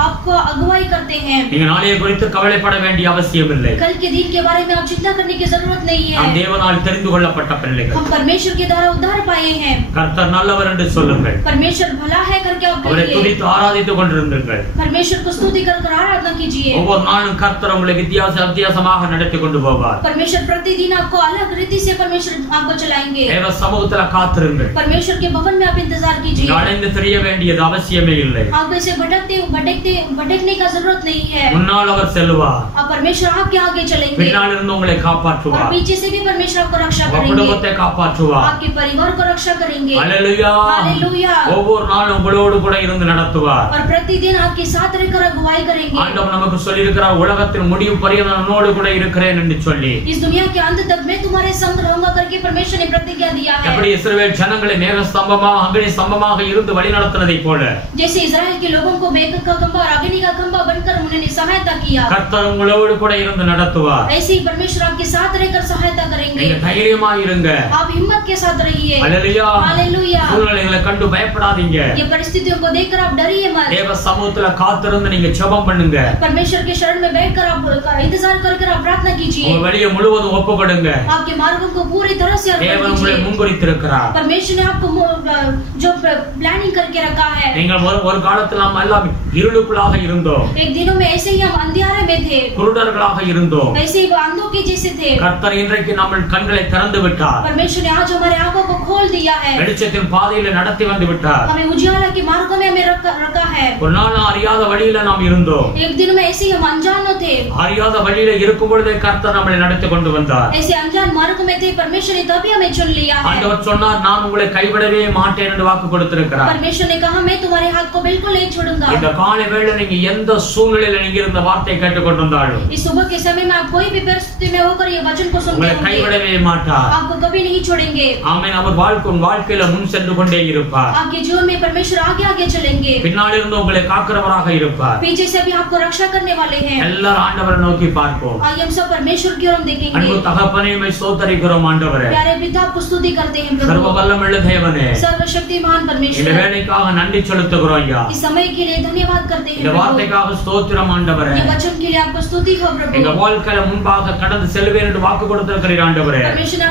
आपको अगुवाई करते हैं। நீங்க நாளைய குறித்து கவலைப்பட வேண்டிய அவசியம் இல்லை. कल के दिन के बारे में आप चिंता करने की जरूरत नहीं நாம் है। தேவனால் தெரிந்து கொள்ளப்பட்ட பிள்ளைகள். हम परमेश्वर के द्वारा उद्धार पाए हैं। கர்த்தர் நல்லவர் என்று சொல்லுங்கள். परमेश्वर भला है करके आप அவரை कहिए। துதித்து ஆராதித்துக் கொண்டிருந்தீர்கள். परमेश्वर को स्तुति कर आराधना कीजिए। ஒவ்வொரு நாளும் கர்த்தர் உங்களை வித்தியாசமாக நடத்தி கொண்டு போவார். परमेश्वर प्रतिदिन आपको अलग रीति से परमेश्वर आपको चलाएंगे। தேவ சமூகத்துல காத்திருங்கள். परमेश्वर के भवन में आप इंतजार कीजिए। அலைந்து தெரிய வேண்டியது அவசியமே இல்லை. आप ऐसे भटकने का जरूरत नहीं है। முன்னால் அவர் செல்வார். आप परमेश्वर आपके आगे चलेंगे। பின்னால் இருந்து உங்களை और காப்பாற்றுவார். पीछे से भी परमेश्वर आपको रक्षा உங்க करेंगे। குடும்பத்தை காப்பாற்றுவார். आपके परिवार को रक्षा करेंगे। அல்லேலூயா. हालेलुया। ஒவ்வொரு நாளும் உங்களோடு கூட இருந்து நடத்துவார். और प्रतिदिन आपके साथ रहकर अगुवाई करेंगे। ஆண்டவர் நமக்கு சொல்லி இருக்கிறார் உலகத்தின் முடிவு பரியந்தம் உன்னோடு கூட இருக்கிறேன் என்று சொல்லி. इस दुनिया के अंत तक मैं तुम्हारे संग रहूंगा करके परमेश्वर ने प्रतिज्ञा दिया है। எப்படி இஸ்ரவேல் ஜனங்களை மேக ஸ்தம்பமாக அக்னி ஸ்தம்பமாக இருந்து வழிநடத்தினதை போல जैसे इजराइल के लोगों को मेघ का खंभा और अग्नि का खंभा बनकर उन्होंने सहायता किया। கர்த்தர் உங்களோடு கூட இருந்து நடத்துவார். ऐसे ही परमेश्वर आपके साथ रहकर सहायता करेंगे। நீங்க தைரியமா இருங்க. आप हिम्मत के साथ रहिए। அல்லேலூயா. हालेलुया। சூழ்நிலைகளை கண்டு பயப்படாதீங்க. ये परिस्थितियों को देखकर आप डरिए मत। தேவ சமூகத்துல காத்திருந்து நீங்க ஜெபம் பண்ணுங்க. परमेश्वर के शरण में बैठकर आप इंतजार कर आप प्रार्थना कीजिए। உங்க வழியை முழுவதும் ஒப்புக்கொடுங்க. आपके मार्गों को पूरी तरह से अर्पण தேவன் உங்களை कीजिए। முன்குறித்திருக்கிறார். परमेश्वर ने आपको जो प्लानिंग करके रखा है। நீங்கள் ஒரு காலத்தில் நாம் எல்லாம் இருளுக்குள்ளாக இருந்தோம். एक दिनों में ऐसे ही हम अंधियारे में थे। குருடர்களாக இருந்தோம். ऐसे ही अंधों के जैसे थे। கர்த்தர் இன்றைக்கு நம்ம கண்களை திறந்து விட்டார். परमेश्वर ने आज हमारे आंखों को खोल दिया है। வெளிச்சத்தின் பாதையில நடத்தி வந்து விட்டார். हमें उजाला के मार्गों में हमें रखा है। ஒரு நாள் அறியாத வழியில நாம் இருந்தோம். एक दिन में ऐसे ही हम अनजान थे। அறியாத வழியில இருக்கும் பொழுதே கர்த்தர் நம்மை நடத்தி கொண்டு வந்தார். ऐसे अनजान मार्ग में थे, परमेश्वर ने तभी हमें चुन लिया है। ஆண்டவர் சொன்னார் நான் உங்களை கைவிடவே மாட்டேன் என்று வாக்கு கொடுத்திருக்கிறார். परमेश्वर ने कहा मैं तुम्हारे हाथ को बिल्कुल नहीं छोड़ूंगा. இந்த காலை வேளை நீங்க எந்த சூழ்நிலையில நீங்க இந்த வார்த்தையை கேட்டுக்கொண்டிருந்தாலும் इस सुबह के समय में आप कोई भी परिस्थिति में होकर ये वचन को सुनते உங்களை होंगे, கைவிடவே மாட்டார். आपको कभी नहीं छोड़ेंगे. ஆமென். அவர் வாழ்க்கையில முன் சென்று கொண்டே இருப்பார். आपके जीवन में परमेश्वर आगे आगे चलेंगे. பின்னாடி இருந்து உங்களை காக்கிறவராக இருப்பார். पीछे से भी आपको रक्षा करने वाले हैं. எல்லாரும் ஆண்டவரை நோக்கி பார்ப்போம். आइए हम सब परमेश्वर की ओर हम देखेंगे. அன்பு தகப்பனே உம்மை ஸ்தோத்திரிக்கிறோம் ஆண்டவரே. प्यारे पिता आपको स्तुति करते हैं प्रभु. சர்வ வல்லமையுள்ள தேவனே, सर्वशक्तिमान இந்த परमेश्वर, வேளைக்காக நன்றி செலுத்துகிறோம் ஐயா. इस समय के लिए धन्यवाद करते हैं இந்த प्रभु. வார்த்தைக்காக ஸ்தோத்திரம் ஆண்டவரே. ये वचन के लिए आपको स्तुति हो எங்க प्रभु. வாழ்க்கையில முன்பாக கடந்து செல்வேன் என்று வாக்கு கொடுத்திருக்கிறீர் ஆண்டவரே. परमेश्वर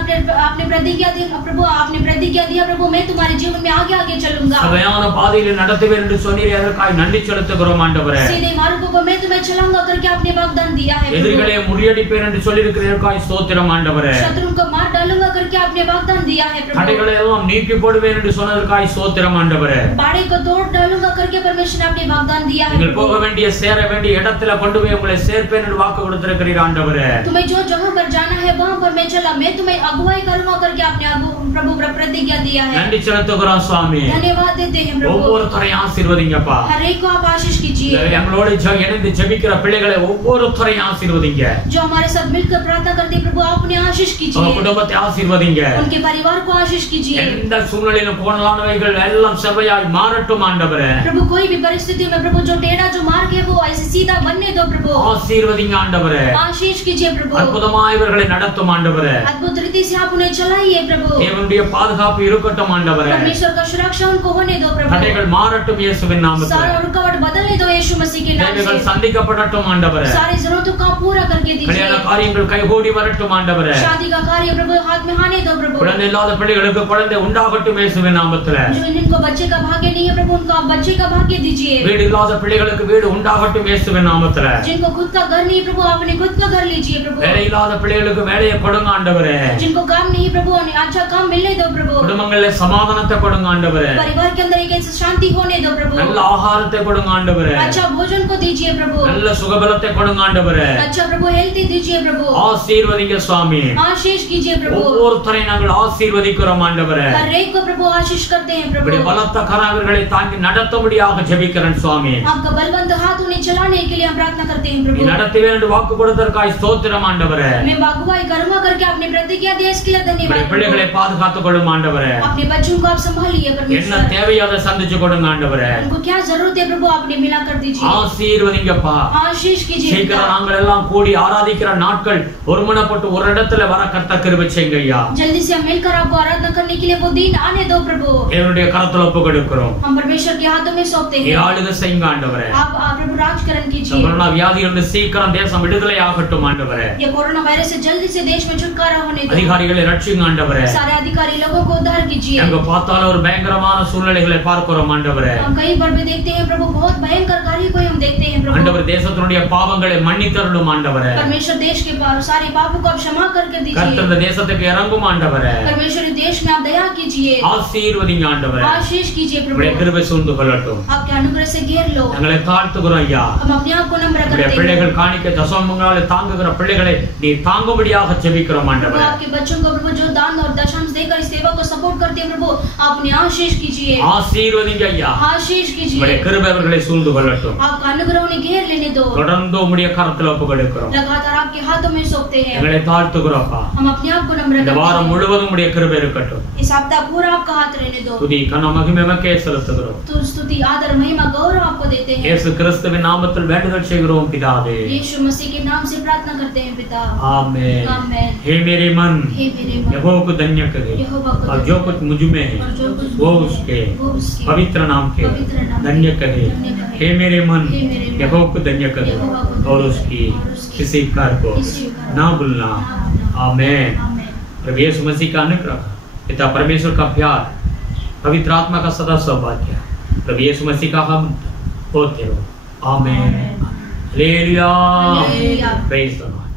आपने प्रतिज्ञा दी प्रभु, आपने प्रतिज्ञा दिया प्रभु, मैं तुम्हारे जीवन में आगे आगे चलूंगा. சபையான பாதையில நடத்துவேன் என்று சொன்னீரே, அதற்காக நன்றி செலுத்துகிறோம் ஆண்டவரே. सीधे मार्गों को मैं तुम्हें चलाऊंगा करके आपने वाग्दान दिया है எதிரிகளை प्रभु. முறியடிப்பேன் என்று சொல்லியிருக்கிறீர்கள், ஸ்தோத்திரம் ஆண்டவரே. शत्रुओं को मार डालूंगा करके आपने वाग्दान दिया है प्रभु. தடைகளை எல்லாம் நீக்கி போடுவேன் என்று சொன்னதற்காக ஸ்தோத்திரம் ஆண்டவரே. बाड़े को तोड़ डालूंगा करके परमेश्वर ने आपने वाग्दान दिया है நீங்கள் போக प्रभु. வேண்டிய சேர வேண்டிய இடத்துல கொண்டு போய் உங்களை சேர்ப்பேன் என்று வாக்கு கொடுத்திருக்கிறீர் ஆண்டவரே. तुम्हें जो जगह पर जाना है वहां पर मैं चला, मैं तुम्हें अगुवाई करूंगा करके आपने प्रभु प्रतिज्ञा दिया है. நன்றி செலுத்துகிறோம் சுவாமி. धन्यवाद देते हैं प्रभु. ஒவ்வொருத்தரையும் ஆசீர்வதிங்கப்பா. हर एक को आप आशीष कीजिए. எங்களோட இணைந்து ஜெபிக்கிற பிள்ளைகளை ஒவ்வொருத்தரையும் ஆசீர்வதிங்க. जो हमारे साथ मिलकर प्रार्थना करते हैं प्रभु, आपने आशीष உங்க कीजिए. குடும்பத்தை ஆசீர்வதிங்க. उनके परिवार को आशीष कीजिए. எந்த சூழ்நிலையிலும் கோணலானவைகள் எல்லாம் செவ்வையாய் மாறட்டும் ஆண்டவரே. प्रभु कोई भी परिस्थिति में प्रभु जो टेढ़ा जो मार्ग है वो ऐसे सीधा बनने दो प्रभु. ஆசீர்வதிங்க ஆண்டவரே. आशीष कीजिए प्रभु. அற்புதமாய் இவர்களை நடத்தும் ஆண்டவரே. अद्भुत रीति से आप उन्हें चलाइए प्रभु. தேவனுடைய பாதுகாப்பு இருக்கட்டும் ஆண்டவரே. परमेश्वर का सुरक्षा उनको होने दो प्रभु. தடைகள் மாறட்டும் இயேசுவின் நாமத்தில். सारा रुकावट बदलने दो यीशु मसीह के नाम தேவைகள் से. சந்திக்கப்படட்டும் ஆண்டவரே. सारी जरूरतों का पूरा करके கல்யாண दीजिए. காரியங்கள் கைகூடி வரட்டும் ஆண்டவரே. शादी का कार्य प्रभु हाथ में आने दो प्रभु. குழந்தை இல்லாத பிள்ளைகளுக்கு குழந்தை உண்டாகட்டும் இயேசுவின் நாமத்தில். जिनको बच्चे का भाग्य नहीं है प्रभु उनको आप बच्चे का भाग्य दीजिए. வீடு இல்லாத பிள்ளைகளுக்கு வீடு உண்டாகட்டும் இயேசுவின் நாமத்தில். जिनको खुद का घर नहीं प्रभु आपने खुद का घर लीजिए प्रभु. வேலை இல்லாத பிள்ளைகளுக்கு வேலையை கொடுங்க ஆண்டவரே. जिनको काम नहीं प्रभु उन्हें अच्छा काम मिलने दो प्रभु. குடும்பங்களில் சமாதானத்தை கொடுங்க ஆண்டவரே. परिवार के अंदर एक ऐसी शांति होने दो प्रभु. நல்ல ஆகாரத்தை கொடுங்க ஆண்டவரே. अच्छा भोजन को दीजिए प्रभु. நல்ல சுகபலத்தை கொடுங்க ஆண்டவரே. अच्छा प्रभु हेल्थी दीजिए प्रभु. ஆசீர்வதிங்க சுவாமி. आशीष कीजिए प्रभु. ஒவ்வொருத்தரையும் நாங்கள் ஆசீர்வதிக்கிறோம் ஆண்டவரே. हर एक को प्रभु आशीष करते हैं प्रभु. இப்படி பலத்த கரங்களை தாங்கி நடத்தும்படியாக ஜெபிக்கிறேன் சுவாமி. आपका बलवंत हाथ उन्हें चलाने के लिए हम प्रार्थना करते हैं நீ प्रभु. நடத்துவேன் என்று வாக்கு கொடுத்ததற்காக ஸ்தோத்திரம் ஆண்டவரே. मैं अगुवाई करूंगा करके आपने प्रतिज्ञा दी इसके लिए இப்படி धन्यवाद பிள்ளைகளை प्रभु. பாதுகாத்துக் கொள்ளும் ஆண்டவரே. अपने बच्चों को आप संभालिए என்ன परमेश्वर. தேவையோ அதை சந்திச்சு கொடுங்க ஆண்டவரே. उनको क्या जरूरत है प्रभु आपने मिला कर दीजिए. ஆசீர்வதிங்கப்பா. आशीष कीजिए சீக்கிரம் पिता. நாங்கள் எல்லாம் கூடி ஆராதிக்கிற நாட்கள் ஒருமனப்பட்டு ஒரு இடத்துல வர கர்த்தர் கிருபை செய்யுங்க ஐயா. जल्दी से हम मिलकर आपको आराधना करने के लिए वो दिन आने दो प्रभु. தேவனுடைய கரத்துல ஒப்பு கொடுக்கிறோம். हम परमेश्वर के हाथों में सौंपते நீ हैं. ஆளுகை செய்யுங்க ஆண்டவரே. आप प्रभु राजकरण कीजिए. கொரோனா வியாதியிலிருந்து சீக்கிரம் தேசம் விடுதலை ஆகட்டும் ஆண்டவரே. ये कोरोना वायरस से जल्दी से देश में छुटकारा होने दो. அதிகாரிகளை ரட்சிங்க ஆண்டவரே. सारे अधिकारी लोगों को उद्धार कीजिए. எங்க பார்த்தாலும் ஒரு பயங்கரமான சூழ்நிலைகளை பார்க்கிறோம் ஆண்டவரே. हम कहीं पर भी देखते हैं प्रभु बहुत भयंकर कार्य को हम देखते हैं प्रभु. ஆண்டவர் தேசத்தினுடைய பாவங்களை மன்னித்தருளும் ஆண்டவரே. परमेश्वर देश के सारे पापों को आप क्षमा करके கர்த்தர் दीजिए. இந்த தேசத்துக்கு இறங்கும் ஆண்டவரே. परमेश्वर इस देश में आप दया कीजिए. ஆசீர்வதிங்க ஆண்டவரே. आशीष कीजिए உடைய प्रभु. கிருபை சூழ்ந்து கொள்ளட்டும். आपके अनुग्रह से घेर लो. எங்களை தாழ்த்துகிறோம் ஐயா. हम अपने आप को नम्र உடைய करते हैं. பிள்ளைகள் காணிக்க தசமங்களாலே தாங்குகிற பிள்ளைகளை நீ தாங்கும்படியாக ஜெபிக்கிறோம் प्रभु ஆண்டவரே. आपके बच्चों को प्रभु जो दान और दशांश देकर इस सेवा को सपोर्ट करते हैं प्रभु आप उन्हें आशीष कीजिए. ஆசீர்வதிங்க ஐயா. आशीष कीजिए. உடைய கிருபை அவர்களை சூழ்ந்து கொள்ளட்டும். आपका अनुग्रह उन्हें घेर लेने दो. தொடர்ந்து உம்முடைய கரத்துல ஒப்பு கொடுக்கிறோம். लगातार आपके हाथों में सौंपते हैं. எங்களை தாழ்த்துகிறோம்ப்பா. हम अपने आप को नम्र இந்த करते வாரம் हैं. முழுவதும் உடைய கிருபை இருக்கட்டும். इस सप्ताह पूरा आपका हाथ रहने दो. துதி கன மகிமைக்கே செலுத்துகிறோம். तो स्तुति आदर महिमा गौरव आपको देते हैं. இயேசு கிறிஸ்துவின் நாமத்தில் வேண்டுதல் செய்கிறோம் பிதாவே. यीशु मसीह के नाम से प्रार्थना करते हैं पिता. आमीन. आमीन. हे मेरे मन हे मेरे मन यहोवा को धन्य करे यहोवा को और जो कुछ मुझ में है और जो कुछ वो उसके वो उसके पवित्र नाम के पवित्र नाम धन्य करे. धन्य करे. हे मेरे मन हे मेरे मन यहोवा को धन्य करे यहोवा को धन्य और करे उसकी और उसकी किसी कार्य को किसी कार्य ना को भूलना. ना भूलना. आमीन. आमीन. प्रभु यीशु मसीह का अनुग्रह, पिता परमेश्वर का प्यार, पवित्र आत्मा का सदा सौभाग्य प्रभु यीशु मसीह का हम होते हो. आमीन. Hallelujah. Hallelujah. Praise the Lord.